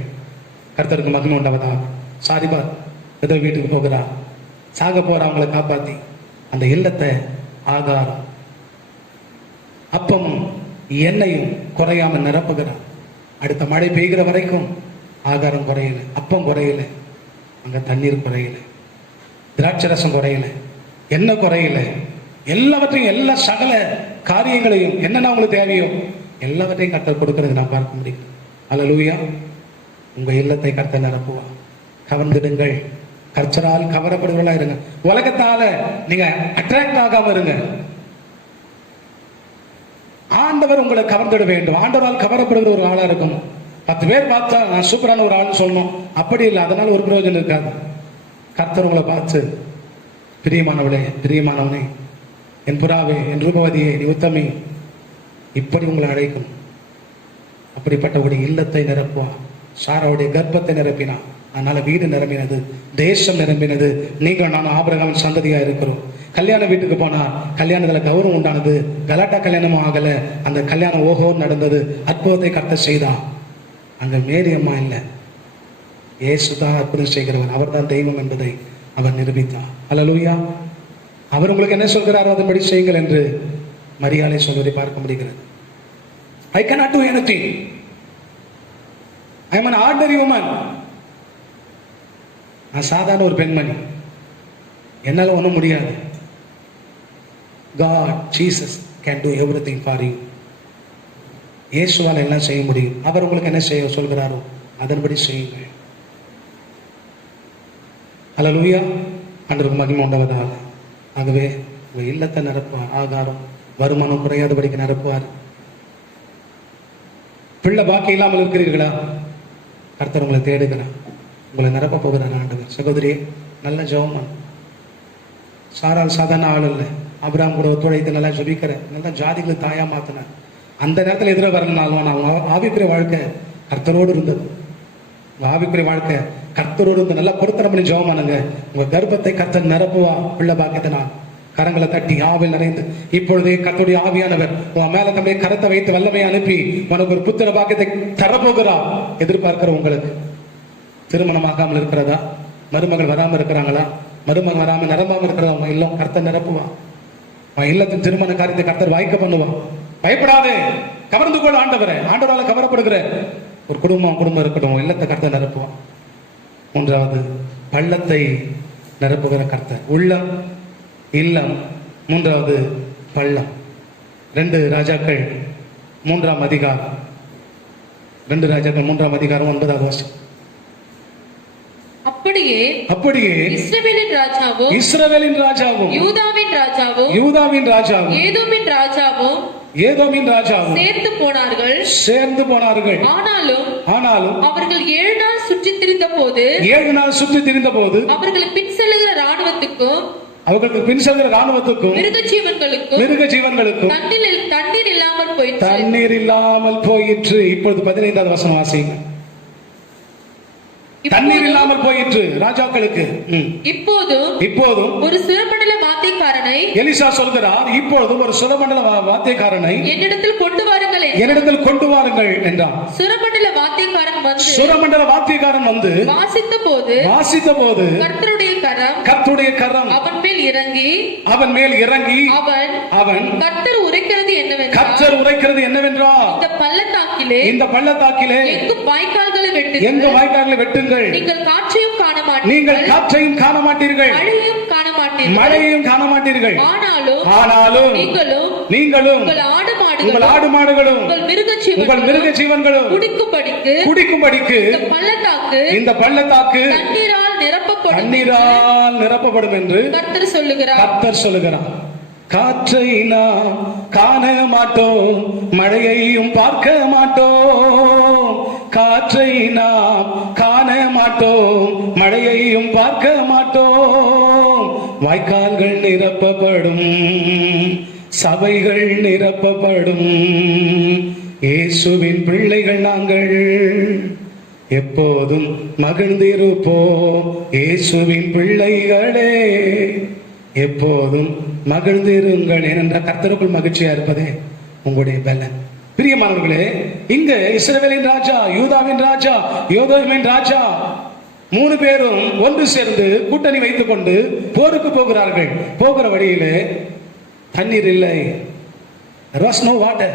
கர்த்தருக்கு மகிமை உண்டாவதா. சாரிபார் ஏதோ வீட்டுக்கு போகிறா, சாக போற அவங்களை காப்பாத்தி அந்த இல்லத்தை ஆகாரம் அப்பமும் எண்ணெயும் குறையாம நிரப்புகிறார். அடுத்த மழை பெய்கிற வரைக்கும் ஆகாரம் குறையல, அப்பம் குறையல, அங்க தண்ணீர் குறையல, திராட்சரசம் குறையல, எண்ணெய் குறையல. எல்லாவற்றையும், எல்லா சகல காரியங்களையும் என்னென்ன உங்களுக்கு தேவையோ எல்லாவற்றையும் கர்த்தர் கொடுக்கிறது நான் பார்க்க முடியும். அல்லேலூயா. உங்க இல்லத்தை கர்த்தர் நிரப்புவா. கவர்ந்திடுங்கள். கர்த்தரால் கவரப்படுகிறவர்களா இருங்க. உலகத்தால நீங்க அட்ராக்ட் ஆகாம இருங்க. ஆண்டவர் உங்களை கவர்ந்திட வேண்டும். ஆண்டவரால் கவரப்படுகிற ஒரு ஆளா இருக்கும். 10 பேர் பார்த்தா நான் சூப்பரான ஒரு ஆள்னு சொல்லணும், அப்படி இல்லை. அதனால ஒரு பிரயோஜனம் இருக்காது. கர்த்தர் உங்களை பார்த்து, பிரியமானவளே, பிரியமானவனே, என் புறாவே, என் ரூபவதியே, நீ உத்தமி, இப்படி உங்களை அழைக்கும். அப்படிப்பட்ட ஒரு இல்லத்தை நிரப்புவா. சாராவுடைய கர்ப்பத்தை நிரப்பினா, அதனால வீடு நிரம்பினது, தேசம் நிரம்பினது. நீங்கள் நானும் ஆபிரகாமின் சந்ததியா இருக்கிறோம். கல்யாண வீட்டுக்கு போனா கல்யாணத்துல கௌரவம் உண்டானது. கலாட்டா கல்யாணமும் ஆகல, அந்த கல்யாணம் ஓஹோ நடந்தது. அற்புதத்தை கர்த்தர் செய்தான். அங்க மேரி அம்மா இல்லை, இயேசுதான் அற்புதம் செய்கிறவர். அவர் தான் தெய்வம் என்பதை அவர் நிரூபித்தார். அல்லேலூயா. அவர் உங்களுக்கு என்ன சொல்கிறாரோ அதன்படி செய்யுங்கள் என்று மரியாதை சொல்வதை பார்க்க முடிகிறது. I cannot do anything. I am an ordinary woman. நான் சாதாரண ஒரு பெண்மணி, என்னால ஒன்றும் முடியாது. God, Jesus can do everything for you. இயேசுவால் எல்லாம் செய்ய முடியும். அவர் உங்களுக்கு என்ன செய்ய சொல்கிறாரோ அதன்படி செய்யுங்கள். அல்லேலூயா. ஆண்டவருக்கு மகிமை உண்டாவதாக. ஆகவே உங்க இல்லத்தை நிரப்புவார். ஆகாரம், வருமானம் குறையாதபடிக்கு நிரப்புவார். பிள்ளை பாக்கி இல்லாமல் இருக்கிறீர்களா? கர்த்தர் உங்களை தேடுகிறார், உங்களை நிரப்ப போகிறார் ஆண்டவர். சகோதரியே, நல்ல ஜெபம். சாரால் சாதாரண ஆள் இல்லை. ஆபிரகாம் கூட ஒத்துழைத்து நல்லா ஜெபிக்கிற, நல்லா ஜாதிகளுக்கு தாயா மாத்தினார். அந்த நேரத்தில் எதிர வரலனாலும் அவங்க ஆவிக்குரிய வாழ்க்கை கர்த்தரோடு இருந்தது. உங்க ஆவிக்குரிய வாழ்க்கை கர்த்தரோடு இந்த நல்லா பொருத்தனை பண்ணி ஜெபம் பண்ணுங்க. உங்க கர்ப்பத்தை கர்த்தர் நிரப்புவா பிள்ளை பாக்கியத்தினா. கரங்களை தட்டி ஆவில் நிறைந்து இப்பொழுதே கர்த்தருடைய ஆவியானவர் உன் மேல தம்முடைய கரத்தை வைத்து வல்லமை அனுப்பி உனக்கு ஒரு புத்திர பாக்கியத்தை தரப்போகிறார். எதிர்பார்க்கிற உங்களுக்கு திருமணமாகாமல் இருக்கிறதா, மருமகள் வராம இருக்கிறாங்களா, மருமகன் வராம நிரம்பாம இருக்கிறவங்க இல்லம் கர்த்தர் நிரப்புவா. இல்லத்தின் திருமண காரியத்தை கர்த்தர் வாய்க்க பண்ணுவான். பயப்படாதே, கவர்ந்து கொள்ள ஆண்டவரே. ஆண்டவரால கவரப்படுகிற ஒரு குடும்பம் இருக்கட்டும், இல்லத்தை கர்த்தர் நிரப்புவான். மூன்றாவது பள்ளத்தை நிரப்புகிற கர்த்தர். உள்ளம், இல்லம், மூன்றாவது பள்ளம். 2 ராஜாக்கள் 3ஆம் அதிகாரம் 2 ராஜாக்கள் 3ஆம் அதிகாரம் 9வது வசனம். அப்படியே இஸ்ரவேலின் ராஜாவும் யூதாவின் ராஜாவும் ஏதோமின் ராஜாவும் சேர்ந்து போனார்கள். ஆனாலும் அவர்கள் 7 நாள் சுற்றித் திரிந்த போது அவர்களுக்கு பின் செல்லுகிற ராணுவத்துக்கும் மிருக ஜீவன்களுக்கும் தண்ணீர் இல்லாமல் போயிற்று. இப்பொழுது 15வது வசனம் வாசிங்க. தண்ணீர் இல்லாமல் போயிற்று ராஜாக்களுக்கு. இப்போதும் ஒரு சுரமண்டல வாத்தியக்காரனை எலிசா சொல்கிறார். இப்பொழுதும் ஒரு சுரமண்டல வாத்தியக்காரனை என்னிடத்தில் கொண்டு வாருங்கள் என்றார். சுரமண்டல வாத்தியக்காரன் வந்து வாசித்த போது கர்த்தருடைய கரம் அவன் மேல் இறங்கி அவன் கர்த்தர் உரைக்கிறது என்னவென்றால் இந்த பள்ளத்தாக்கிலே எங்கும் வாய்க்கால்களை வெட்டுங்கள். நீங்கள் காற்றையும் காண மாட்டீர்கள், மழையையும் காண மாட்டீர்கள். ஆனாலும் நீங்களும் உங்கள் ஆடு மாடுகளும் உங்கள் மிருக ஜீவன்களும் குடிக்கும்படிக்கு இந்த பள்ளத்தாக்கு தண்ணீரால் நிரப்பப்படும் என்று கர்த்தர் சொல்லுகிறார். காற்றை நாம் காண மாட்டோம், மழையையும் பார்க்க மாட்டோம். காற்றை நாம் காண மாட்டோம், மழையையும் பார்க்க மாட்டோம். வாய்க்கால்கள் நிரப்பப்படும், சபைகள் நிரப்பப்படும். இயேசுவின் பிள்ளைகள் நாங்கள் எப்போதும் மகிழ்ந்திருப்போம். இயேசுவின் பிள்ளைகளே எப்போதும் மகிழ்ந்திருங்கள். ஏனென்ற கர்த்தருக்குள் மகிழ்ச்சியா இருப்பதே உங்களுடைய பலன். பிரியமானவர்களே, இங்க இஸ்ரவேலின் ராஜா, யூதாவின் ராஜா, யோதோமின் ராஜா 3 பேரும் ஒன்று சேர்ந்து கூட்டணி வைத்துக் கொண்டு போருக்கு போகிறார்கள். போகிற வழியிலே தண்ணீர் இல்லை. There was no water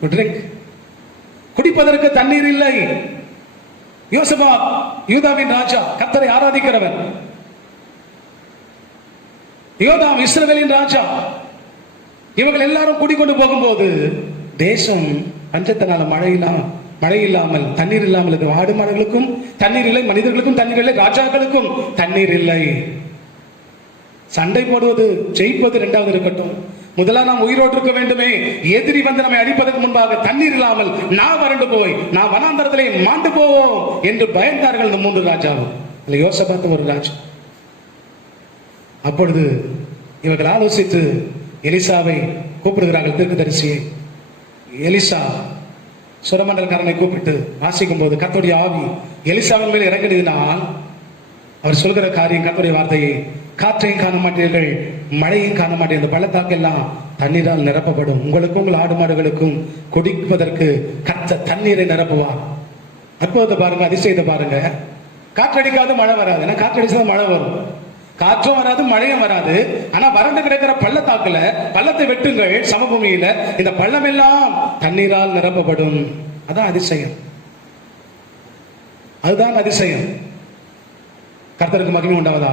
to drink. குடிப்பதற்கு தண்ணீர் இல்லை. யோசபாத் யூதாவின் ராஜா, கர்த்தரை ஆராதிக்கிறவர். யோதாம் இஸ்ரவேலின் ராஜா. இவர்கள் எல்லாரும் கூடிக்கொண்டு போகும்போது தேசம் பஞ்சத்தினால மழை இல்லாமல் தண்ணீர் இல்லாமல் இருக்கு. ஆடு மாடுகளுக்கும் தண்ணீர் இல்லை, மனிதர்களுக்கும் தண்ணீர் இல்லை, ராஜாக்களுக்கும் தண்ணீர் இல்லை. சண்டை போடுவது ஜெயிப்பது 2வது இருக்கட்டும், முதல்ல நாம் உயிரோடு இருக்க வேண்டுமே. எதிரி வந்து நம்மை அடிப்பதற்கு முன்பாக தண்ணீர் இல்லாமல் நான் வறண்டு போய் நான் வனாந்தரத்திலே மாண்டு போவோம் என்று பயந்தார்கள் இந்த 3 ராஜாவும். யோசபாத் ஒரு ராஜா. அப்பொழுது இவர்கள் ஆலோசித்து எலிசாவை கூப்பிடுகிறார்கள், தீர்க்கதரிசியை. எலிசா சுரமண்டலக்காரனை கூப்பிட்டு வாசிக்கும் போது கர்த்தருடைய ஆவி எலிசாவின் மேல் இறங்கினால் அவர் சொல்கிற காரியம், கர்த்தருடைய வார்த்தையை, காற்றையும் காண மாட்டீர்கள், மழையும் காண மாட்டீர்கள், இந்த பள்ளத்தாக்கெல்லாம் தண்ணீரால் நிரப்பப்படும். உங்களுக்கும் உங்கள் ஆடு மாடுகளுக்கும் குடிப்பதற்கு கர்த்தர் தண்ணீரை நிரப்புவார். அற்புதத்தை பாருங்க, அதிசயத்தை பாருங்க. காற்றடிக்காது மழை வராது. ஏன்னா காற்றடிச்சா மழை வரும், காற்றும் வராது, மழையும் வராது. ஆனா வறண்டு கிடக்கிற பள்ளத்தாக்குல பள்ளத்தை வெட்டுங்கள், சமபூமியில இந்த பள்ளம் எல்லாம் தண்ணீரால் நிரப்பப்படும். அதான் அதிசயம், அதுதான் அதிசயம். கர்த்தருக்கு மகிமை உண்டாவதா.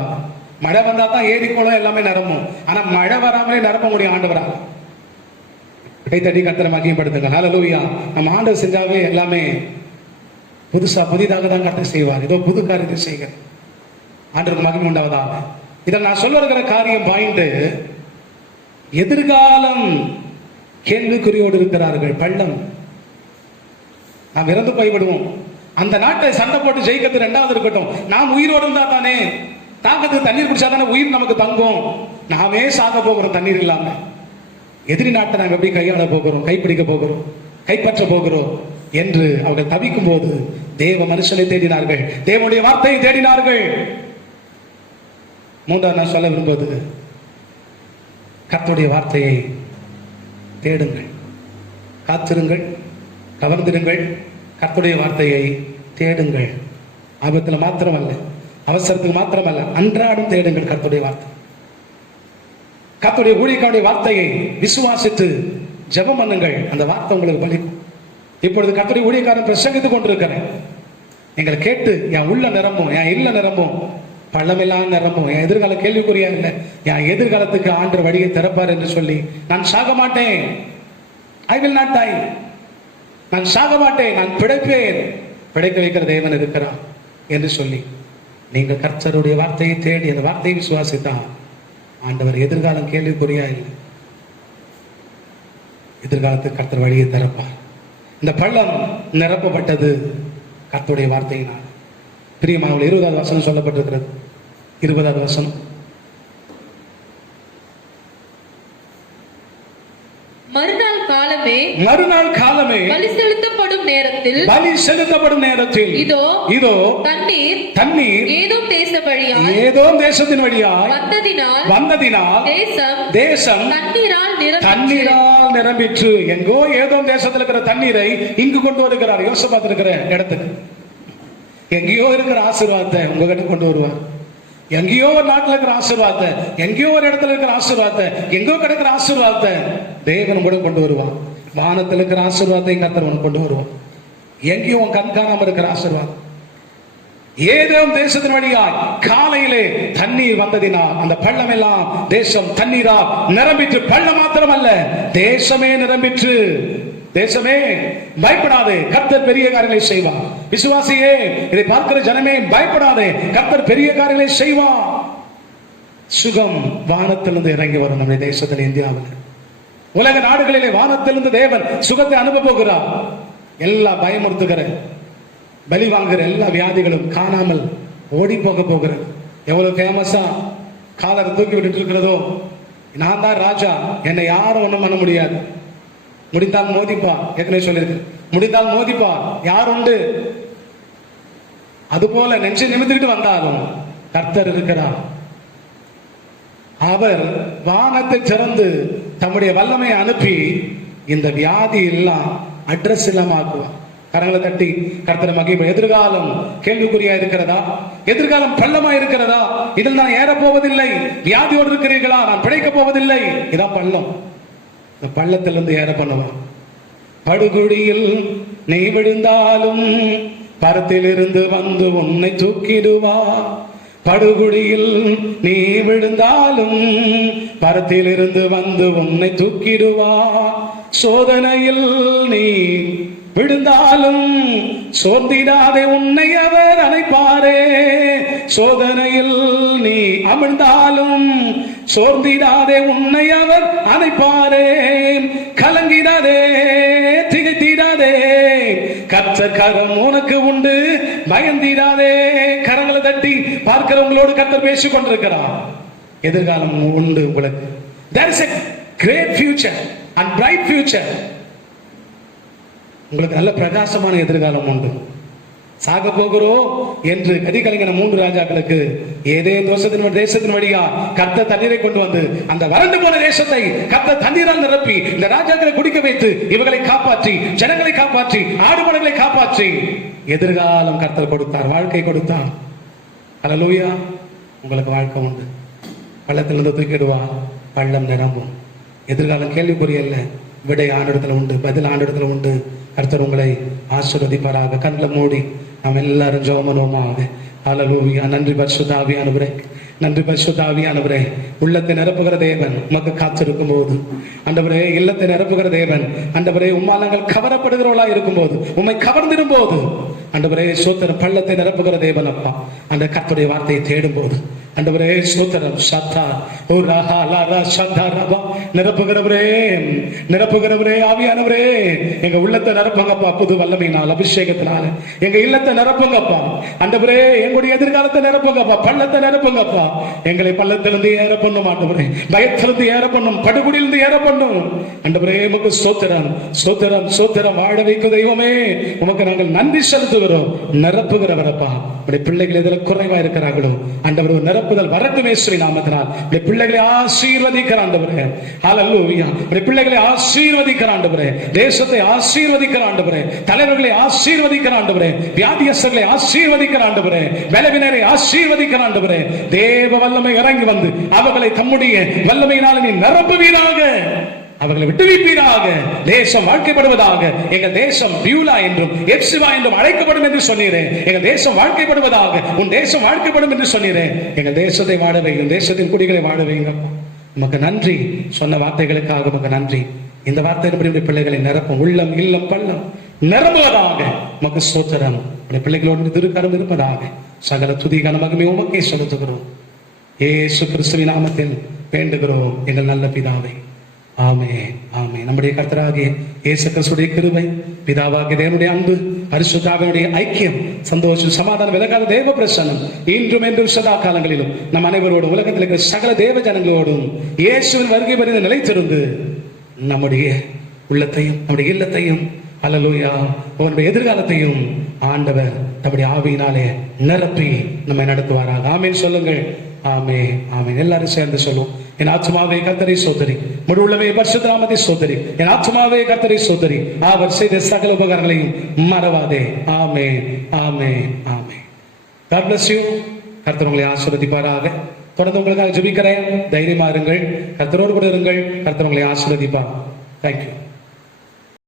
மழை வந்தா தான் ஏரி குளம் எல்லாமே நிரம்பும். ஆனா மழை வராமலே நிரப்ப முடியும் ஆண்டவரா. கைத்தட்டி கர்த்தரை மகிமைப்படுத்துங்க. ஹல்லேலூயா. நம்ம ஆண்டவர் செஞ்சாவே எல்லாமே புதிதாக தான் கர்த்தர் செய்வார். ஏதோ புது காரியத்தை செய்க. ஆண்டவருக்கு மகிமை உண்டாவதா. இதில் நான் சொல்ல இருக்கிற காரியம் பாயிண்ட், எதிர்காலம் கேள்விக்குறியோடு இருக்கிறார்கள். பள்ளம், நாம் இறந்து போய்விடுவோம். அந்த நாட்டை சண்டை போட்டு ஜெயிக்கிறது 2வது இருக்கட்டும். நாம் உயிரோடு இருந்தா தானே, தாக்கத்துக்கு தண்ணீர் குடிச்சா தானே உயிர் நமக்கு தங்கும். நாமே சாக போகிறோம் தண்ணீர் இல்லாம. எதிரி நாட்டை நாம் எப்படி கையாள போகிறோம், கைப்பிடிக்க போகிறோம், கைப்பற்ற போகிறோம் என்று அவர்கள் தவிக்கும் போது தேவ மனுஷனை தேடினார்கள், தேவனுடைய வார்த்தையை தேடினார்கள். மூன்றாவது நான் சொல்ல விரும்புவது, கர்த்தருடைய வார்த்தையை தேடுங்கள், காத்திருங்கள், கவர்ந்திருங்கள். கர்த்தருடைய வார்த்தையை தேடுங்கள். ஆபத்தில் மாத்திரமல்ல, அவசரத்துக்கு மாத்திரமல்ல, அன்றாடம் தேடுங்கள் கர்த்தருடைய வார்த்தை. கர்த்தருடைய ஊழியக்காரருடைய வார்த்தையை விசுவாசித்து ஜெபம் பண்ணுங்கள். அந்த வார்த்தை உங்களுக்கு பலிக்கும். இப்பொழுது கர்த்தருடைய ஊழியக்காரன் பிரசங்கித்துக் கொண்டிருக்கிறேன். நீங்கள் கேட்டு என் உள்ள நிரம்பும், என் இல்ல நிரம்பும், பள்ளமெல்லாம் நிரம்பும், என் எதிர்கால கேள்விக்குறியா இல்லை, என் எதிர்காலத்துக்கு ஆண்டவர் வழியை திறப்பார் என்று சொல்லி, நான் சாக மாட்டேன், ஐ வில் நாட் டை, நான் சாக மாட்டேன், நான் பிழைப்பேன், பிழைக்க வைக்கிற தேவன் இருக்கிறார் என்று சொல்லி நீங்கள் கர்த்தருடைய வார்த்தையை தேடி அந்த வார்த்தையை விசுவாசித்தான் ஆண்டவர் எதிர்காலம் கேள்விக்குறியா இல்லை, எதிர்காலத்துக்கு கர்த்தர் வழியை திறப்பார். இந்த பள்ளம் நிரப்பப்பட்டது கர்த்தருடைய வார்த்தையினால். பிரியமானவர்களே, 20வது வசனம் சொல்லப்பட்டிருக்கிறது. 20வது வசனம், மறுநாள் காலமே பலி செலுத்தப்படும் நேரத்தில் இதோ தண்ணீர் ஏதோம் தேசத்தின் வழியாய் வந்ததினால் தேசம் தண்ணீரால் நிரம்பிற்று. எங்கோ ஏதோம் தேசத்தில் இருக்கிற தண்ணீரை இங்கு கொண்டு வருகிறார். யோசபாத் இருக்கிற இடத்துக்கு எங்கேயோ இருக்கிற ஆசீர்வாதத்தை உங்ககிட்ட கொண்டு வருவார். எங்கேயோ ஒரு நாட்டில் இருக்கிற ஆசீர்வாதத்தை, எங்கேயோ ஒரு இடத்துல இருக்கிற ஆசீர்வாதத்தை, எங்கோ கிடைக்கிற ஆசீர்வாதத்தை தேவன் கூட கொண்டு வருவான். வானத்தில் இருக்கிற ஆசீர்வாதத்தை கர்த்தர் கொண்டு வருவான். எங்கேயோ கண் காணாம இருக்கிற ஆசீர்வாதம் ஏதோ தேசத்தின் வழியாய் காலையிலே தண்ணீர் வந்ததினால் அந்த பள்ளம் எல்லாம் தேசம் தண்ணீரால் நிரம்பிற்று. பள்ளம் மாத்திரமல்ல, தேசமே நிரம்பிற்று. தேசமே பயப்படாதே, கர்த்தர் பெரிய காரியங்களை செய்வார். விசுவாசியே, இதை பார்க்கிற ஜனமே பயப்படாதே, கர்த்தர் பெரிய காரியங்களை செய்வார். சுகம் வானத்திலிருந்து இறங்கி வரும். நம்முடைய தேசத்தில், இந்தியாவில், உலக நாடுகளிலே வானத்திலிருந்து தேவன் சுகத்தை அனுப்ப போகிறார். எல்லா பயமுறுத்துகிற பலி வாங்குகிற எல்லா வியாதிகளும் காணாமல் ஓடி போக போகிறது. எவ்வளவு ஃபேமஸா காலரை தூக்கி விட்டுட்டு இருக்கிறதோ, நான் தான் ராஜா, என்னை யாரும் ஒண்ணும் பண்ண முடியாது, முடிந்தால் மோதிப்பா, ஏற்கனவே சொல்லியிருக்கு, முடிந்தால் மோதிப்பா, யார் உண்டு. அதுபோல நெஞ்சை நிமிர்ந்துக்கிட்டு வந்தாலும் கர்த்தர் இருக்கிறார். அவர் வானத்தை திறந்து தம்முடைய வல்லமையை அனுப்பி இந்த வியாதி எல்லாம் அட்ரஸ் இல்லாமக்குவார். கரங்களை தட்டி கர்த்தரை மகிமை. எதிர்காலம் கேள்விக்குறியா இருக்கிறதா? எதிர்காலம் பள்ளமா இருக்கிறதா? இதில் நான் ஏற போவதில்லை. வியாதியோடு இருக்கிறீர்களா? நான் பிழைக்க போவதில்லை. இதான் பள்ளம். இந்த பள்ளத்திலிருந்து ஏற பண்ணுவான். படுகுழியில் நீ விழுந்தாலும் பரத்திலிருந்து வந்து உன்னை தூக்கிடுவா. படுகுழியில் நீ விழுந்தாலும் பரத்திலிருந்து வந்து உன்னை தூக்கிடுவா. சோதனையில் நீ விழுந்தாலும் சோர்ந்திடாதே, உன்னை அவர் அணைப்பாரே. சோதனையில் நீ அமிழ்ந்தாலும் சோர்ந்திடாதே, உன்னை அவர் அணைப்பாரே. கலங்கிடாதே, திகைத்திடாதே, கர்த்தர் கரம் உனக்கு உண்டு, பயந்திடாதே. கரங்களை தட்டி பார்க்கிறவங்களோடு கர்த்தர் பேசிக் கொண்டிருக்கிறார். எதிர்காலம் உண்டு உங்களுக்கு. There is a great future and bright future. உங்களுக்கு நல்ல பிரகாசமான எதிர்காலம் உண்டு. சாக போகிறோம் என்று கதிகலங்கின 3 ராஜாக்களுக்கு ஏதேனும் தேசத்தின் வழியா கர்த்தர் தண்ணீரை கொண்டு வந்து அந்த வறண்டு போன தேசத்தை கர்த்தர் தண்ணீரால் நிரப்பி இந்த ராஜாக்களை குடிக்க வைத்து இவர்களை காப்பாற்றி, ஜனங்களை காப்பாற்றி, ஆடுமாடுகளை காப்பாற்றி எதிர்காலம் கர்த்தர் கொடுத்தார், வாழ்க்கை கொடுத்தார். அல்லேலூயா. உங்களுக்கு வாழ்க்கை உண்டு. பள்ளத்திலிருந்து தூக்கிடுவா, பள்ளம் நிரம்பும். எதிர்காலம் கேள்விக்குறியல்ல, விடை ஆண்டிடத்துல உண்டு, பதில் ஆண்டிடத்துல உண்டு. கர்த்தர் உங்களை ஆசீர்வதிப்பாராக. கண்களை மூடி நாம் எல்லாரும் ஜெபம் பண்ணுவோமாக. அல்லேலூயா. நன்றி பரிசுத்த ஆவியானவரே, நன்றி பரிசுத்த ஆவியானவரே. உள்ளத்தை நிரப்புகிற தேவன் உமக்கு காத்திருக்கும் போது, ஆண்டவரே இல்லத்தை நிரப்புகிற தேவன், ஆண்டவரே உம்மால் நாங்கள் கவரப்படுகிறவர்களா இருக்கும் போது, உம்மை கவர்ந்திடும் போது, ஆண்டவரே சோத்திர பள்ளத்தை நிரப்புகிற தேவன் அப்பா, அந்த கர்த்தருடைய வார்த்தையை தேடும் போது ஆண்டவரே ஸ்தோத்திரம். சத்தா ஓ ரஹா லாரா சத்தா ரபா. நிரப்புகிறவரே, நிரப்புகிறவரே, ஆவியானவரே எங்க உள்ளத்தை நிரப்புங்கப்பா. புது வல்லமையினால், அபிஷேகத்தினால எங்க இல்லத்தை நிரப்புங்கப்பா. ஆண்டவரே எங்களுடைய எதிர்காலத்தை நிரப்புங்கப்பா. பள்ளத்தை நிரப்புங்கப்பா. எங்களை பள்ளத்திலிருந்து ஏற பண்ணும் ஆண்டவரே, பயத்திலிருந்து ஏற பண்ணும், படுகுடியிலிருந்து ஏற பண்ணும் ஆண்டவரே. உமக்கு ஸ்தோத்திரம், ஸ்தோத்திரம், ஸ்தோத்திரம். வாழ வைக்கும் தெய்வமே உமக்கு நாங்கள் நன்றி செலுத்துகிறோம். நிரப்புகிறவரப்பா. உடைய பிள்ளைகள் எதில் குறைவா இருக்கிறார்களோ ஆண்டவர் நிரப்புதல் வரட்டும் இயேசுவின் நாமத்தினால். உடைய பிள்ளைகளை ஆசீர்வதிக்கிற ஆண்டவரே. ஹல்லேலூயா. உடைய பிள்ளைகளை ஆசீர்வதிக்கிற ஆண்டவரே. தேசத்தை ஆசீர்வதிக்கிற ஆண்டவரே. தலைவர்களை ஆசீர்வதிக்கிற ஆண்டவரே. வியாதியஸ்தர்களை ஆசீர்வதிக்கிற ஆண்டவரே. பலவீனரை ஆசீர்வதிக்கிற ஆண்டவரே. தேவ வல்லமை இறங்கி வந்து அவர்களை தம்முடைய வல்லமையினால் நீ நிரப்புவீராக, அவர்களை விட்டுவிப்பீராக. தேசம் வாழ்க்கைப்படுவதாக. எங்கள் தேசம் பியூலா என்றும் எப்சிவா என்றும் அழைக்கப்படும் என்று சொன்னீரே. எங்கள் தேசம் வாழ்க்கைப்படுவதாக. உன் தேசம் வாழ்க்கைப்படும் என்று சொன்னீரே. எங்கள் தேசத்தை வாழ வைங்க, தேசத்தின் குடிகளை வாழ வைங்க. உமக்கு நன்றி. சொன்ன வார்த்தைகளுக்காக உமக்கு நன்றி. இந்த வார்த்தை பிள்ளைகளை நிரப்பும். உள்ளம் இல்லம் பள்ளம் நிரம்புவதாக. உமக்கு ஸ்தோத்திரம். உடைய பிள்ளைகளோடு திருக்கரம் இருப்பதாக. சகல துதி கன மகிமை உமக்கே செலுத்துகிறோம். இயேசு கிறிஸ்துவின் நாமத்தில் வேண்டுகிறோம் எங்கள் நல்ல பிதாவே. ஆமென், ஆமென். நம்முடைய கர்த்தராகிய இயேசு கிறிஸ்துவின் கிருபை, பிதாவாகிய தேவனுடைய அன்பு, பரிசுத்த ஆவியானுடைய ஐக்கியம், சந்தோஷம், சமாதானம், விலகாத தேவ பிரசன்னம் இன்றும் என்றும் சதா காலங்களிலும் நம் அனைவரோடும் உலகத்தில் இருக்கிற சகல தேவ ஜனங்களோடும் இயேசுவின் வருகை பறிந்து நிலைத்திருந்து நம்முடைய உள்ளத்தையும் நம்முடைய இல்லத்தையும் அல்லேலூயா அவனுடைய எதிர்காலத்தையும் ஆண்டவர் நம்முடைய ஆவியினாலே நிரப்பி நம்மை நடத்துவாராக. ஆமீன் சொல்லுங்கள். ஆமென், ஆமென். எல்லாரும் சேர்ந்து சொல்லுவோம். என் ஆத்துமாவே கர்த்தரை ஸ்தோத்திரி, முழு உள்ளமே பரிசுத்த நாமத்தை ஸ்தோத்திரி. என் ஆத்துமாவே கர்த்தரை ஸ்தோத்திரி, அவர் செய்த சகல உபகாரங்களையும் மறவாதே. ஆமென், ஆமென், ஆமென். God bless you. கர்த்தர் உங்களை ஆசீர்வதிப்பாராக. தொடர்ந்து உங்களுக்காக ஜெபிக்கிறேன். தைரியமா இருங்கள். கர்த்தரோடு கூட இருங்கள். கர்த்தர் உங்களை ஆசீர்வதிப்பார். Thank you.